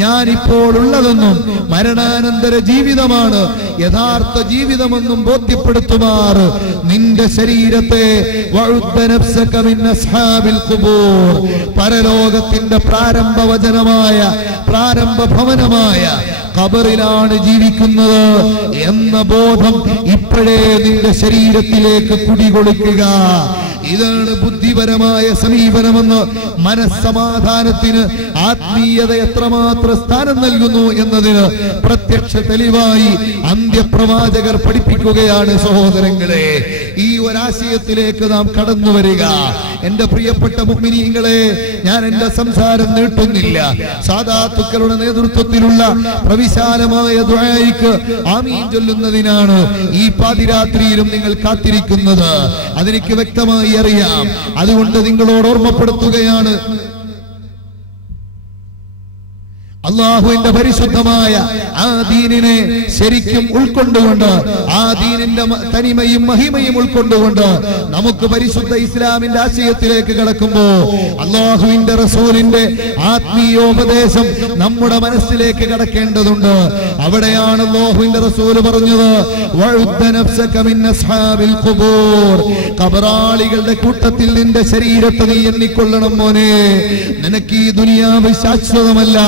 ഞാനിപ്പോൾ ഉള്ളതെന്നും മരണാനന്തര ജീവിതമാണ് യഥാർത്ഥ ജീവിതമെന്നും ബോധ്യപ്പെടുത്തുമാറ് നിന്റെ ശരീരത്തെ പരലോകത്തിന്റെ പ്രാരംഭ വചനമായ പ്രാരംഭ ഭവനമായ ഖബറിലാണ് ജീവിക്കുന്നത് എന്ന ബോധം ഇപ്പോഴേ നിന്റെ ശരീരത്തിലേക്ക് കുടികൊടുക്കുക. ഇതാണ് ബുദ്ധിപരമായ സമീപനമെന്ന്. മനസ്സമാധാനത്തിന് ആത്മീയത എത്രമാത്രം സ്ഥാനം നൽകുന്നു എന്നതിന് പ്രത്യക്ഷ തെളിവായി അന്ത്യപ്രവാചകർ പഠിപ്പിക്കുകയാണ്. സഹോദരങ്ങളെ, ഈ ഒരാശയത്തിലേക്ക് നാം കടന്നു വരിക. എന്റെ പ്രിയപ്പെട്ട മുഅ്മിനീങ്ങളെ, ഞാൻ എന്റെ സംസാരം നീട്ടുന്നില്ല. സാദാത്തുക്കളുടെ നേതൃത്വത്തിലുള്ള പ്രവിശാലമായ ദുആയിക്ക് ആമീൻ ചൊല്ലുന്നതിനാണ് ഈ പാതിരാത്രിയിലും നിങ്ങൾ കാത്തിരിക്കുന്നത്. അതെനിക്ക് വ്യക്തമായി അറിയാം. അതുകൊണ്ട് നിങ്ങളോട് ഓർമ്മപ്പെടുത്തുകയാണ്, അല്ലാഹുവിന്റെ പരിശുദ്ധമായ ആ ദീനിനെ ശരിക്കും ഉൾക്കൊണ്ടുകൊണ്ട്, ആ ദീനിന്റെ തനിമയും മഹിമയും ഉൾക്കൊണ്ടുകൊണ്ട് നമുക്ക് പരിശുദ്ധ ഇസ്ലാമിന്റെ ആശയത്തിലേക്ക് കടക്കുമ്പോ അല്ലാഹുവിന്റെ റസൂലിന്റെ ആത്മീയോപദേശം നമ്മുടെ മനസ്സിലേക്ക് കടക്കേണ്ടതുണ്ട്. അവിടെയാണ് അല്ലാഹുവിന്റെ റസൂൽ പറഞ്ഞത്, വഉദ്ദ നഫ്സക മിൻ അസ്ഹാബിൽ ഖുബൂർ, ഖബറാളികളുടെ കൂട്ടത്തിൽ നിന്റെ ശരീരത്തെ നീ എണ്ണിക്കൊള്ളണം മോനെ. നിനക്ക് ഈ ദുനിയാവ് ശാശ്വതമല്ല,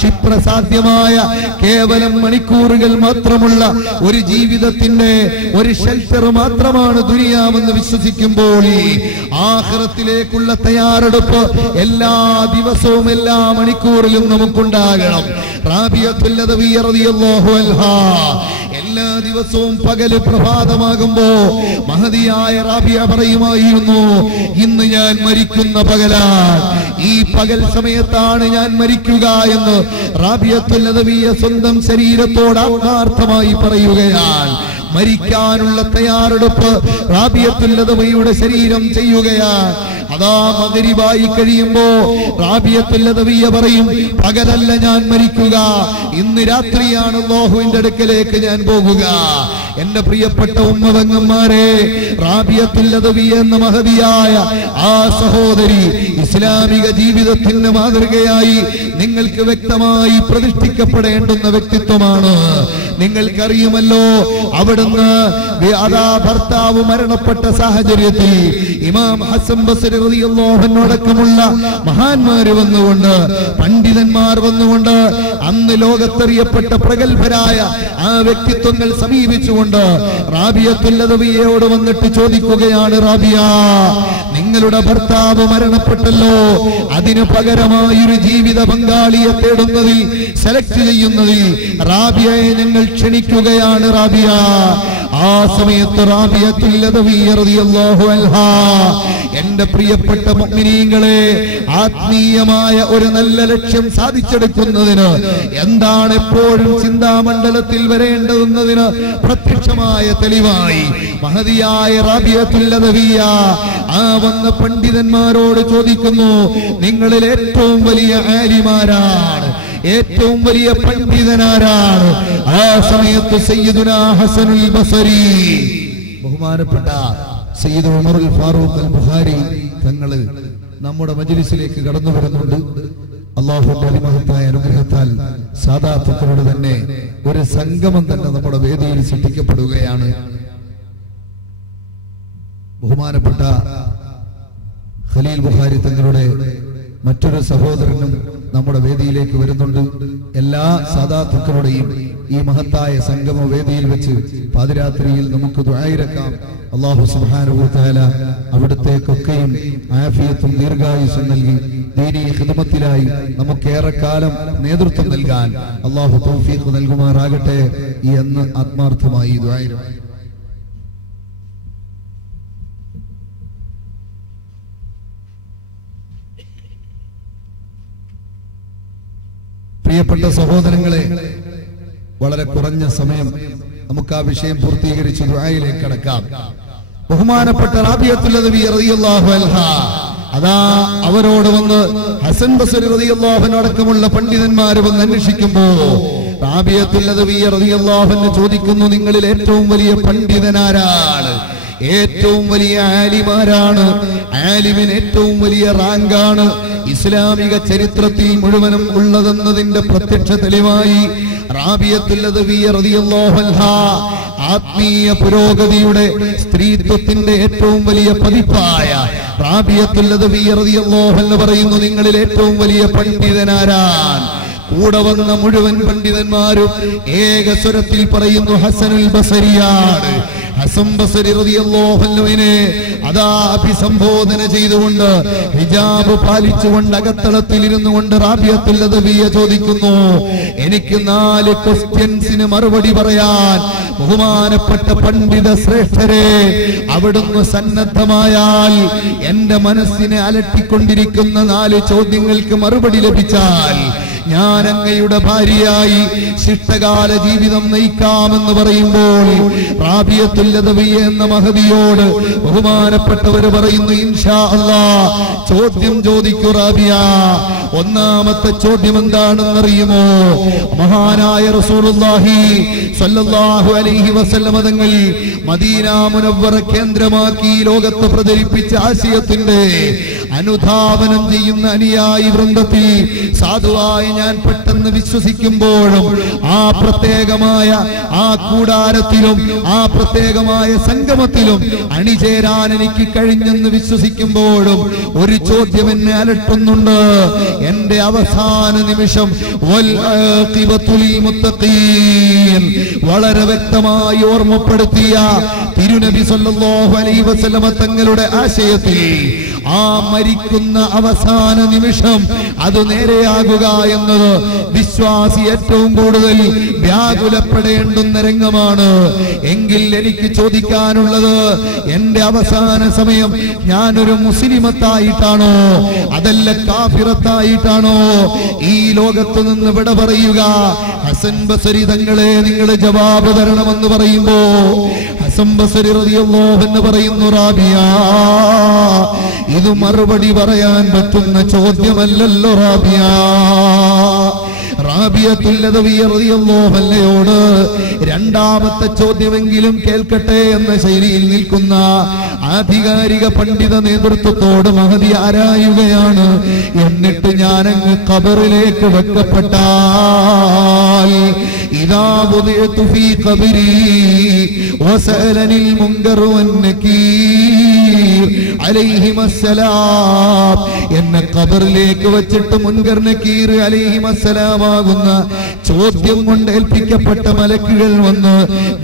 ക്ഷിപ്രസാധ്യമായ കേവലം മണിക്കൂറുകൾ മാത്രമുള്ള ഒരു ജീവിതത്തിന്റെ ഒരു ഷെൽട്ടർ മാത്രമാണ് ദുനിയാവെന്ന് വിശ്വസിക്കുമ്പോൾ ആഖിറത്തിലേക്കുള്ള തയ്യാറെടുപ്പ് എല്ലാ ദിവസവും എല്ലാ മണിക്കൂറിലും നമുക്കുണ്ടാകണം. റാബിയത്തുൽ അദവിയ്യ റളിയല്ലാഹു അൻഹാ എല്ലാ ദിവസവും പകല് പ്രഭാതമാകുമ്പോ മഹദിയായ റാബിയ പറയുമായിരുന്നു, ഇന്ന് ഞാൻ മരിക്കുന്ന പകലാണ്, ഈ പകൽ സമയത്താണ് ഞാൻ മരിക്കുക എന്ന് റാബിയത്തുൽ അദവിയ്യ സ്വന്തം ശരീരത്തോട് ആത്മാർത്ഥമായി പറയുകയാണ്. മരിക്കാനുള്ള തയ്യാറെടുപ്പ് റാബിയത്തുൽ അദവിയ്യയുടെ ശരീരം ചെയ്യുകയാണ്. അതാ മഗ്രിബായി കഴിയുമ്പോ റാബിയത്തുൽ അദവിയ്യ പറയും, പകലല്ല ഞാൻ മരിക്കുക, ഇന്ന് രാത്രിയാണ് അല്ലാഹുവിന്റെ അടുക്കലേക്ക് ഞാൻ പോകുക. എന്റെ പ്രിയപ്പെട്ട ഉമ്മവങ്ങന്മാരെ, റാബിയത്തുൽ അദവിയ്യ എന്ന മഹദിയായ ആ സഹോദരി ഇസ്ലാമിക ജീവിതത്തിന് മാതൃകയായി നിങ്ങൾക്ക് വ്യക്തമായി പ്രതിഷ്ഠിക്കപ്പെടേണ്ടുന്ന വ്യക്തിത്വമാണ്. നിങ്ങൾക്കറിയുമല്ലോ, അവിടുന്ന് അതാ ഭർത്താവ് മരണപ്പെട്ട സാഹചര്യത്തിൽ ഇമാം ഹസൻ ബസ്രി റളിയല്ലാഹു അൻഹു അടക്കമുള്ള മഹാന്മാര് വന്നുകൊണ്ട്, പണ്ഡിതന്മാർ വന്നുകൊണ്ട്, അന്ന് ലോകത്തറിയപ്പെട്ട പ്രഗത്ഭരായ ആ വ്യക്തിത്വങ്ങൾ സമീപിച്ചുകൊണ്ട് റാബിയത്തുൽ അദവിയ്യയോട് വന്നിട്ട് ചോദിക്കുകയാണ്, റാബിയ, നിങ്ങളുടെ ഭർത്താവ് മരണപ്പെട്ടല്ലോ, അതിനു പകരമായൊരു ജീവിത പങ്കാളിയെ തേടുന്നതിൽ, സെലക്ട് ചെയ്യുന്നതിൽ റാബിയയെ ഞങ്ങൾ ക്ഷണിക്കുകയാണ് റാബിയ. ആ സമയത്ത് റാബിയത്തുൽ അദവിയ്യ റളിയല്ലാഹു അൻഹാ, എന്റെ പ്രിയപ്പെട്ട മുഅ്മിനീങ്ങളെ, ആത്മീയമായ ഒരു നല്ല ലക്ഷ്യം സാധിച്ചെടുക്കുന്നതിന് എന്താണ് എപ്പോഴും ചിന്താമണ്ഡലത്തിൽ വരേണ്ടതെന്നതിന് പ്രത്യക്ഷമായ തെളിവായി മഹദിയായ റാബിയത്തുൽ അദവിയ്യ ആ വന്ന പണ്ഡിതന്മാരോട് ചോദിക്കുന്നു, നിങ്ങളിൽ ഏറ്റവും വലിയ ആലിമാരാണ്, ഏറ്റവും വലിയ പണ്ഡിതനാരാണ്? ആ സമയത്ത് സയ്യിദുനാ ഹസനുൽ ബസരി, ബഹുമാനപ്പെട്ട സയ്യിദ് ഉമറുൽ ഫാറൂഖ് അൽ ബുഖാരി തങ്ങള് നമ്മുടെ മജ്ലിസിലേക്ക് കടന്നു വരുന്നുണ്ട്. അല്ലാഹുവിന്റെ അതിമഹത്തായ അനുഗ്രഹത്താൽ സാദാത്തുക്കളുടെ തന്നെ ഒരു സംഗമം തന്നെ നമ്മുടെ വേദിയിൽ സൃഷ്ടിക്കപ്പെടുകയാണ്. ബഹുമാനപ്പെട്ട ഖലീൽ ബുഖാരി തങ്ങളുടെ മറ്റൊരു സഹോദരനും നമ്മുടെ വേദിയിലേക്ക് വരുന്നുണ്ട്. എല്ലാ സാദാത്തുക്കളുടെയും ഈ മഹത്തായ സംഗമ വേദിയിൽ വെച്ച് പാതിരാത്രിയിൽ നമുക്ക് ദുആയിരക്കാം. അല്ലാഹു സുബ്ഹാനഹു വ തആല അവിടത്തേക്കൊക്കെയും ആഫിയത്തും ദീർഘായുസ്സും നൽകി ദീനീ ഖിദ്മത്തിലായി നമുക്കേറെക്കാലം നേതൃത്വം നൽകാൻ അല്ലാഹു തൗഫീഖ് നൽകുമാറാകട്ടെ എന്ന് ആത്മാർത്ഥമായി ദുആയിരക്കാം. പ്രിയപ്പെട്ട സഹോദരങ്ങളെ, വളരെ കുറഞ്ഞ സമയം നമുക്ക് ആ വിഷയം പൂർത്തീകരിച്ച് ദുആയിലേക്ക് കടക്കാം. ബഹുമാനപ്പെട്ട റാബിയത്തുൽ അദവിയ്യ റളിയല്ലാഹു അൻഹാ, അതാ അവരോട് വന്ന് ഹസൻ ബസരി റളിയല്ലാഹു അൻഹു അടക്കമുള്ള പണ്ഡിതന്മാർ വന്ന് അന്വേഷിക്കുമ്പോ റാബിയത്തുൽ അദവിയ്യ റളിയല്ലാഹു അൻഹു ചോദിക്കുന്നു, നിങ്ങളിൽ ഏറ്റവും വലിയ പണ്ഡിതനാരാണ്? ഏറ്റവും വലിയ ആലിമാരാണ്? ആലിമിന് ഏറ്റവും വലിയ റാങ്കാണ് ഇസ്ലാമിക ചരിത്രത്തിൽ മുഴുവനും ഉള്ളതെന്നതിന്റെ പ്രത്യക്ഷ തെളിവായി റാബിയത്തുൽ അദവിയ്യ റളിയല്ലാഹു അൻഹാ ആത്മീയ പുരോഗതിയുടെ സ്ത്രീത്വത്തിന്റെ ഏറ്റവും വലിയ പതിപ്പായ റാബിയത്തുൽ അദവിയ്യ റളിയല്ലാഹു അൻഹ പറയുന്നു, നിങ്ങളിൽ ഏറ്റവും വലിയ പണ്ഡിതനാരാൻ? കൂടെ വന്ന മുഴുവൻ പണ്ഡിതന്മാരും ഏകസ്വരത്തിൽ പറയുന്നു ഹസനുൽ ബസരിയാണ്. ഹസൻ ബസരി റളിയല്ലാഹു അൻഹുവിനെ അതാ അഭിസംബോധന ചെയ്തുകൊണ്ട് ഹിജാബ് പാലിച്ചുകൊണ്ട് അകത്തളത്തിൽ ഇരുന്നു കൊണ്ട് റാബിയത്തുൽ അദവിയ ചോദിക്കുന്നു, എനിക്ക് 4 ക്വസ്റ്റ്യൻസിന് മറുപടി പറയാൻ ബഹുമാനപ്പെട്ട പണ്ഡിത ശ്രേഷ്ഠരെ അവിടുന്ന് സന്നദ്ധമായാൽ എന്റെ മനസ്സിനെ അലട്ടിക്കൊണ്ടിരിക്കുന്ന 4 ചോദ്യങ്ങൾക്ക് മറുപടി ലഭിച്ചാൽ ഞാൻ അങ്ങയുടെ ഭാര്യയായി ശിഷ്ടകാല ജീവിതം നയിക്കാമെന്ന് പറയുമ്പോൾ റാബിയത്തുൽ അദവിയ എന്ന മഹദിയോട് ബഹുമാനപ്പെട്ടവർ പറയുന്നു, ഇൻഷാ അല്ലാഹ് ചോദ്യം ചോദിക്കൂ റാബിയ. ഒന്നാമത്തെ ചോദ്യം എന്താണെന്നറിയുമോ? മഹാനായ റസൂലുള്ളാഹി സ്വല്ലല്ലാഹു അലൈഹി വസല്ലം തങ്ങൾ മദീന മുനവ്വറ കേന്ദ്രമാക്കി ലോകത്ത് പ്രചരിപ്പിച്ച ആശയത്തിന്റെ അനുധാവനം ചെയ്യുന്ന അനുയായി വൃന്ദത്തിൽ സാധുവായി ഞാൻ പെട്ടെന്ന് വിശ്വസിക്കുമ്പോഴും ആ പ്രത്യേകമായ ആ കൂടാരത്തിലും ആ പ്രത്യേകമായ സംഗമത്തിലും അണിചേരാൻ എനിക്ക് കഴിഞ്ഞെന്ന് വിശ്വസിക്കുമ്പോഴും ഒരു ചോദ്യം എന്നെ അലട്ടുന്നുണ്ട്. എന്റെ അവസാന നിമിഷം വൽ ആഖിബത്തു ലിൽ മുത്തഖീൻ വളരെ വ്യക്തമായി ഓർമ്മപ്പെടുത്തിയ തിരുനബി സല്ലല്ലാഹു അലൈഹി വസല്ലം തങ്ങളുടെ ആശയത്തിൽ ആ മരിക്കുന്ന അവസാന നിമിഷം അത് നേരെയാകുക എന്നത് വിശ്വാസി ഏറ്റവും കൂടുതൽ വ്യാകുലപ്പെടേണ്ടുന്ന രംഗമാണ്. എങ്കിൽ എനിക്ക് ചോദിക്കാനുള്ളത്, എന്റെ അവസാന സമയം ഞാനൊരു മുസ്ലിമത്തായിട്ടാണോ അതല്ല കാഫിറത്തായിട്ടാണോ ഈ ലോകത്ത് നിന്ന് വിട പറയുക? ഹസൻ ബസരി തങ്ങളെ നിങ്ങൾ ജവാബ് തരണമെന്ന് പറയുമ്പോ ഹസൻ ബസരി റളിയല്ലാഹു അൻഹു പറയുന്നു, റാബിയ ഇത് മറുപടി പറയാൻ പറ്റുന്ന ചോദ്യമല്ലല്ലോ റാബിയ. റാബിയത്തുൽ അദവിയ റളിയല്ലാഹു അൻഹയോട് രണ്ടാമത്തെ ചോദ്യമെങ്കിലും കേൾക്കട്ടെ എന്ന ശൈലിയിൽ നിൽക്കുന്ന ആധികാരിക പണ്ഡിത നേതൃത്വത്തോട് മഹദി ആരായുകയാണ്. എന്നിട്ട് ഞാനങ്ങ് ഖബറിലേക്ക് വെക്കപ്പെട്ടാൽ ഇദാ വുദിഅതു ഫീ ഖബരി വസഅലനിൽ മുൻകർ വന്നകീർ അലൈഹിമസ്സലാം, എന്നെ ഖബറിലേക്ക് വെച്ചിട്ട് മുൻകർ നകീർ അലൈഹിമസ്സലാം ആകുന്ന ചോദ്യം കൊണ്ട് ഏൽപ്പിക്കപ്പെട്ട മലക്കുകൾ വന്ന്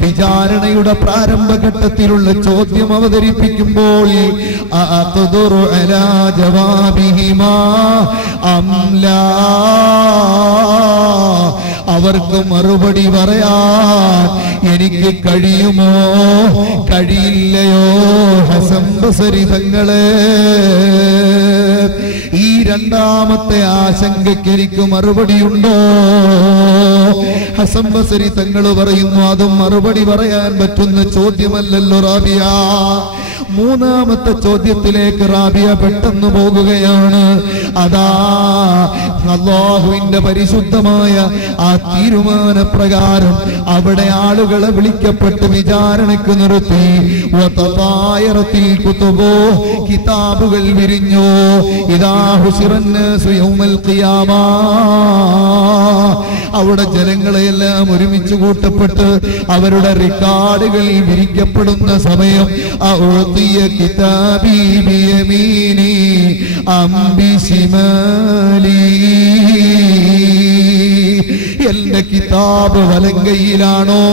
വിചാരണയുടെ പ്രാരംഭഘട്ടത്തിലുള്ള ചോദ്യം അവതരിപ്പിക്കുമ്പോൾ അഖ്ദുറു അലാ ജവാബിഹിമാ അം ലാ, അവർക്ക് മറുപടി പറയാൻ എനിക്ക് കഴിയുമോ കഴിയില്ലയോ? ഹസൻ ബസരി തങ്ങളെ, ഈ രണ്ടാമത്തെ ആശങ്കയ്ക്ക് എനിക്ക് മറുപടിയുണ്ടോ? ഹസൻ ബസരി തങ്ങൾ പറയുന്നു, അതും മറുപടി പറയാൻ പറ്റുന്ന ചോദ്യമല്ലല്ലോ റാബിയ. മൂന്നാമത്തെ ചോദ്യത്തിലേക്ക് റാബിയ പെട്ടെന്ന് പോകുകയാണ്. അതാ അല്ലാഹുവിന്റെ പരിശുദ്ധമായ ആ തീരുമാനപ്രകാരം അവിടെ ആളുകളെ വിളിക്കപ്പെട്ട് വിചാരണയ്ക്ക് നിർത്തി. വതതായറത്തിൽ കുതുബോ, കിതാബുകൾ വിരിഞ്ഞു. ഇദാ ഹുസിറന്നാസു യൗമൽ ഖിയാമ, അവിടെ ജനങ്ങളെയെല്ലാം ഒരുമിച്ച് കൂട്ടപ്പെട്ട് അവരുടെ റിക്കാർഡുകൾ വിരിക്കപ്പെടുന്ന സമയം അഉതിയ കിതാബി ബിയമീനി അം ബിശിമാലി, എന്റെ കിതാബ് വലങ്കയിലാണോ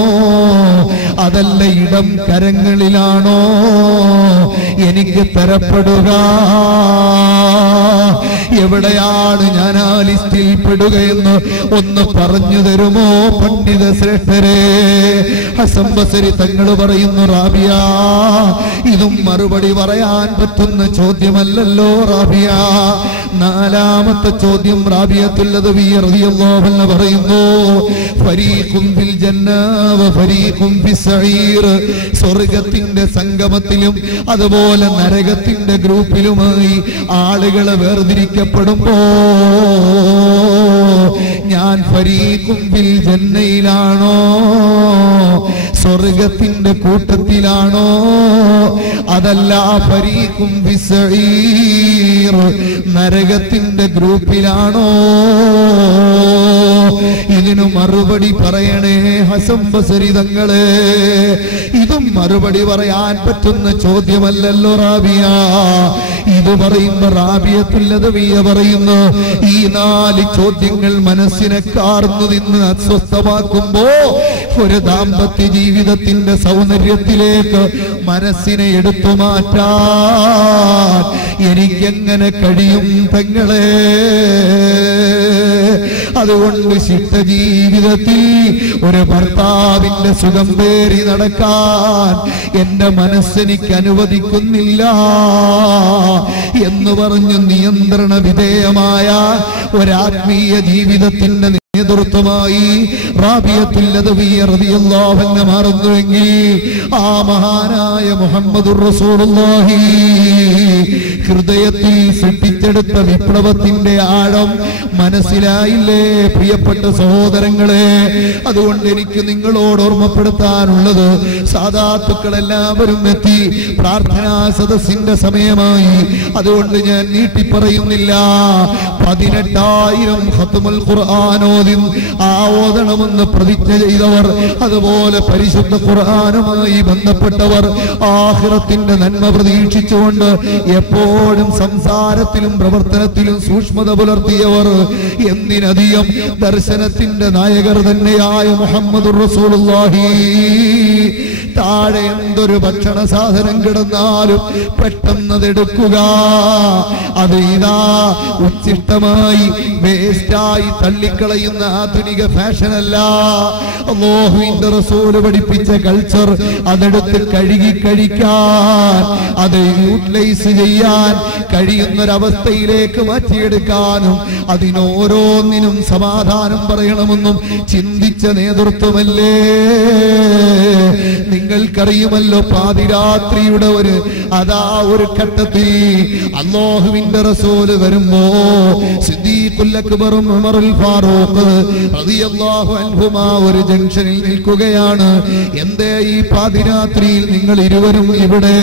അതല്ല ഇടം കരങ്ങളിലാണോ എനിക്ക് തരപ്പെടുക? എവിടെയാണ് ഞാൻ ആ ലിസ്റ്റിൽ പെടുകയെന്ന് ഒന്ന് പറഞ്ഞു തരുമോ പണ്ഡിത ശ്രേഷ്ഠരെ? ഹസൻ ബസരി തങ്ങൾ പറയുന്നു, റാബിയ ഇതും മറുപടി പറയാൻ പറ്റുന്ന ചോദ്യമല്ലല്ലോ റാബിയ. നാലാമത്തെ ചോദ്യം റാബിയത്തുൽ അദവിയ റളിയല്ലാഹു അൻഹ പറയുന്നു, ഫരീഖും ഫിൽ ജന്ന വ ഫരീഖും ഫിസ് സഈർ, സ്വർഗ്ഗത്തിന്റെ സംഗമത്തിലും അതുപോലെ നരകത്തിന്റെ ഗ്രൂപ്പിലുമായി ആളുകളെ വേർതിരിക്കപ്പെടുമ്പോ ഞാൻ ഫരീഖും ഫിൽ ജന്നയിലാണോ സ്വർഗ്ഗത്തിന്റെ കൂട്ടത്തിലാണോ അതല്ല ഫരീഖും ഫിസ് സഈർ നരകത്തിന്റെ ഗ്രൂപ്പിലാണോ? ഇതിനു മറുപടി പറയണേ ഹസൻ ബസരി തങ്ങളെ. ഇതും മറുപടി പറയാൻ പറ്റുന്ന ചോദ്യമല്ലല്ലോ റാബിയ. ഇത് പറയുമ്പോ റാബിയത്തുൽ അദവിയ പറയുന്നു, ഈ 4 ചോദ്യങ്ങൾ മനസ്സിനെ കാർന്നു നിന്ന് അസ്വസ്ഥമാക്കുമ്പോ ഒരു ദാമ്പത്യ ജീവിതത്തിന്റെ സൗന്ദര്യത്തിലേക്ക് മനസ്സിനെ എടുത്തു മാറ്റാൻ എനിക്കെങ്ങനെ കഴിയും പെങ്ങളെ? അതുകൊണ്ട് ശിഷ്ട ജീവിതത്തിൽ ഒരു ഭർത്താവിന്റെ സുഖം പേറി നടക്കാൻ എന്റെ മനസ്സെനിക്ക് അനുവദിക്കുന്നില്ല എന്ന് പറഞ്ഞു നിയന്ത്രണ വിധേയമായ ഒരാത്മീയ ജീവിതത്തിന്റെ നേതൃത്വമായി റാബിയത്തുൽ അദവിയ്യ റളിയല്ലാഹു അൻഹ മാറുന്നുവെങ്കിൽ ആ മഹാനായ മുഹമ്മദുർ റസൂലുള്ളാഹി ഹൃദയത്തിൽ സൃഷ്ടിച്ചെടുത്ത വിപ്ലവത്തിന്റെ ആഴം മനസ്സിലായില്ലേ പ്രിയപ്പെട്ട സഹോദരങ്ങളെ? അതുകൊണ്ട് എനിക്ക് നിങ്ങളോട് ഓർമ്മപ്പെടുത്താനുള്ളത്, സാദാത്തുക്കൾ എല്ലാവരും എത്തി, പ്രാർത്ഥനാ സദസ്സിന്റെ സമയമായി. അതുകൊണ്ട് ഞാൻ നീട്ടിപ്പറയുന്നില്ല. 18,000 ഖത്മുൽ ഖുർആൻ ഓതണമെന്ന് പ്രതിജ്ഞ ചെയ്തവർ, അതുപോലെ പരിശുദ്ധ ഖുർആനുമായി ബന്ധപ്പെട്ടവർ, ആഖിറത്തിന്റെ നന്മ പ്രതീക്ഷിച്ചുകൊണ്ട് എപ്പോഴും സംസാരത്തിലും പ്രവർത്തനത്തിലും സൂക്ഷ്മത പുലർത്തിയവർ, എന്തിനധികം ദർശനത്തിന്റെ നായകർ തന്നെയായ മുഹമ്മദുർ റസൂലുള്ളാഹി. താഴെ എന്തൊരു ഭക്ഷണ സാധനം കിടന്നാലും പെട്ടെന്നതെടുക്കുക. അത് ഇതാ ഉച്ചിഷ്ടമായി വേസ്റ്റായി തള്ളിക്കളയുന്ന ആധുനിക ഫാഷനല്ല. അല്ലാഹുവിന്റെ റസൂൽ പഠിപ്പിച്ച കൾച്ചർ അതെടുത്ത് കഴുകി കഴിക്കാൻ, അത് യൂട്ടിലൈസ് ചെയ്യാൻ കഴിയുന്നൊരവസ്ഥയിലേക്ക് മാറ്റിയെടുക്കാനും അതിനോരോന്നിനും സമാധാനം പറയണമെന്നും ചിന്തിച്ച നേതൃത്വമല്ലേ? നിങ്ങൾക്കറിയുമല്ലോ, പാതിരാത്രിയുടെ ഒരു ഘട്ടത്തിൽ അല്ലാഹുവിന്റെ റസൂല് വരുമ്പോ സിദ്ദീഖുൽ അക്ബറും ഉമറുൽ ഫാറൂഖ് റളിയല്ലാഹു അൻഹുമാ ഒരു ജംഗ്ഷനിൽ നിൽക്കുകയാണ്. എന്തേ ഈ പാതിരാത്രിയിൽ നിങ്ങൾ ഇരുവരും ഇവിടെ?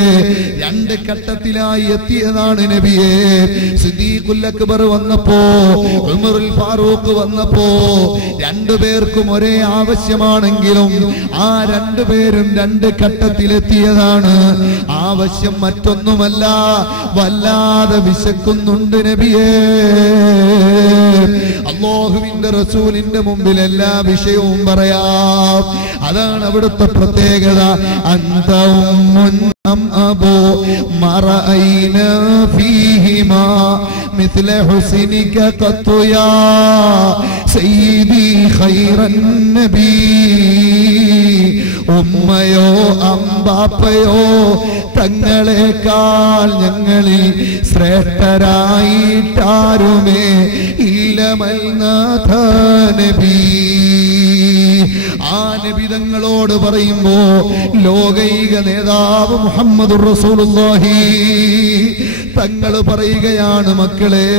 2 ഘട്ടത്തിലായി എത്തിയതാണ് നബിയെ. സിദ്ദീഖുൽ അക്ബർ വന്നപ്പോ, ഉമറുൽ ഫാറൂഖ് വന്നപ്പോ 2 പേർക്കും ഒരേ ആവശ്യമാണെങ്കിലും ആ 2 പേരും 2 ഘട്ടത്തിലെത്തിയതാണ്. ആവശ്യം മറ്റൊന്നുമല്ല, വല്ലാതെ വിശക്കുന്നുണ്ട് നബിയേ. അല്ലാഹുവിന്റെ റസൂലിന്റെ മുമ്പിൽ എല്ലാ വിഷയവും പറയാം. അതാണ് അവിടുത്തെ പ്രത്യേകത. അന്തം അബോ മറഅയ്ന ഫീഹിമാ മിസ്ല ഹുസ്നിക ഖത്തു യാ സയ്യിദി ഖൈറൻ നബി. ഉമ്മയോ അമ്പാപ്പയോ തങ്ങളെക്കാൾ ഞങ്ങളിൽ ശ്രേഷ്ഠരായിട്ടാരുമേ ഇല്ലമൽനാഥ നബി. ആ നബി തങ്ങളോട് പറയുമ്പോ ലോകൈക നേതാവ് മുഹമ്മദുർ റസൂലുള്ളാഹി തങ്ങൾ പറയുകയാണ്, മക്കളെ,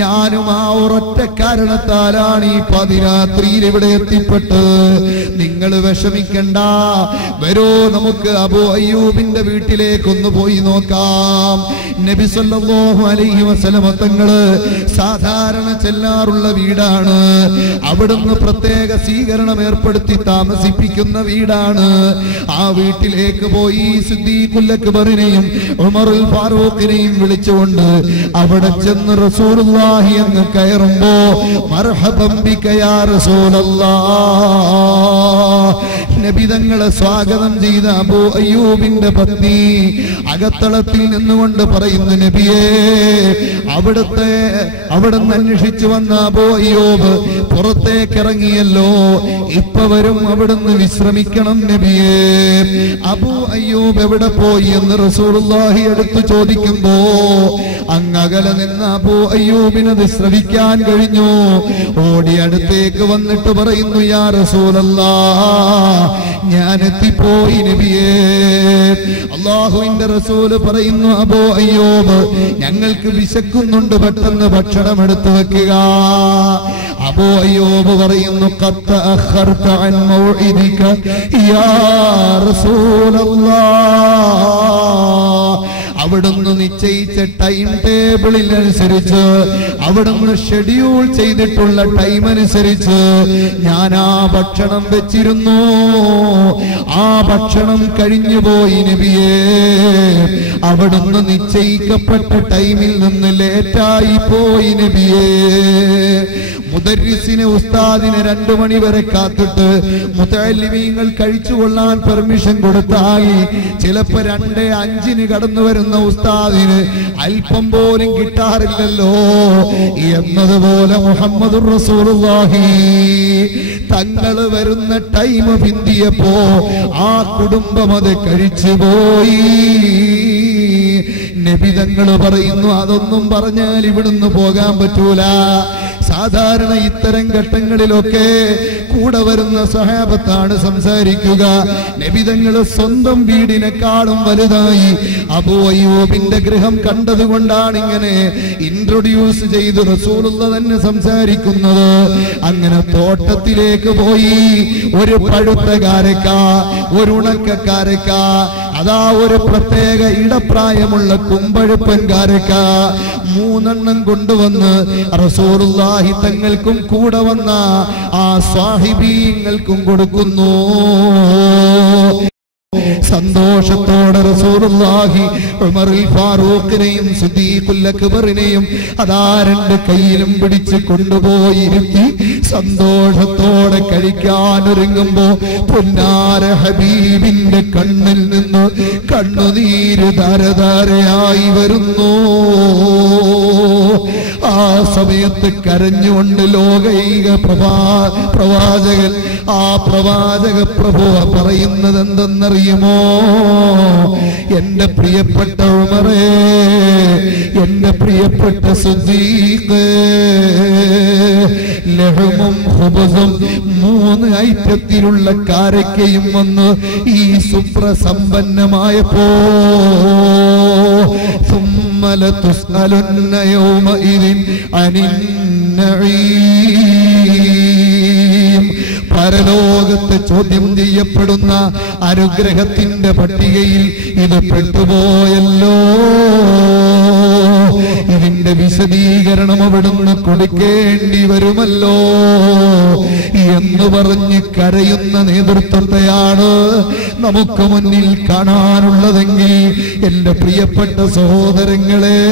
ഞാനും ആ ഒരൊറ്റ കാരണത്താലാണ് ഈ പാതിരാത്രിയിൽ ഇവിടെ എത്തിപ്പെട്ടത്. നിങ്ങൾ വിഷമിക്കണ്ട, വരൂ നമുക്ക് അബൂ അയ്യൂബിന്റെ വീട്ടിലേക്കൊന്ന് പോയി നോക്കാം. നബി സല്ലല്ലാഹു അലൈഹി വസല്ലമ തങ്ങള് സാധാരണ ചെല്ലാറുള്ള വീടാണ്. അവിടുന്ന് പ്രത്യേക സ്വീകരണം ഏർപ്പെടുത്തി താമസിപ്പിക്കുന്ന വീടാണ്. ആ വീട്ടിലേക്ക് പോയി സിദ്ദീഖുൽ അക്ബറിനെയും ഉമറുൽ ഫാറൂഖിനെയും വിളിച്ചുകൊണ്ട് അവിടെ ചെന്ന് റസൂലുള്ളാഹി അങ്ങ് കയറുമ്പോ മർഹബൻ ബിക യാ റസൂലല്ലാഹ് നബി തങ്ങളെ സ്വാഗതം ചെയ്ത അബൂ അയ്യൂബിന്റെ പത്നി അകത്തളത്തിൽ നിന്നുകൊണ്ട് പറയുന്നു, നബിയേ, അവിടുന്ന് അന്വേഷിച്ചു വന്ന അബൂ അയ്യൂബ് പുറത്തേക്ക് ഇറങ്ങിയല്ലോ, ഇപ്പൊ വരും, അവിടുന്ന് വിശ്രമിക്കണം നബിയേ. അബൂ അയ്യൂബ് എവിടെ പോയി എന്ന് റസൂലുള്ളാഹി എടുത്തു ചോദിക്കുമ്പോ അങ്ങകലെ നിന്ന് അബൂ അയ്യൂബിനത് ശ്രവിക്കാൻ കഴിഞ്ഞു. ഓടി അടുത്തേക്ക് വന്നിട്ട് പറയുന്നു, യാ റസൂലല്ലാഹ്, ഞാൻ എത്തിപ്പോയി നബിയേ. അല്ലാഹുവിന്റെ റസൂല് പറയുന്നു, അബൂ അയ്യൂബ്, ഞങ്ങൾക്ക് വിശക്കുന്നുണ്ട്, പെട്ടെന്ന് ഭക്ഷണം എടുത്തു വെക്കുക. അബൂ അയ്യൂബ് പറയുന്നു, ഖദ് തഅഖർത അൻ മൗഇദിക യാ റസൂലല്ലാഹ്. അവിടുന്ന് നിശ്ചയിച്ച ടൈം ടേബിളിനനുസരിച്ച്, അവിടുന്ന് ഷെഡ്യൂൾ ചെയ്തിട്ടുള്ള ടൈം അനുസരിച്ച് ഞാൻ ആ ഭക്ഷണം വെച്ചിരുന്നു. ആ ഭക്ഷണം കഴിഞ്ഞു പോയി നബിയേ. അവിടുന്ന് നിശ്ചയിക്കപ്പെട്ട ടൈമിൽ നിന്ന് ലേറ്റായി പോയി നബിയേ. മുദർരിസിനെ ഉസ്താദിനെ 2 മണി വരെ കാത്തിട്ട് മുതഅല്ലിമീങ്ങൾ കഴിച്ചുകൊള്ളാൻ പെർമിഷൻ കൊടുത്തായി ചിലപ്പോ 2:05 കടന്നു വരുന്ന ഉസ്താദിന് അല്പം പോലും കിട്ടാറില്ലല്ലോ. എന്നതുപോലെ മുഹമ്മദുർ റസൂലുള്ളാഹി തങ്ങൾ വരുന്ന ടൈം പിന്തിയപ്പോ ആ കുടുംബം അത് കഴിച്ചുപോയി. നബി തങ്ങൾ പറയുന്നു, അതൊന്നും പറഞ്ഞാൽ ഇവിടുന്ന് പോകാൻ പറ്റൂല. സാധാരണ ഇത്തരം ഘട്ടങ്ങളിലൊക്കെ കൂടെ വരുന്ന സ്വഹാബത്താണ് സംസാരിക്കുക. നബി തങ്ങൾ സ്വന്തം വീടിനെക്കാളും വലുതായി അബൂ അയ്യൂബിന്റെ ഗൃഹം കണ്ടതുകൊണ്ടാണ് ഇങ്ങനെ ഇൻട്രൊഡ്യൂസ് ചെയ്ത് റസൂലുള്ള തന്നെ സംസാരിക്കുന്നത്. അങ്ങനെ തോട്ടത്തിലേക്ക് പോയി ഒരു പഴുത്ത കാരക്ക, ഒരു ഉണക്ക കാരക്ക, അതാ ഒരു പ്രത്യേക ഇടപ്രായമുള്ള കുമ്പഴുപ്പൻ കാരക്ക 3 കൊണ്ടുവന്ന് റസൂലുള്ളാഹി തങ്ങൾക്കും കൂടെ വന്ന ആ സ്വാഹിബീങ്ങൾക്കും കൊടുക്കുന്നു. സന്തോഷത്തോടെ റസൂലുള്ളാഹി ഉമറുൽ ഫാറൂഖിനെയും സിദ്ദീഖുൽ അക്ബറിനെയും അതാ 2 കൈയിലും പിടിച്ച് കൊണ്ടുപോയി ഇരുത്തി സന്തോഷത്തോടെ കഴിക്കാനൊരുങ്ങുമ്പോ പൊന്നാര ഹബീബിന്റെ കണ്ണിൽ നിന്ന് കണ്ണുനീര് ധാരധാരയായി വരുന്നു. ആ സമയത്ത് കരഞ്ഞുകൊണ്ട് ലോകൈക പ്രവാചകൻ, ആ പ്രവാചക പ്രഭു പറയുന്നത് എന്തെന്നറിയുമോ? എന്റെ പ്രിയപ്പെട്ട ഉമറേ, എന്റെ പ്രിയപ്പെട്ട സിദ്ദീഖ്, ലഹമും ഖുബസും 3 ഐറ്റത്തിലുള്ള കാരക്കയും വന്ന് ഈ സുപ്രസമ്പന്നമായപ്പോ ثم لتسألن يومئذ عن النعيم. പരലോകത്ത് ചോദ്യം ചെയ്യപ്പെടുന്ന അനുഗ്രഹത്തിന്റെ പട്ടികയിൽ ഇത് പെട്ടുപോയല്ലോ. ഇതിന്റെ വിശദീകരണം അവിടുന്ന് കൊടുക്കേണ്ടി വരുമല്ലോ എന്ന് പറഞ്ഞ് കരയുന്ന നേതൃത്വത്തെയാണ് നമുക്ക് മുന്നിൽ കാണാനുള്ളതെങ്കിൽ എന്റെ പ്രിയപ്പെട്ട സഹോദരങ്ങളെ,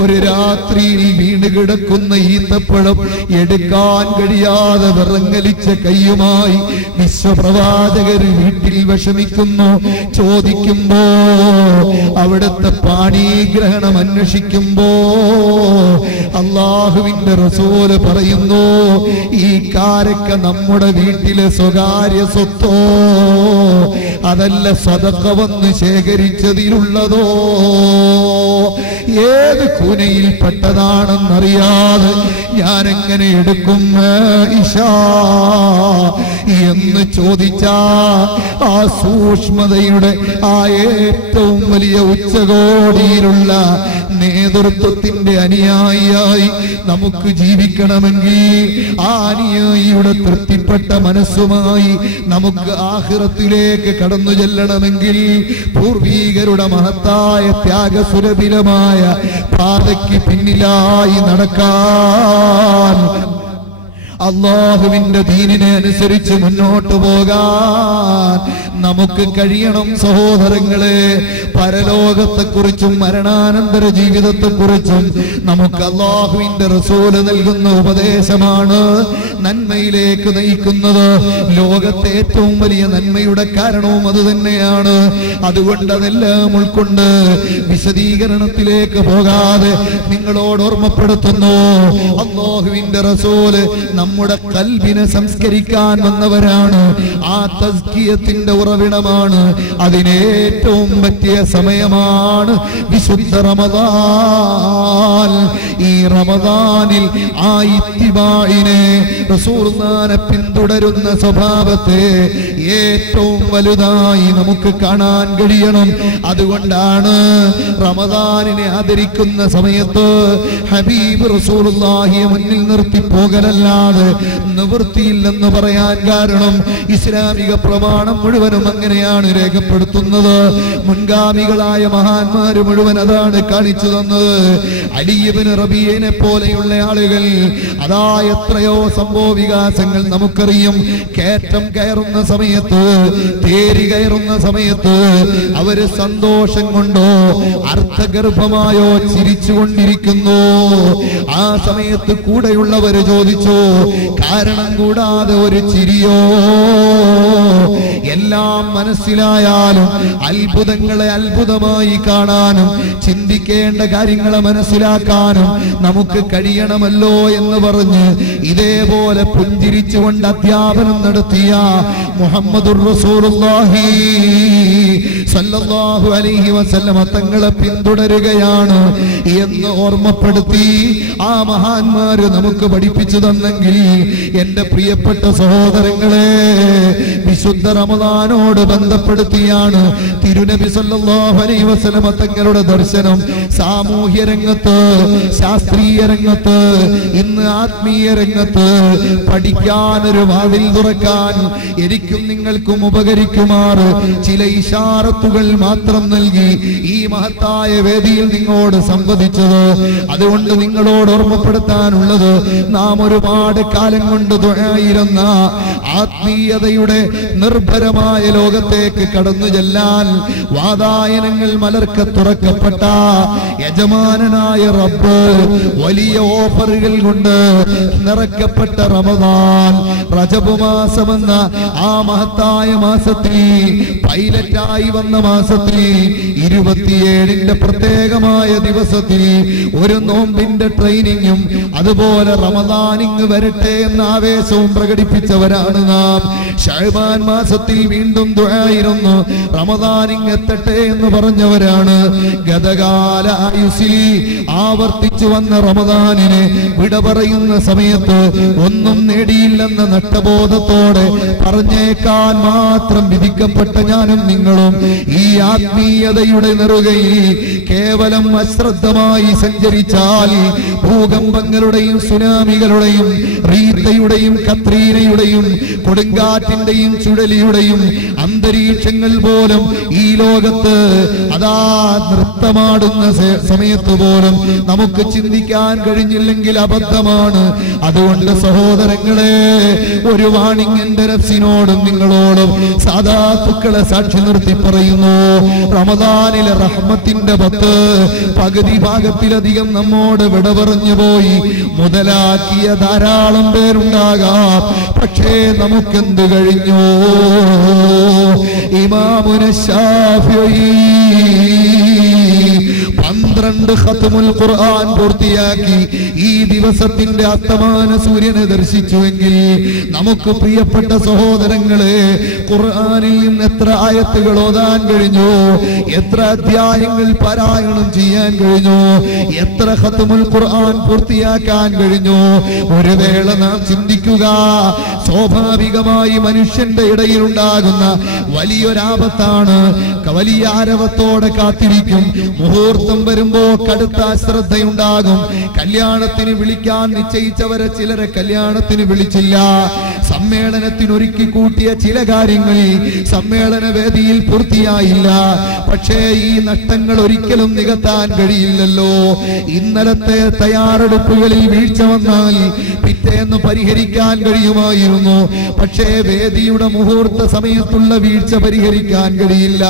ഒരു രാത്രിയിൽ വീണ് കിടക്കുന്ന ഈത്തപ്പഴം എടുക്കാൻ കഴിയാതെ വിറങ്ങലിച്ച കയ്യുമായി വിശ്വപ്രവാചകർ വീട്ടിൽ വിഷമിക്കുന്നു. ചോദിക്കുമ്പോ അവിടുത്തെ പാണീഗ്രഹണം അന്വേഷിക്കുമ്പോ അല്ലാഹുവിന്റെ റസൂല് പറയുന്നു, ഈ കാരക്ക നമ്മുടെ വീട്ടിലെ സ്വകാര്യ സ്വത്തോ അതല്ല സദഖ വന്ന് ശേഖരിച്ചതിലുള്ളതോ, ഏത് കൂനയിൽ പെട്ടതാണെന്നറിയാതെ ഞാൻ എങ്ങനെ എടുക്കും ഇഷാ എന്ന് ചോദിച്ചാ ആ സൂക്ഷ്മതയുടെ ആ ഏറ്റവും വലിയ ഉച്ചകോടിയിലുള്ള നേതൃത്വത്തിന്റെ അനുയായിയായി നമുക്ക് ജീവിക്കണമെങ്കിൽ, ആ അനുയായിയുടെ തൃപ്തിപ്പെട്ട മനസ്സുമായി നമുക്ക് ആഖിറത്തിലേക്ക് കടന്നു ചെല്ലണമെങ്കിൽ, പൂർവീകരുടെ മഹത്തായ ത്യാഗസുരഭിലമായ പാതയ്ക്ക് പിന്നിലായി നടക്കാൻ, അല്ലാഹുവിന്റെ ദീനിനെ അനുസരിച്ച് മുന്നോട്ട് പോകാൻ നമുക്ക് കഴിയണം. സഹോദരങ്ങളെ, പരലോകത്തെക്കുറിച്ചും മരണാനന്തര ജീവിതത്തെക്കുറിച്ചും നമുക്ക് അല്ലാഹുവിന്റെ റസൂല് നൽകുന്ന ഉപദേശമാണ് നന്മയിലേക്ക് നയിക്കുന്നത്. ലോകത്തെ ഏറ്റവും വലിയ നന്മയുടെ കാരണവും അത് തന്നെയാണ്. അതുകൊണ്ട് അതെല്ലാം ഉൾക്കൊണ്ട് വിശദീകരണത്തിലേക്ക് പോകാതെ നിങ്ങളോട് ഓർമ്മപ്പെടുത്തുന്നു, അല്ലാഹുവിന്റെ റസൂല് നമ്മുടെ ഖൽബിനെ സംസ്കരിക്കാൻ വന്നവരാണ്. ആ തസ്കിയത്തിന്റെ ഉറവിടമാണ്. അതിനേറ്റവും പറ്റിയ സമയമാണ് വിശുദ്ധ റമദാൻ. ഈ റമദാനിൽ ആ ഇത്തിബാഇനെ, റസൂലുള്ളാഹിനെ പിന്തുടരുന്ന സ്വഭാവത്തെ ഏറ്റവും വലുതായി നമുക്ക് കാണാൻ കഴിയണം. അതുകൊണ്ടാണ് റമദാനിനെ ആദരിക്കുന്ന സമയത്ത് ഹബീബ് റസൂലുള്ളാഹിയെ മുന്നിൽ നിർത്തി പോകലല്ലാതെ അല്ലാതെ നിവൃത്തിയില്ലെന്ന് പറയാൻ കാരണം ഇസ്ലാമിക പ്രമാണം മുഴുവനും അങ്ങനെയാണ് രേഖപ്പെടുത്തുന്നത്. മുൻഗാമികളായ മഹാന്മാര് മുഴുവൻ അതാണ് കാണിച്ചു തന്നത്. അലി ഇബ്നു റബീഇനെ പോലെയുള്ള ആളുകൾ അതാ എത്രയോ സംഭവ വികാസങ്ങൾ നമുക്കറിയും. കയറ്റം കയറുന്ന സമയത്ത്, തേരി കയറുന്ന സമയത്ത് അവര് സന്തോഷം കൊണ്ടോ അർത്ഥഗർഭമായോ ചിരിച്ചുകൊണ്ടിരിക്കുന്നു. ആ സമയത്ത് കൂടെയുള്ളവര് ചോദിച്ചു, കാരണം കൂടാതെ ഒരു ചിരിയോ? എല്ലാം മനസ്സിലായാലും അത്ഭുതങ്ങളെ അത്ഭുതമായി കാണാനും ചിന്തിക്കേണ്ട കാര്യങ്ങളെ മനസ്സിലാക്കാനും നമുക്ക് കഴിയണമല്ലോ എന്ന് പറഞ്ഞ് ഇതേപോലെ പുഞ്ചിരിച്ചുകൊണ്ട് അധ്യാപനം നടത്തിയ മുഹമ്മദുർ റസൂലുള്ളാഹി സല്ലല്ലാഹു അലൈഹി വസല്ലമ തങ്ങളെ പിന്തുടരുകയാണ് എന്ന് ഓർമ്മപ്പെടുത്തി ആ മഹാന്മാര് നമുക്ക് പഠിപ്പിച്ചു തന്നെങ്കിൽ എന്റെ പ്രിയപ്പെട്ട സഹോദരങ്ങളെ, വിശുദ്ധ റമദാനോട് ബന്ധപ്പെടുത്തിയാണ് തിരുനബി സല്ലല്ലാഹു അലൈഹി വസല്ലമ തങ്ങളുടെ ദർശനം. സാമൂഹ്യ രംഗത്ത്, ശാസ്ത്രീയ രംഗത്ത്, ഇന്ന് ആത്മീയ രംഗത്ത് പഠിക്കാനൊരു വാതിൽ തുറക്കാൻ എനിക്കും നിങ്ങൾക്കും ഉപകരിക്കുമാറ് ചില ഇശാറത്തുകൾ മാത്രം നൽകി ഈ മഹത്തായ വേദിയിൽ നിങ്ങളോട് സംവദിച്ചത്. അതുകൊണ്ട് നിങ്ങളോട് ഓർമ്മപ്പെടുത്താനുള്ളത്, നാം ഒരുപാട് കാലം കൊണ്ട് ദുആയിരുന്ന ആത്മീയതയുടെ നിർഭരമായ ലോകത്തേക്ക് കടന്നു ചെല്ലാൻ വാതായനങ്ങൾ മലർക്ക തുറക്കപ്പെട്ട യജമാനനായ റബ്ബ് വലിയ ഓഫറുകൾ കൊണ്ട് നിറക്കപ്പെട്ട റമദാൻ, റജബ് മാസമെന്ന ആ മഹത്തായ മാസത്തിൽ, പൈലറ്റായി വന്ന മാസത്തിൽ, 27ന്റെ പ്രത്യേകമായ ദിവസത്തിൽ ഒരു നോമ്പിന്റെ ട്രെയിനിങ്ങും അതുപോലെ റമദാനിങ് വരട്ടെ എന്ന ആവേശവും പ്രകടിപ്പിച്ചവരാണ് നാം. ശഅബാൻ മാസത്തിൽ വീണ്ടും ദുആയിരുന്നു, റമദാനിങ് എത്തട്ടെ എന്ന് പറഞ്ഞവരാണ്. ഗതകാല ആയുസ്സിൽ ആവർത്തിച്ചു വന്ന റമദാനിനെ വിട പറയുന്ന സമയത്ത് ഒന്നും നേടിയില്ലെന്ന നഷ്ടബോധത്തോടെ പറഞ്ഞേക്കാൻ മാത്രം വിധിക്കപ്പെട്ട ഞാനും നിങ്ങളും ഈ ആത്മീയതയുടെ നെറുകയിൽ കേവലം അശ്രദ്ധമായി സഞ്ചരിച്ചാൽ ഭൂകമ്പങ്ങളുടെയും സുനാമികളുടെയും റീത്തയുടെയും കത്രീനയുടെയും കൊടുങ്കാറ്റിന്റെയും ചുഴലിയുടെയും അന്തരീക്ഷങ്ങൾ പോലും ഈ ലോകത്ത് അതാ നൃത്തമാടുന്ന സമയത്ത് പോലും നമുക്ക് ചിന്തിക്കാൻ കഴിഞ്ഞില്ലെങ്കിൽ അബദ്ധമാണ്. അതുകൊണ്ട് സഹോദരങ്ങളെ, ഒരു വാണിംഗ് എന്റെ നഫ്സിനോടും നിങ്ങളോടും സാദാത്തുക്കളെ സാക്ഷി നിർത്തി പറയുന്നു. റമദാനിലെ റഹ്മത്തിന്റെ 10 പകുതി ഭാഗത്തിലധികം നമ്മോട് വിട പറഞ്ഞു പോയി. മുതലാക്കിയ ധാരാളം പേരുണ്ടാകാം, പക്ഷേ നമുക്കെന്ത് കഴിഞ്ഞു? ഇമാമുന ശാഫിഈ 12 ഖത്മുൽ ഖുർആൻ പൂർത്തിയാക്കി ഈ ദിവസത്തിന്റെ അസ്തമാന സൂര്യനെ ദർശിച്ചുവെങ്കിൽ നമുക്ക് പ്രിയപ്പെട്ട സഹോദരങ്ങളെ, ഖുർആനിൽ നിന്ന് എത്ര ആയത്തുകൾ ഓതാൻ കഴിഞ്ഞു, എത്ര അധ്യായങ്ങൾ പാരായണം ചെയ്യാൻ കഴിഞ്ഞു, എത്ര ഖത്മുൽ ഖുർആൻ പൂർത്തിയാക്കാൻ കഴിഞ്ഞു? ഒരു വേള നാം ചിന്തിക്കുക, സ്വാഭാവികമായി മനുഷ്യന്റെ ഇടയിൽ ഉണ്ടാകുന്ന വലിയൊരാപത്താണ്. വലിയ ആരവത്തോടെ കാത്തിരിക്കും. മുഹൂർത്തം വരുമ്പോ കടുത്ത ശ്രദ്ധയുണ്ടാകും. കല്യാണത്തിന് വിളിക്കാൻ നിശ്ചയിച്ചവരെ ചിലരെ കല്യാണത്തിന് വിളിച്ചില്ല. സമ്മേളനത്തിന് ഒരുക്കി കൂട്ടിയ ചില കാര്യങ്ങൾ സമ്മേളന വേദിയിൽ പൂർത്തിയായില്ല. പക്ഷേ ഈ നഷ്ടങ്ങൾ ഒരിക്കലും നികത്താൻ കഴിയില്ലല്ലോ. ഇന്നലത്തെ തയ്യാറെടുപ്പുകളിൽ വീഴ്ച വന്നാൽ പിറ്റേന്ന് പരിഹരിക്കാൻ കഴിയുമായിരുന്നു. പക്ഷേ വേദിയുടെ മുഹൂർത്ത സമയത്തുള്ള വീഴ്ച പരിഹരിക്കാൻ കഴിയില്ല.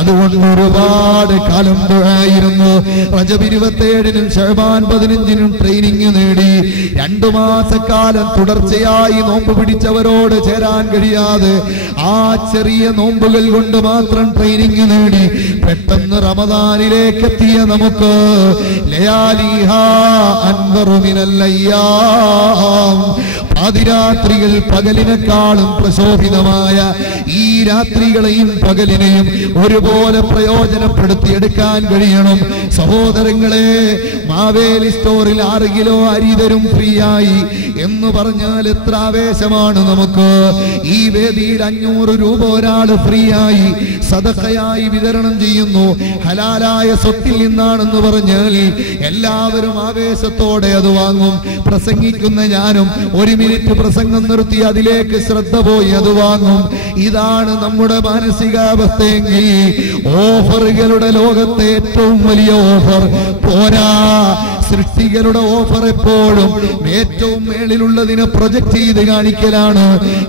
അതുകൊണ്ട് ഒരുപാട് കാലം ദുആയിരുന്നു. റജബ് 27-നും ശഅബാൻ 15-നും ട്രെയിനിങ് നേടി 2 മാസക്കാലം തുടർച്ചയായി നോമ്പ് പിടിച്ചവരോട് ചേരാൻ കഴിയാതെ ആ ചെറിയ നോമ്പുകൾ കൊണ്ട് മാത്രം ട്രെയിനിങ് നേടി പെട്ടെന്ന് റമദാനിലേക്ക് എത്തിയ നമുക്ക് ലയാലിഹാ അൻവറു മിനൽ അയ്യാം, പാതിരാത്രികൾ പകലിനെക്കാളും പ്രശോഭിതമായ ഈ രാത്രികളെയും പകലിനെയും ഒരുപോലെ പ്രയോജനപ്പെടുത്തിയെടുക്കാൻ കഴിയണം. സഹോദരങ്ങളെ, മാവേലി സ്റ്റോറിൽ 6 കിലോ അരി തരും ഫ്രീ ആയി എന്ന് പറഞ്ഞാൽ എത്ര ആവേശമാണ് നമുക്ക്. ഈ വേദിയിൽ 500 രൂപ ഒരാൾ ഫ്രീ ആയി സദഖയായി വിതരണം ചെയ്യുന്നു. ഹലാലായ സ്വത്തിൽ നിന്നാണെന്ന് പറഞ്ഞാൽ എല്ലാവരും ആവേശത്തോടെ അത് വാങ്ങും. പ്രസംഗിക്കുന്ന ഞാനും 1 മിനിറ്റ് പ്രസംഗം നിർത്തി അതിലേക്ക് ശ്രദ്ധ പോയി അത് വാങ്ങും. ഇതാണ് നമ്മുടെ മാനസികാവസ്ഥയെങ്കിൽ ഓഫറുകളുടെ ലോകത്തെ ഏറ്റവും വലിയ ഓഫർ പോരാ. സൃഷ്ടികളുടെ ഓഫർ എപ്പോഴും ഏറ്റവും മേളിലുള്ളതിനെ പ്രൊജക്ട് ചെയ്ത് കാണിക്കലാണ്.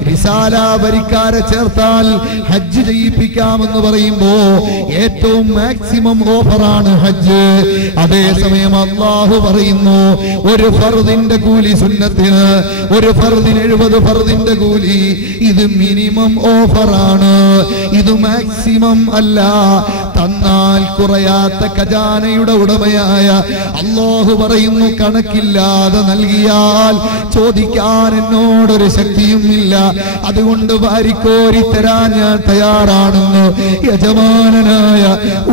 റിസാല വരിക്കാരെ ചേർത്താൽ ഹജ്ജ് ചെയ്യിപ്പിക്കാമെന്ന് പറയുമ്പോ ഏറ്റവും മാക്സിമം ഓഫറാണ് ഹജ്ജ്. അതേസമയം അല്ലാഹു പറയുന്നു ഒരു ഫർദിന്റെ കൂലി സുന്നത്തിന്, ഒരു ഫർദിന് 70 ഫർദിന്റെ കൂലി. ഇത് മിനിമം ഓഫറാണ്, ഇത് മാക്സിമം അല്ല. തന്നാൽ കുറയാത്ത ഖജാനയുടെ ഉടമയായ അല്ലാഹു പറയുന്നു കണക്കില്ലാതെ നൽകിയാൽ ചോദിക്കാൻ എന്നോടൊരു ശക്തിയും ഇല്ല, അതുകൊണ്ട് വാരിക്കോരി തരാൻ ഞാൻ തയ്യാറാണെന്ന് യജമാനനായ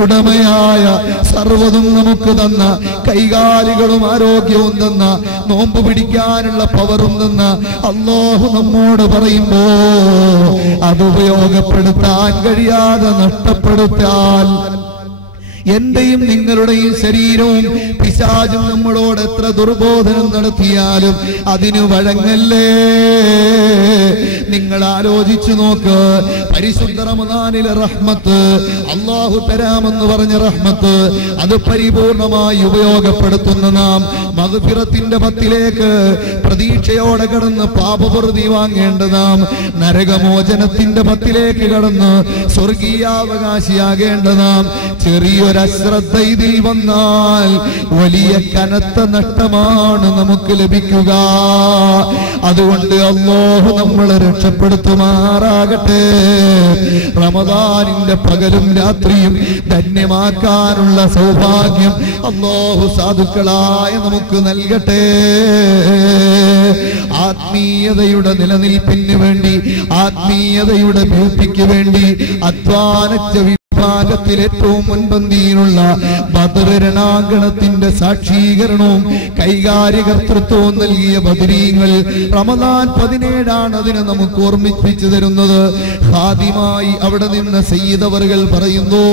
ഉടമയായ സർവ്വതും നമുക്ക് തന്ന, കൈകാലുകളും ആരോഗ്യവും തന്ന, നോമ്പ് പിടിക്കാനുള്ള പവറും തന്ന അല്ലാഹു നമ്മോട് പറയുമ്പോ അത് ഉപയോഗപ്പെടുത്താൻ കഴിയാതെ നഷ്ടപ്പെടുത്താൽ എന്റെയും നിങ്ങളുടെയും ശരീരവും പിശാചും നമ്മളോട് എത്ര ദുർബോധനം നടത്തിയാലും അതിന് വഴങ്ങല്ലേ. നിങ്ങൾ ആലോചിച്ചു നോക്ക്. പരിശുദ്ധ റമദാനിലെ റഹ്മത്ത്, അല്ലാഹു തരാമെന്ന് പറഞ്ഞ റഹ്മത്ത്, അത് പരിപൂർണമായി ഉപയോഗപ്പെടുത്തുന്ന നാം മഗ്ഫിറത്തിന്റെ പത്തിലേക്ക് പ്രതീക്ഷയോടെ കടന്ന് പാപപ്രതി വാങ്ങേണ്ട നാം നരകമോചനത്തിന്റെ പത്തിലേക്ക് കടന്ന് സ്വർഗീയാവകാശിയാകേണ്ട നാം ചെറിയൊരശ്രദ്ധ ഇതിൽ വന്നാൽ വലിയ കനത്ത നഷ്ടമാണ് നമുക്ക് ലഭിക്കുക. അതുകൊണ്ട് അല്ലാഹു നമ്മളെ രക്ഷപ്പെടുത്തുമാറാകട്ടെ. റമദാനിന്റെ പകലും രാത്രിയും ധന്യമാക്കാനുള്ള സൗഭാഗ്യം അല്ലാഹു സാധുക്കളായ നമുക്ക് നൽകട്ടെ. ആത്മീയതയുടെ നിലനിൽപ്പിന് വേണ്ടി, ആത്മീയതയുടെ ബ്യൂട്ടിക്ക് വേണ്ടി അധ്വാനിച്ച വിഭാഗത്തിൽ ഏറ്റവും മുൻപന്തിയിലുള്ള ബദർ രണാങ്കണത്തിന്റെ സാക്ഷീകരണവും കൈകാര്യകർത്തൃത്വവും നൽകിയ ബദരീങ്ങൾ റമദാൻ 17 അതിനെ നമുക്ക് ഓർമ്മിപ്പിച്ചു തരുന്നത്. ഖാദിമായി അവിടെ നിന്ന് സയ്യിദ് അവറുകൾ പറയുന്നു,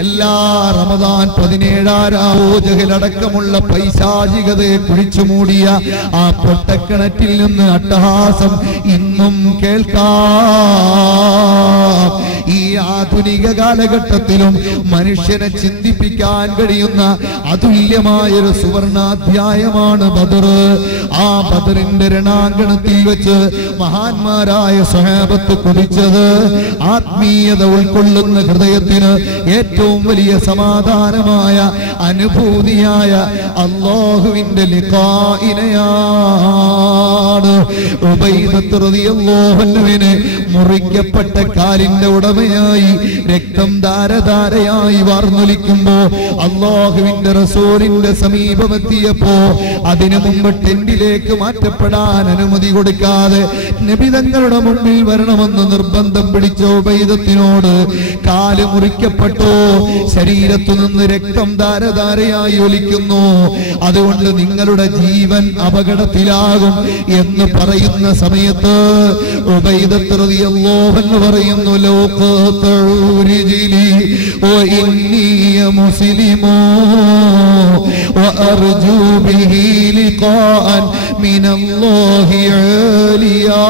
എല്ലാ റമദാൻ 17 ജഹലടക്കമുള്ള പൈശാചികതയെ കുഴിച്ചു മൂടിയ ആ പൊട്ടക്കിണറ്റിൽ നിന്ന് അട്ടഹാസം ഇന്നും കേൾക്കാം. ഈ ആധുനിക കാലഘട്ടത്തിലും മനുഷ്യനെ ചിന്തിപ്പിക്കാൻ കഴിയുന്ന അതുല്യമായൊരു സുവർണാധ്യായമാണ് ബദർ. ആ ബദറിന്റെ രണാങ്കണത്തിൽ വെച്ച് മഹാന്മാരായ സ്വഹാബത്ത് കുതിച്ചത് ആത്മീയത ഉൾക്കൊള്ളുന്ന ഹൃദയത്തിന് ഏറ്റവും വലിയ സമാധാനമായ അനുഭൂതിയായ അല്ലാഹുവിന്റെ ലിഖാഇനെയാണ്. ഉബൈദത്ത് റളിയല്ലാഹു അൻഹുവിനെ മുറിക്കപ്പെട്ട കാലിന്റെ ഉടമയായി രക്തം ധാരധാരയായി വാർന്നൊലിക്കുമ്പോ അല്ലാഹുവിന്റെ റസൂലിന്റെ സമീപമെത്തിയപ്പോ അതിനു മുമ്പ് ടെന്റിലേക്ക് മാറ്റപ്പെടാൻ അനുമതി കൊടുക്കാതെ നബി തങ്ങളുടെ മുമ്പിൽ വരണമെന്ന് നിർബന്ധം പിടിച്ച ഉബൈദത്തിനോട് കാല് മുറിക്കപ്പെട്ടു, ശരീരത്തു നിന്ന് രക്തം ധാരധാരയായി ഒലിക്കുന്നു, അതുകൊണ്ട് നിങ്ങളുടെ ജീവൻ അപകടത്തിലാകും എന്ന് പറയുന്ന സമയത്ത് ഉബൈദത്ത് റളിയല്ലാഹു അൻഹു പറയുന്നു, رجلي وإني مسلم وأرجو به لقاء من الله عاليا.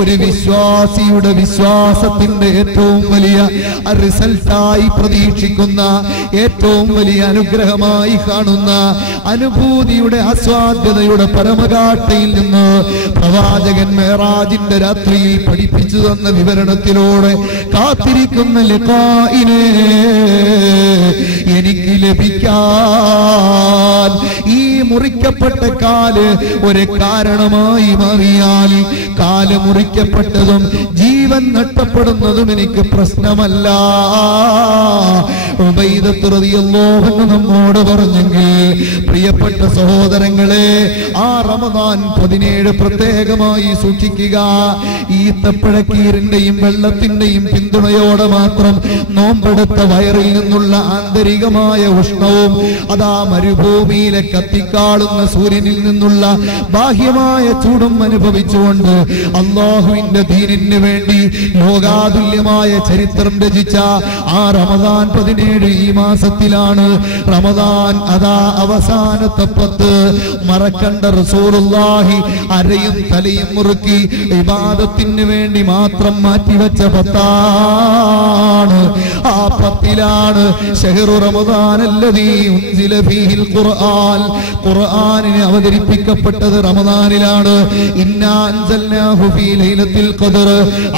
ഒരു വിശ്വാസിയുടെ വിശ്വാസത്തിന്റെ ഏറ്റവും വലിയ റിസൾട്ടായി പ്രതീക്ഷിക്കുന്ന, ഏറ്റവും വലിയ അനുഗ്രഹമായി കാണുന്ന അനുഭൂതിയുടെ ആസ്വാദ്യതയുടെ പരമകാട്ടയിൽ നിന്ന് പ്രവാചകൻ മെഹറാജിന്റെ രാത്രിയിൽ പഠിപ്പിച്ചു തന്ന വിവരണത്തിലൂടെ കാത്തിരിക്കുന്ന ലിഖാഇനെ എനിക്ക് ലഭിക്കാൻ ഈ മുറിക്കപ്പെട്ട കാല് ഒരു കാരണമായി മാറിയാൽ കാല് മുറിക്കപ്പെട്ടതും ജീവൻ നഷ്ടപ്പെടുന്നതും എനിക്ക് പ്രശ്നമല്ല. ഉബൈദത്ത് റളിയല്ലാഹു അൻഹു നമ്മോട് പറഞ്ഞെങ്കിൽ പ്രിയപ്പെട്ട സഹോദരങ്ങളെ, ആ റമദാൻ 17 പ്രത്യേകമായി സൂക്ഷിക്കുക. ഈത്തപ്പഴക്കീറിന്റെയും വെള്ളത്തിന്റെയും പിന്തുണയോടെ മാത്രം നോമ്പെടുത്ത വയറിൽ നിന്നുള്ള ആന്തരികമായ ഉഷ്ണവും അതാ മരുഭൂമിയിലെ കത്തിക്കാളുന്ന സൂര്യനിൽ നിന്നുള്ള ബാഹ്യമായ ചൂടും അനുഭവിച്ചുകൊണ്ട് അല്ലാഹുവിന്റെ ദീനിന് വേണ്ടി ലോകാതുല്യമായ ചരിത്രം രചിച്ച ആ റമദാൻ 17 ഈ മാസത്തിലാണ്. റമദാൻ അതാ അവസാനത്തെ 10 മറക്കണ്ട റസൂലുള്ളാഹി അരയും തലയും മുറുക്കി ഇബാദത്തിന് വേണ്ടി മാത്രം മാറ്റിവെച്ച 10 ആ 10 ശഹ്റു റമദാനല്ലദീ ഉൻസില ഫീഹിൽ ഖുർആൻ. ഖുർആനിനെ അവതരിപ്പിക്കപ്പെട്ടത് റമദാനിലാണ്. ഇന്നാ അൻസൽനാഹു ഫീ ലൈലത്തുൽ ഖദ്ർ,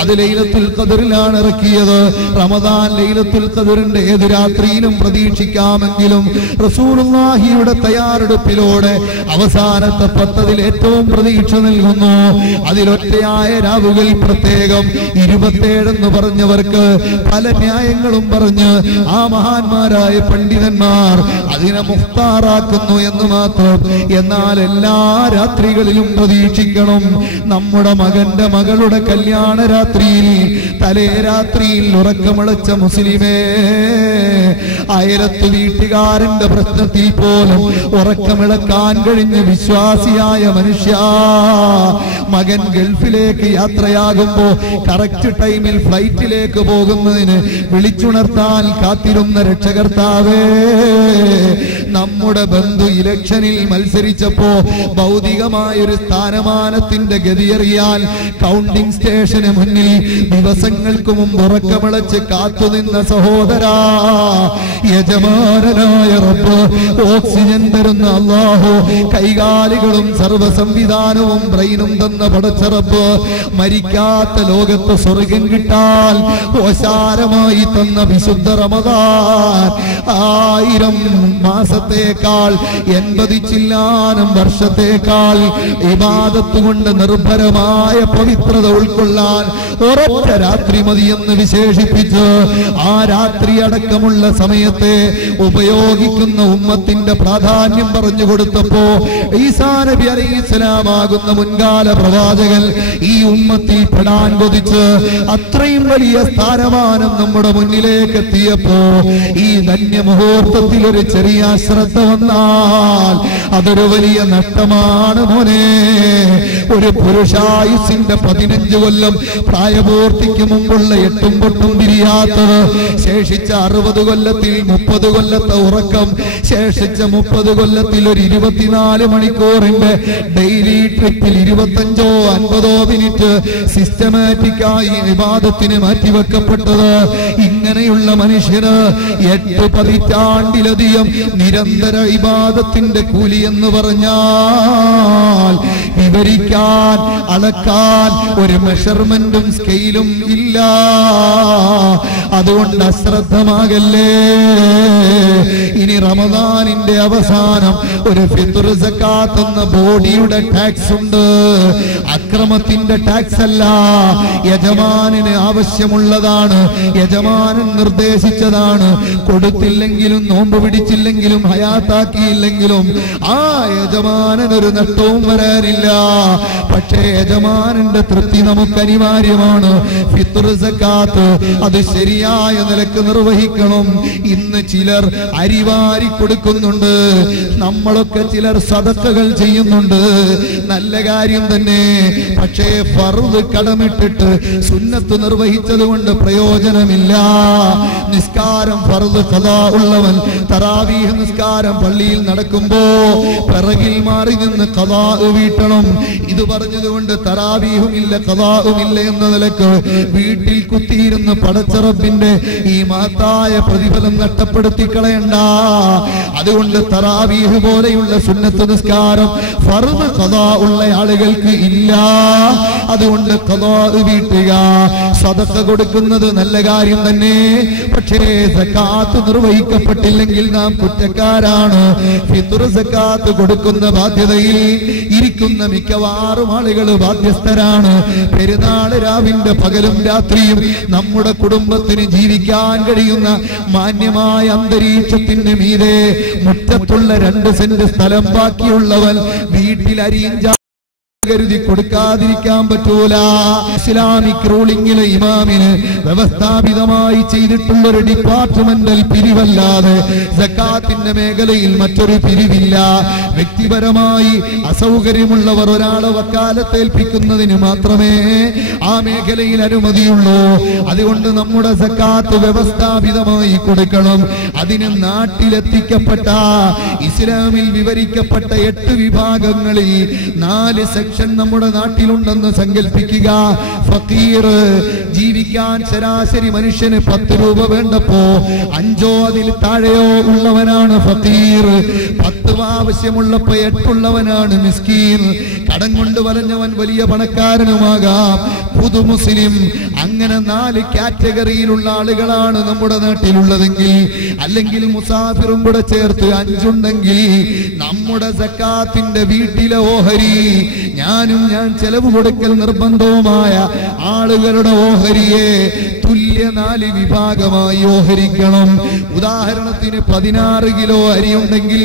അത് ലൈലത്തുൽ ഖദ്റിലാണ് ഇറക്കിയത്. റമദാൻ ലൈലത്തുൽ ഖദ്റിന്റെ ഏത് രാത്രിയിലും പ്രതീക്ഷിക്കാമെങ്കിലും റസൂലുള്ളാഹിയുടെ തയ്യാറെടുപ്പിലൂടെ അവസാനത്തെ 10 ഏറ്റവും പ്രതീക്ഷ നൽകുന്നു. അതിലൊറ്റയായ രാവുകൾ പ്രത്യേകം 27 എന്ന് പറഞ്ഞവർക്ക് പല ന്യായങ്ങളും പറഞ്ഞ് ആ മഹാന്മാരായ പണ്ഡിതന്മാർ അതിനെ മുഖ്താറാക്കുന്നു എന്ന് മാത്രം. എന്നാൽ എല്ലാ രാത്രികളിലും പ്രതീക്ഷിക്കണം. നമ്മുടെ മകളുടെ കല്യാണ രാത്രിയിൽ, തലേ രാത്രിയിൽ ഉറക്കമിളച്ച മുസ്ലിമേ, അയലത്ത് വീട്ടുകാരന്റെ പ്രശ്നത്തിൽ പോലും ഉറക്കമിളക്കാൻ കഴിഞ്ഞ വിശ്വാസിയായ മനുഷ്യ, മകൻ ഗൾഫിലേക്ക് യാത്രയാകുമ്പോ കറക്റ്റ് ടൈമിൽ ഫ്ലൈറ്റിലേക്ക് പോകുന്നതിന് വിളിച്ചുണർത്താൻ കാത്തിരുന്ന രക്ഷകർത്താവേ, നമ്മുടെ ബന്ധു ഇലക്ഷനിൽ മത്സരിച്ചപ്പോ ഭൗതികമായൊരു സ്ഥാനമാനത്തിന്റെ ഗതിയറിയാൻ കൗണ്ടിംഗ് സ്റ്റേഷന് മുന്നിൽ ദിവസങ്ങൾക്ക് മുമ്പ് ഉറക്കമിളച്ച് കാത്തുനിന്ന സഹോദരാ, യജമാനനായ റബ്ബ്, ഓക്സിജൻ തരുന്ന അല്ലാഹു, കൈകാലികളും സർവ്വ സംവിധാനവും ബ്രെയിനും തന്ന പടച്ച റബ്ബ്, മരിക്കാത്ത ലോകത്ത് സ്വർഗം കിട്ടാൻ ഓശാരമായി തന്ന വിശുദ്ധ റമദാൻ 1000 മാസത്തേക്കാൾ 80 ചില്ലാനം വർഷത്തേക്കാൾ ഇബാദത്ത് കൊണ്ട് നിർഭരമായ പവിത്രത ഉൾക്കൊള്ളാൻ ഒരൊറ്റ രാത്രി മതിയെന്ന് വിശേഷിപ്പിച്ച് ആ രാത്രി അടക്കമുള്ള സമയത്തെ ഉപയോഗിക്കുന്ന ഉമ്മത്തിന്റെ പ്രാധാന്യം പറഞ്ഞു കൊടുത്തപ്പോ ഈസാ നബി അലൈഹിസ്സലാം ആകുന്ന മുൻകാല പ്രവാചകൻ ഈ ഉമ്മത്തിൽ പെടാൻ കൊതിച്ച് അത്രയും വലിയ സ്ഥാനമാനം നമ്മുടെ മുന്നിലേക്ക് എത്തിയപ്പോ ഈ ധന്യ മുഹൂർത്തത്തിൽ ഒരു ചെറിയ അശ്രദ്ധ വന്നാൽ അതൊരു വലിയ നഷ്ടമാണ് മോനെ. ഒരു പുരുഷായുസിന്റെ 15 കൊല്ലം പ്രായപൂർത്തിക്ക് മുമ്പുള്ള 8 പൊട്ടും തിരിയാത്തത്, ശേഷിച്ച 60 കൊല്ലത്തിൽ 30 കൊല്ലത്തെ ഉറക്കം, ശേഷിച്ച 30 കൊല്ലത്തിൽ ഒരു 24 മണിക്കൂറിന്റെ ഡെയിലി ട്രിപ്പിൽ 25ഓ 50ഓ മിനിറ്റ് സിസ്റ്റമാറ്റിക്കായി ഇബാദത്തിന് മാറ്റിവെക്കപ്പെട്ടത്. ഇങ്ങനെയുള്ള മനുഷ്യന് 8 പതിറ്റാണ്ടിലധികം നിരന്തര ഇബാദത്തിന്റെ കൂലി എന്ന് പറഞ്ഞാൽ വിവരിക്കാൻ, അളക്കാൻ ഒരു മെഷർമെന്റും സ്കെയിലും ഇല്ല. അതുകൊണ്ട് അശ്രദ്ധമാകല്ലേ. ഇനി റമദാനിന്റെ അവസാനം ഒരു ഫിത്ർ സക്കാത്ത് എന്ന ബോഡിയുടെ ടാക്സ് ഉണ്ട്. അക്രമത്തിന്റെ ടാക്സ് അല്ല, യജമാനന് ആവശ്യമുള്ളതാണ്, യജമാനൻ നിർദ്ദേശിച്ചതാണ്. കൊടുത്തില്ലെങ്കിലും നോമ്പ് പിടിച്ചില്ലെങ്കിലും ഹയാത്താക്കിയില്ലെങ്കിലും ആ യജമാനനൊരു നഷ്ടവും വരാനില്ല. പക്ഷേ യജമാനന്റെ തൃപ്തി നമുക്ക് അനിവാര്യമാണ്. ഫിത്ർ സക്കാത്ത് അത് ശരിയായ നിലക്ക് നിർവഹിക്കണം. ഇന്ന് ചിലർ അരിവാരി കൊടുക്കുന്നുണ്ട്, നമ്മളൊക്കെ ചിലർ സദഖകൾ ചെയ്യുന്നുണ്ട്, നല്ല കാര്യം തന്നെ. പക്ഷേ ഫർദ് കടമിട്ടിട്ട് സുന്നത്ത് നിർവഹിച്ചത് കൊണ്ട് പ്രയോജനമില്ല. നിസ്കാരം ഫർദ് ഖദാ ഉള്ളവൻ തറാവീഹ് നിസ്കാരം പള്ളിയിൽ നടക്കുമ്പോ പിറകിൽ മാറി നിന്ന് ഖദാ വീട്ടണം. ഇത് പറഞ്ഞതുകൊണ്ട് തറാവീഹും ഇല്ല ഖദാഉം ഇല്ല എന്ന നിലക്ക് വീട്ടിൽ കുത്തിയിരുന്ന് പടച്ച റബ്ബിന്റെ ഈ മഹത്തായ പ്രതിഫലം നഷ്ടപ്പെടുത്തി കളയണ്ട. അതുകൊണ്ട് തറാവീഹ് പോലെയുള്ള സുന്നത്ത് നിസ്കാരം ഫർദ് ഖദാ ഉള്ള ആളുകൾക്ക് ഇല്ല. അതുകൊണ്ട് ഖദാ വീട്ടുക, സദഖ കൊടുക്കുന്നത് നല്ല കാര്യം തന്നെ. പക്ഷേ സക്കാത്ത് നിർവഹിക്കപ്പെട്ടില്ലെങ്കിൽ നാം കുറ്റക്കാരാണ്. ഫിത്ർ സക്കാത്ത് കൊടുക്കുന്ന ബാധ്യതയിൽ ഇരിക്കുന്ന മിക്കവാറും ആളുകൾ ബാധ്യസ്ഥരാണ്. പെരുന്നാൾ രാവിന്റെ പകലും രാത്രിയും നമ്മുടെ കുടുംബത്തിന് ജീവിക്കാൻ കഴിയുന്ന മാന്യമായ അന്തരീക്ഷത്തിന് മീതെ മുറ്റത്തുള്ള 2 സെന്റ് സ്ഥലം ബാക്കിയുള്ളവൻ വീട്ടിൽ അരിയും കരുതി കൊടുക്കാതിരിക്കാൻ പറ്റൂല. ഇസ്ലാമിക് റൂളിംഗിലെ ഇമാമിന് വ്യവസ്ഥാപിതമായി ചെയ്തിട്ടുള്ള ഒരു ഡിപ്പാർട്ട്മെന്റൽ പിരിവല്ലാതെ സക്കാത്തിന്റെ മേഖലയിൽ മറ്റൊരു പിരിവില്ല. വ്യക്തിപരമായി അസൗകര്യമുള്ളവർ ഒരാളെ വക്കാലത്തേൽപ്പിക്കുന്നതിന് മാത്രമേ ആ മേഖലയിൽ അനുമതിയുള്ളൂ. അതുകൊണ്ട് നമ്മുടെ സക്കാത്ത് വ്യവസ്ഥാപിതമായി കൊടുക്കണം. അതിന് നാട്ടിലെത്തിക്കപ്പെട്ട ഇസ്ലാമിൽ വിവരിക്കപ്പെട്ട 8 വിഭാഗങ്ങളിൽ 4 സെക്ഷൻ നമ്മുടെ നാട്ടിലുണ്ടെന്ന് സങ്കല്പിക്കുക. ഫക്കീർ, ജീവിക്കാൻ ശരാശരി മനുഷ്യന് 10 രൂപ വേണ്ടപ്പോ 5 അതിൽ താഴെയോ ഉള്ളവനാണ് ഫക്കീർ. 10 ആവശ്യമുള്ളപ്പോ 8 ഉള്ളവനാണ് മിസ്കീൻ. കടം കൊണ്ട് വലഞ്ഞവൻ വലിയ പണക്കാരനുമാകാം. പുതു മുസ്ലിം, അങ്ങനെ 4 കാറ്റഗറിയിലുള്ള ആളുകളാണ് നമ്മുടെ നാട്ടിലുള്ളതെങ്കിൽ, അല്ലെങ്കിൽ മുസാഫിറും കൂടെ ചേർത്ത് 5 ഉണ്ടെങ്കിൽ, നമ്മുടെ സക്കാത്തിന്റെ വീട്ടിലെ ഓഹരി, ഞാൻ ചെലവ് കൊടുക്കൽ നിർബന്ധവുമായ ആളുകളുടെ ഓഹരിയെ തുല്യ 4 വിഭാഗമായി ഓഹരിക്കണം. ഉദാഹരണത്തിന് 16 കിലോ അരിയുണ്ടെങ്കിൽ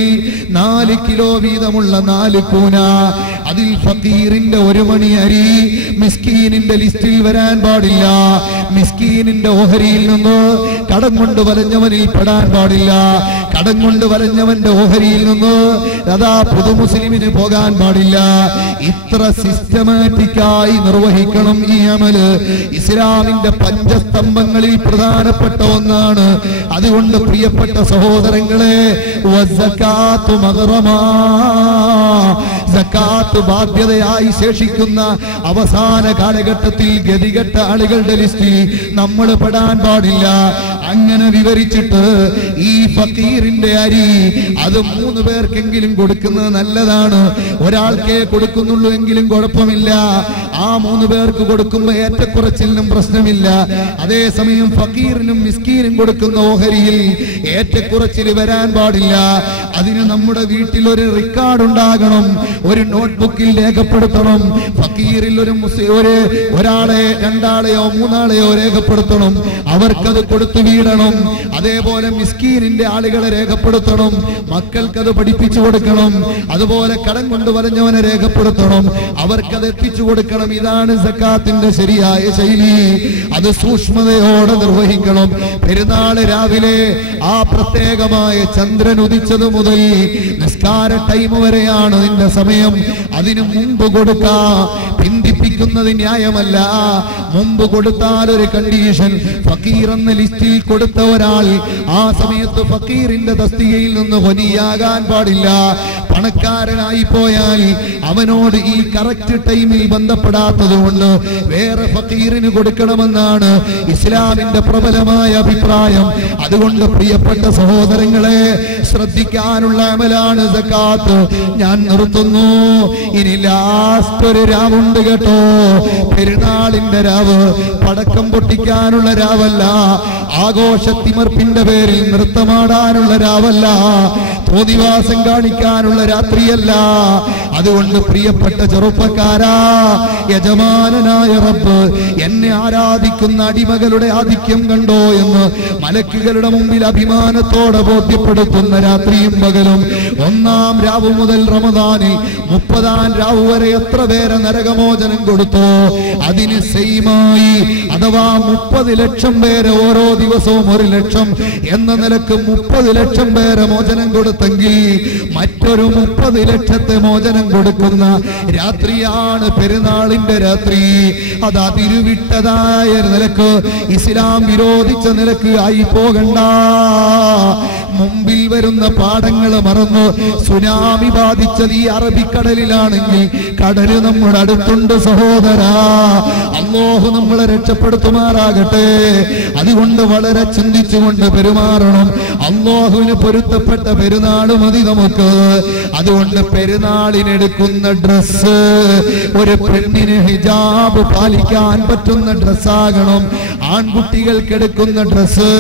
4 കിലോ വീതമുള്ള 4 കൂന. അതിൽ ഫക്കീറിന്റെ 1 മണി അരി മിസ്കീനിന്റെ ലിസ്റ്റിൽ വരാൻ പാടില്ല. മിസ്കീനിന്റെ ഓഹരിയിൽ നിന്ന് കടം കൊണ്ട് വലഞ്ഞവനിൽ പെടാൻ പാടില്ല. കടം കൊണ്ട് വലഞ്ഞവന്റെ ഓഹരിയിൽ നിന്ന് അതാ പുതു മുസ്ലിമിന് പോകാൻ പാടില്ല. ഇത്ര സിസ്റ്റമാറ്റിക്കായി നിർവഹിക്കണം ഈ അമല്. ഇസ്ലാമിന്റെ പഞ്ചസ്തംഭങ്ങളിൽ പ്രധാനപ്പെട്ട ഒന്നാണ്. അതുകൊണ്ട് പ്രിയപ്പെട്ട സഹോദരങ്ങളെ, വസ്സകാത്തു മഗ്റമാ, സക്കാത്ത് ബാധ്യതയായി ശേഷിക്കുന്ന അവസാന കാലഘട്ടത്തിൽ ഗതികെട്ട ആളുകളുടെ ലിസ്റ്റിൽ നമ്മൾ പെടാൻ പാടില്ല. അങ്ങനെ വിവരിച്ചിട്ട് ഈ ഫക്കീറിന്റെ അരി അത് 3 പേർക്കെങ്കിലും കൊടുക്കുന്നത് നല്ലതാണ്. ഒരാൾക്കേ കൊടുക്കുന്നുള്ളൂ എങ്കിലും കുഴപ്പമില്ല. ആ 3 പേർക്ക് കൊടുക്കുമ്പോൾ ഏറ്റക്കുറച്ചിലിനും പ്രശ്നമില്ല. അതേസമയം ഫക്കീറിനും മിസ്കീനും കൊടുക്കുന്ന ഓഹരിയിൽ ഏറ്റക്കുറച്ചിൽ വരാൻ പാടില്ല. അതിന് നമ്മുടെ വീട്ടിൽ ഒരു റെക്കോർഡ് ഉണ്ടാകണം, ഒരു നോട്ട്ബുക്കിൽ രേഖപ്പെടുത്തണം. ഫക്കീറിൽ ഒരാളെ 2 ആളെയോ 3 ആളെയോ രേഖപ്പെടുത്തണം, അവർക്കത് കൊടുത്തു വീടണം. അതേപോലെ മിസ്കീനിന്റെ ആളുകളെ രേഖപ്പെടുത്തണം, മക്കൾക്കത് പഠിപ്പിച്ചു കൊടുക്കണം. അതുപോലെ കടം കൊണ്ട് വലഞ്ഞവനെ രേഖപ്പെടുത്തണം, അവർക്കത് എത്തിച്ചു കൊടുക്കണം. ഇതാണ് സക്കാത്തിന്റെ ശരിയായ ശൈലി. അത് സൂക്ഷ്മതയോടെ നിർവഹിക്കണം. പെരുന്നാള് രാവിലെ ആ പ്രത്യേകമായ ചന്ദ്രൻ ഉദിച്ചത് മുതൽ നിസ്കാര ടൈം വരെയാണ് നിന്റെ സമയം. അതിനു മുമ്പ് കൊടുക്കാം. പിന്തിപ്പിക്കുന്നത് ന്യായമല്ല. മുമ്പ് കൊടുത്താൽ ഒരു കണ്ടീഷൻ, ഫക്കീർ എന്ന ലിസ്റ്റിൽ കൊടുത്ത ഒരാൾ ആ സമയത്ത് ഫക്കീറിന്റെ തസ്തികയിൽ നിന്ന് ഖനിയാകാൻ പാടില്ല. പണക്കാരനായി പോയാൽ അവനോട് ഈ കറക്റ്റ് ടൈമിൽ ബന്ധപ്പെടാത്തത് കൊണ്ട് വേറെ ഫക്കീറിന് കൊടുക്കണമെന്നാണ് ഇസ്ലാമിന്റെ പ്രബലമായ അഭിപ്രായം. അതുകൊണ്ട് പ്രിയപ്പെട്ട സഹോദരങ്ങളെ, ശ്രദ്ധിക്കാനുള്ള അമലാണ് സക്കാത്ത്. ഞാൻ നിർത്തുന്നു. ഇനി ലാസ്റ്റ് ഒരു രാവുണ്ട് കേട്ടോ. പെരുന്നാളിന്റെ രാവ് പടക്കം പൊട്ടിക്കാനുള്ള രാവല്ല, ആഘോഷത്തിമർപ്പിന്റെ പേരിൽ നൃത്തമാടാനുള്ള രാവല്ല, തോന്നിവാസം കാണിക്കാനുള്ള രാത്രിയല്ല. അതുകൊണ്ട് പ്രിയപ്പെട്ട ചെറുപ്പക്കാരാ, യജമാനനായ റബ്ബ് എന്നെ ആരാധിക്കുന്ന അടിമകളുടെ ആധിക്യം കണ്ടോ എന്ന് മലക്കുകളുടെ മുമ്പിൽ അഭിമാനത്തോടെ ബോധ്യപ്പെടുത്തുന്ന രാത്രിയും പകലും 1-ാം രാവ് മുതൽ റമദാനിൽ 30-ാം രാവ് വരെ എത്ര പേരെ നരകമോചനം കൊടുത്തോ അതിന് സെയിമായി, അഥവാ 30 ലക്ഷം പേരെ ഓരോ ദിവസവും 1 ലക്ഷം എന്ന നിലക്ക് 30 ലക്ഷം പേരെ മോചനം കൊടുത്തെങ്കിൽ മറ്റൊരു 30 ലക്ഷത്തെ മോചനം കൊടുക്കുന്ന രാത്രിയാണ് പെരുന്നാളിന്റെ രാത്രി. അത് അതിരുവിട്ടതായ നിലക്ക്, ഇസ്ലാം വിരോധിച്ച നിലക്ക് ആയി പോകണ്ട. മുമ്പിൽ വരുന്ന പാഠങ്ങൾ മറന്ന് സുനാമി ബാധിച്ചത് ഈ അറബിക്കടലിലാണെങ്കിൽ കടല് നമ്മുടെ അടുത്തുണ്ട് സഹോദരാ. അല്ലാഹു നമ്മളെ രക്ഷപ്പെടുത്തുമാറാകട്ടെ. അതുകൊണ്ട് വളരെ ചിന്തിച്ചുകൊണ്ട് പെരുമാറണം. അല്ലാഹുവിന് പൊരുത്തപ്പെട്ട പെരുന്നാൾ മതി നമുക്ക്. അതുകൊണ്ട് പെരുന്നാളിനെടുക്കുന്ന ഡ്രസ്സ് ഒരു പെണ്ണിന് ഹിജാബ് പാലിക്കാൻ പറ്റുന്ന ഡ്രസ്സാകണം. ആൺകുട്ടികൾക്ക് എടുക്കുന്ന ഡ്രസ്സ്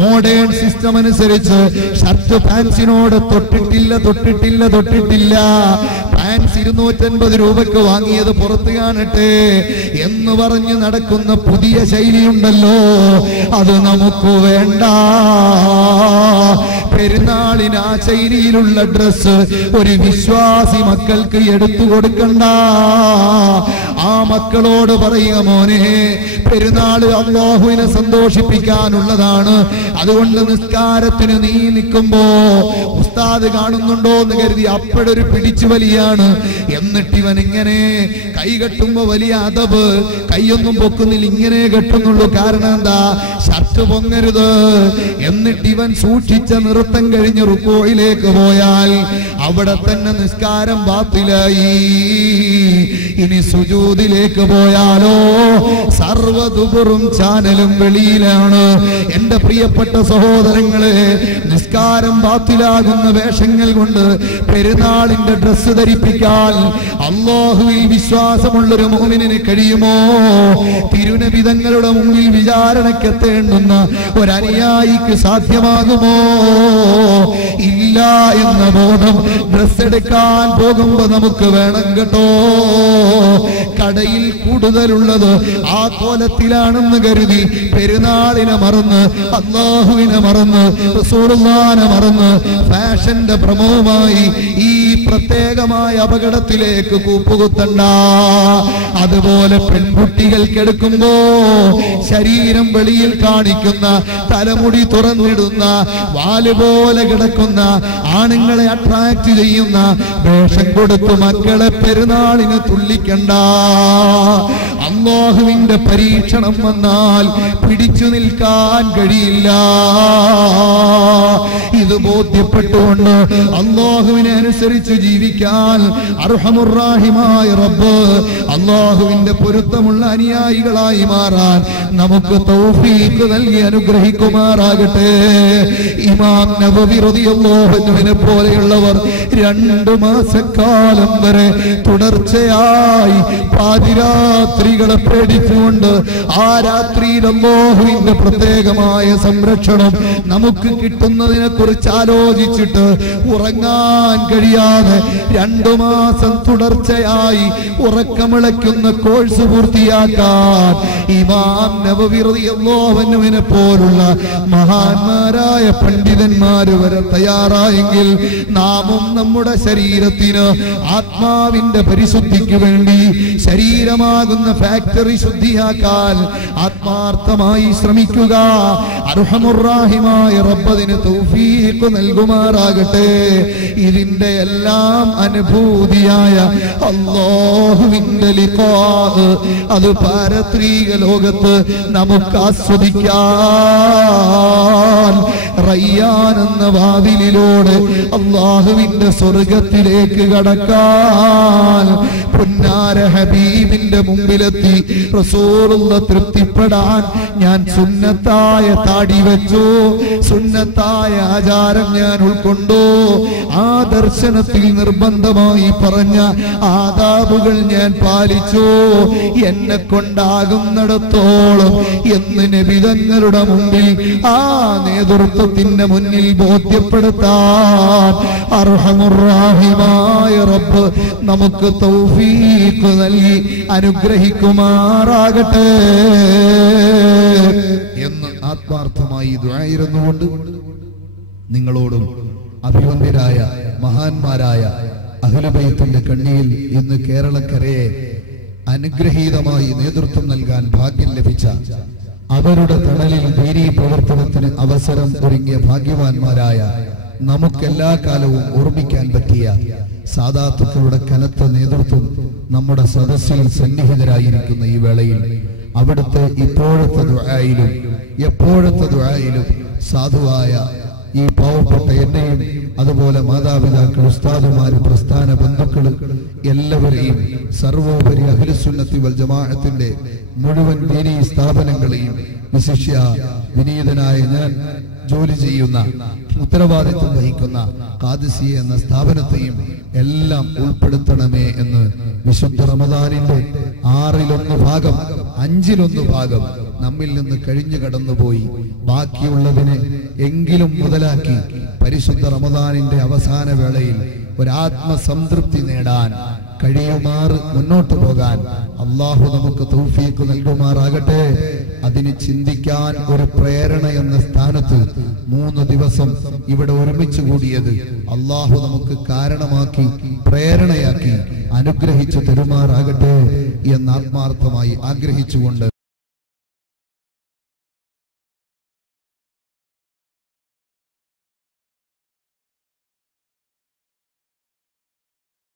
മോഡേൺ സിസ്റ്റം അനുസരിച്ച് ഷർട്ട് പാൻസിനോട് തൊട്ടിട്ടില്ല. പാൻസ് പാൻസ് 250 രൂപയ്ക്ക് വാങ്ങിയത് പുറത്ത് കാണട്ടെ എന്ന് പറഞ്ഞ് നടക്കുന്ന പുതിയ ശൈലിയുണ്ടല്ലോ, അത് നമുക്ക് വേണ്ട. പെരുന്നാളിന് ആ ശൈലിയിലുള്ള ഡ്രസ് ഒരു വിശ്വാസി മക്കൾക്ക് എടുത്തു കൊടുക്കണ്ട. ആ മക്കളോട് പറയുക, മോനെ പെരുന്നാള് അല്ലാഹുവിനെ സന്തോഷിപ്പിക്കാനുള്ളതാണ്. അതുകൊണ്ട് നിസ്കാരത്തിന് നീ നിൽക്കുമ്പോ ഉസ്താദ് കാണുന്നുണ്ടോ എന്ന് കരുതി അപ്പോഴൊരു പിടിച്ചു വലിയാണ്. എന്നിട്ട് ഇവൻ ഇങ്ങനെ കൈ കെട്ടുമ്പോ വലിയ അതബ്, കൈയൊന്നും പൊക്കുന്നില്ല, ഇങ്ങനെ കെട്ടുന്നുള്ളൂ. കാരണം എന്താ? ഷർട്ട് പൊങ്ങരുത്. എന്നിട്ട് ഇവൻ സൂക്ഷിച്ച നൃത്തം കഴിഞ്ഞ് റുക്കോയിലേക്ക് പോയാൽ അവിടെ തന്നെ നിസ്കാരം ബാത്തിലായി. ഇനി സുജൂദിലേക്ക് പോയാലോ സർവ്വദുബുറും ചാനലും വെളിയിലാണ്. എന്റെ പ്രിയപ്പെട്ട സഹോദരങ്ങളെ, നിസ്കാരം ബാത്തിലാകുന്ന വേഷങ്ങൾ കൊണ്ട് പെരുന്നാളിന്റെ ഡ്രസ്സ് ധരിപ്പിക്കാൻ അല്ലാഹുവിൽ വിശ്വാസമുള്ളൊരു മുഅ്മിനിന് കഴിയുമോ? തിരുനബി തങ്ങളുടെ മുമ്പിൽ വിചാരണക്കെത്തേണ്ടുന്ന ഒരനുയായിക്ക് സാധ്യമാകുമോ? ഇല്ല എന്ന ബോധം ഡ്രസ് എടുക്കാൻ പോകുമ്പോ നമുക്ക് വേണം കേട്ടോ. കടയിൽ കൂടുതലുള്ളത് ആ കോലത്തിലാണെന്ന് കരുതി പെരുന്നാളിനെ മറന്ന്, അല്ലാഹുവിനെ മറന്ന്, റസൂലുള്ളാഹിനെ മറന്ന് ഫാഷന്റെ ഭ്രമവുമായി ഈ പ്രത്യേകമായ അപകടത്തിലേക്ക് കൂപ്പുകുത്തണ്ട. അതുപോലെ പെൺകുട്ടികൾക്ക് എടുക്കുമ്പോ ശരീരം വെളിയിൽ കാണിക്കുന്ന, തലമുടി തുറന്നിടുന്ന, വാലുപോലെ കിടക്കുന്ന, ആണുങ്ങളെ അട്രാക്ട് ചെയ്യുന്ന വേഷം കൊടുത്ത് മക്കളെ പെരുന്നാളിന് തുള്ളിക്കണ്ട. അല്ലാഹുവിന്റെ പരീക്ഷണം വന്നാൽ പിടിച്ചു നിൽക്കാൻ കഴിയില്ല. ഇത് ബോധ്യപ്പെട്ടുകൊണ്ട് അല്ലാഹുവിനെ അനുസരിച്ച് ജീവിക്കാൻ അർഹമുർ-റഹീമായ റബ്ബ് അല്ലാഹുവിന്റെ പൊരുത്തമുള്ള അനുയായികളായി മാറാൻ നമുക്ക് തൗഫീഖ് നൽകി അനുഗ്രഹിക്കുമാറാകട്ടെ. ഇമാം നബവി റളിയല്ലാഹു അൻഹുവിനെ പോലെയുള്ളവർ 2 മാസക്കാലം വരെ തുടർച്ചയായി പാതിരാത്രികളെ പേടിച്ചുകൊണ്ട് ആ രാത്രിയിൽ അല്ലാഹുവിന്റെ പ്രത്യേകമായ സംരക്ഷണം നമുക്ക് കിട്ടുന്നതിനെ കുറിച്ച് ആലോചിച്ചിട്ട് ഉറങ്ങാൻ കഴിയാതെ 2 മാസം തുടർച്ചയായി ഉറക്കമിളയ്ക്കുന്ന കോഴ്സ് പൂർത്തിയാക്കാൻ ഇമാം നബവി റളിയല്ലാഹു അൻഹുവിനെ പോലുള്ള മഹാന്മാരായ പണ്ഡിതന്മാര് വരെ തയ്യാറായെങ്കിൽ നാമും നമ്മുടെ ശരീരത്തിന് ആത്മാവിന്റെ പരിശുദ്ധിക്ക് വേണ്ടി ശരീരമാകുന്ന ഫാക്ടറി ശുദ്ധിയാക്കാൻ ആത്മാർത്ഥമായി ശ്രമിക്കുക. അർഹമുർ-റഹീമായ റബ്ബിന് തൗഫീഖ് നൽകുമാറാകട്ടെ. ഇതിന്റെ എല്ലാം അനുഭൂതിയായ അല്ലാഹുവിന്റെ ലിഖാ, അത് പാരത്രിക ലോകത്ത് നമുക്ക് ആസ്വദിക്കാൻ റയ്യാൻ എന്ന വാതിലിലൂടെ അല്ലാഹുവിന്റെ സ്വർഗത്തിലേക്ക് കടക്കാൻ പുന്നാര ഹബീബിന്റെ മുമ്പിലെത്തി റസൂലുള്ള തൃപ്തിപ്പെടാൻ ഞാൻ സുന്നത്തായ താടി വെച്ചു, സുന്നത്തായ ആചാരം ഞാൻ ഉൾക്കൊണ്ടു, ആ ദർശനത്തിൽ നിർബന്ധമായി പറഞ്ഞ ആദാബുകൾ ഞാൻ പാലിച്ചു, എന്നെ കൊണ്ടാകുന്നിടത്തോളം എന്ന് നബി തങ്ങളുടെ മുമ്പിൽ ആ നേതൃത്വത്തിന്റെ മുന്നിൽ ബോധ്യപ്പെടുത്താൻ അർഹമുർ-റഹീമായ റബ്ബ് നമുക്ക് തൗഫീഖ് നൽകി അനുഗ്രഹിക്കുമാറാകട്ടെ എന്ന് ആത്മാർത്ഥമായി ദുആയിരുന്നുകൊണ്ട് നിങ്ങളോടും അഭിവന്ദ്യരായ മഹാന്മാരായ അഹ്ലുബൈത്തിന്റെ കണ്ണിയിൽ ഇന്ന് കേരളക്കരയെ അനുഗ്രഹീതമായി നേതൃത്വം നൽകാൻ ഭാഗ്യം ലഭിച്ച, അവരുടെ തണലിൽ ദീനീ പ്രവർത്തനത്തിന് അവസരം ഒരുങ്ങിയ ഭാഗ്യവാന്മാരായ നമുക്കെല്ലാ കാലവും ഓർമ്മിക്കാൻ പറ്റിയ സാദാത്തുക്കളുടെ കനത്ത നേതൃത്വം നമ്മുടെ സദസ്സിൽ സന്നിഹിതരായിരിക്കുന്ന ഈ വേളയിൽ അവിടുത്തെ ഇപ്പോഴത്തെ ദുആയിലും എപ്പോഴത്തെ ദുആയിലും സാധുവായ ഈ പാവപ്പെട്ട എന്നെയും അതുപോലെ മാതാപിതാക്കൾ, ഉസ്താദുമാര്, പ്രസ്ഥാന ബന്ധുക്കൾ എല്ലാവരെയും സർവോപരി അഹ്ലുസുന്നത്തി വൽ ജമാഅത്തിന്റെ മുഴുവൻ ദീനീ സ്ഥാപനങ്ങളെയും വിശിഷ്യ വിനീതനായ ഞാൻ ജോലി ചെയ്യുന്ന, ഉത്തരവാദിത്വം വഹിക്കുന്ന ഖാദിസിയ എന്ന സ്ഥാപനത്തെയും എല്ലാം ഉൾപ്പെടുത്തണമേ എന്ന് വിശുദ്ധ റമദാനിന്റെ 1/6 ഭാഗം 5/1 ഭാഗം നമ്മിൽ നിന്ന് കഴിഞ്ഞു കടന്നുപോയി. ബാക്കിയുള്ളതിനെ എങ്കിലും മുതലാക്കി പരിശുദ്ധ റമദാനിന്റെ അവസാന വേളയിൽ ഒരാത്മസംതൃപ്തി നേടാൻ കഴിയുമാറ് മുന്നോട്ട് പോകാൻ അള്ളാഹു നമുക്ക് തൗഫീഖ് നൽകുമാറാകട്ടെ. അതിന് ചിന്തിക്കാൻ ഒരു പ്രേരണ എന്ന സ്ഥാനത്ത് 3 ദിവസം ഇവിടെ ഒരുമിച്ച് കൂടിയത് അള്ളാഹു നമുക്ക് കാരണമാക്കി പ്രേരണയാക്കി അനുഗ്രഹിച്ചു തരുമാറാകട്ടെ എന്ന് ആത്മാർത്ഥമായി ആഗ്രഹിച്ചുകൊണ്ട്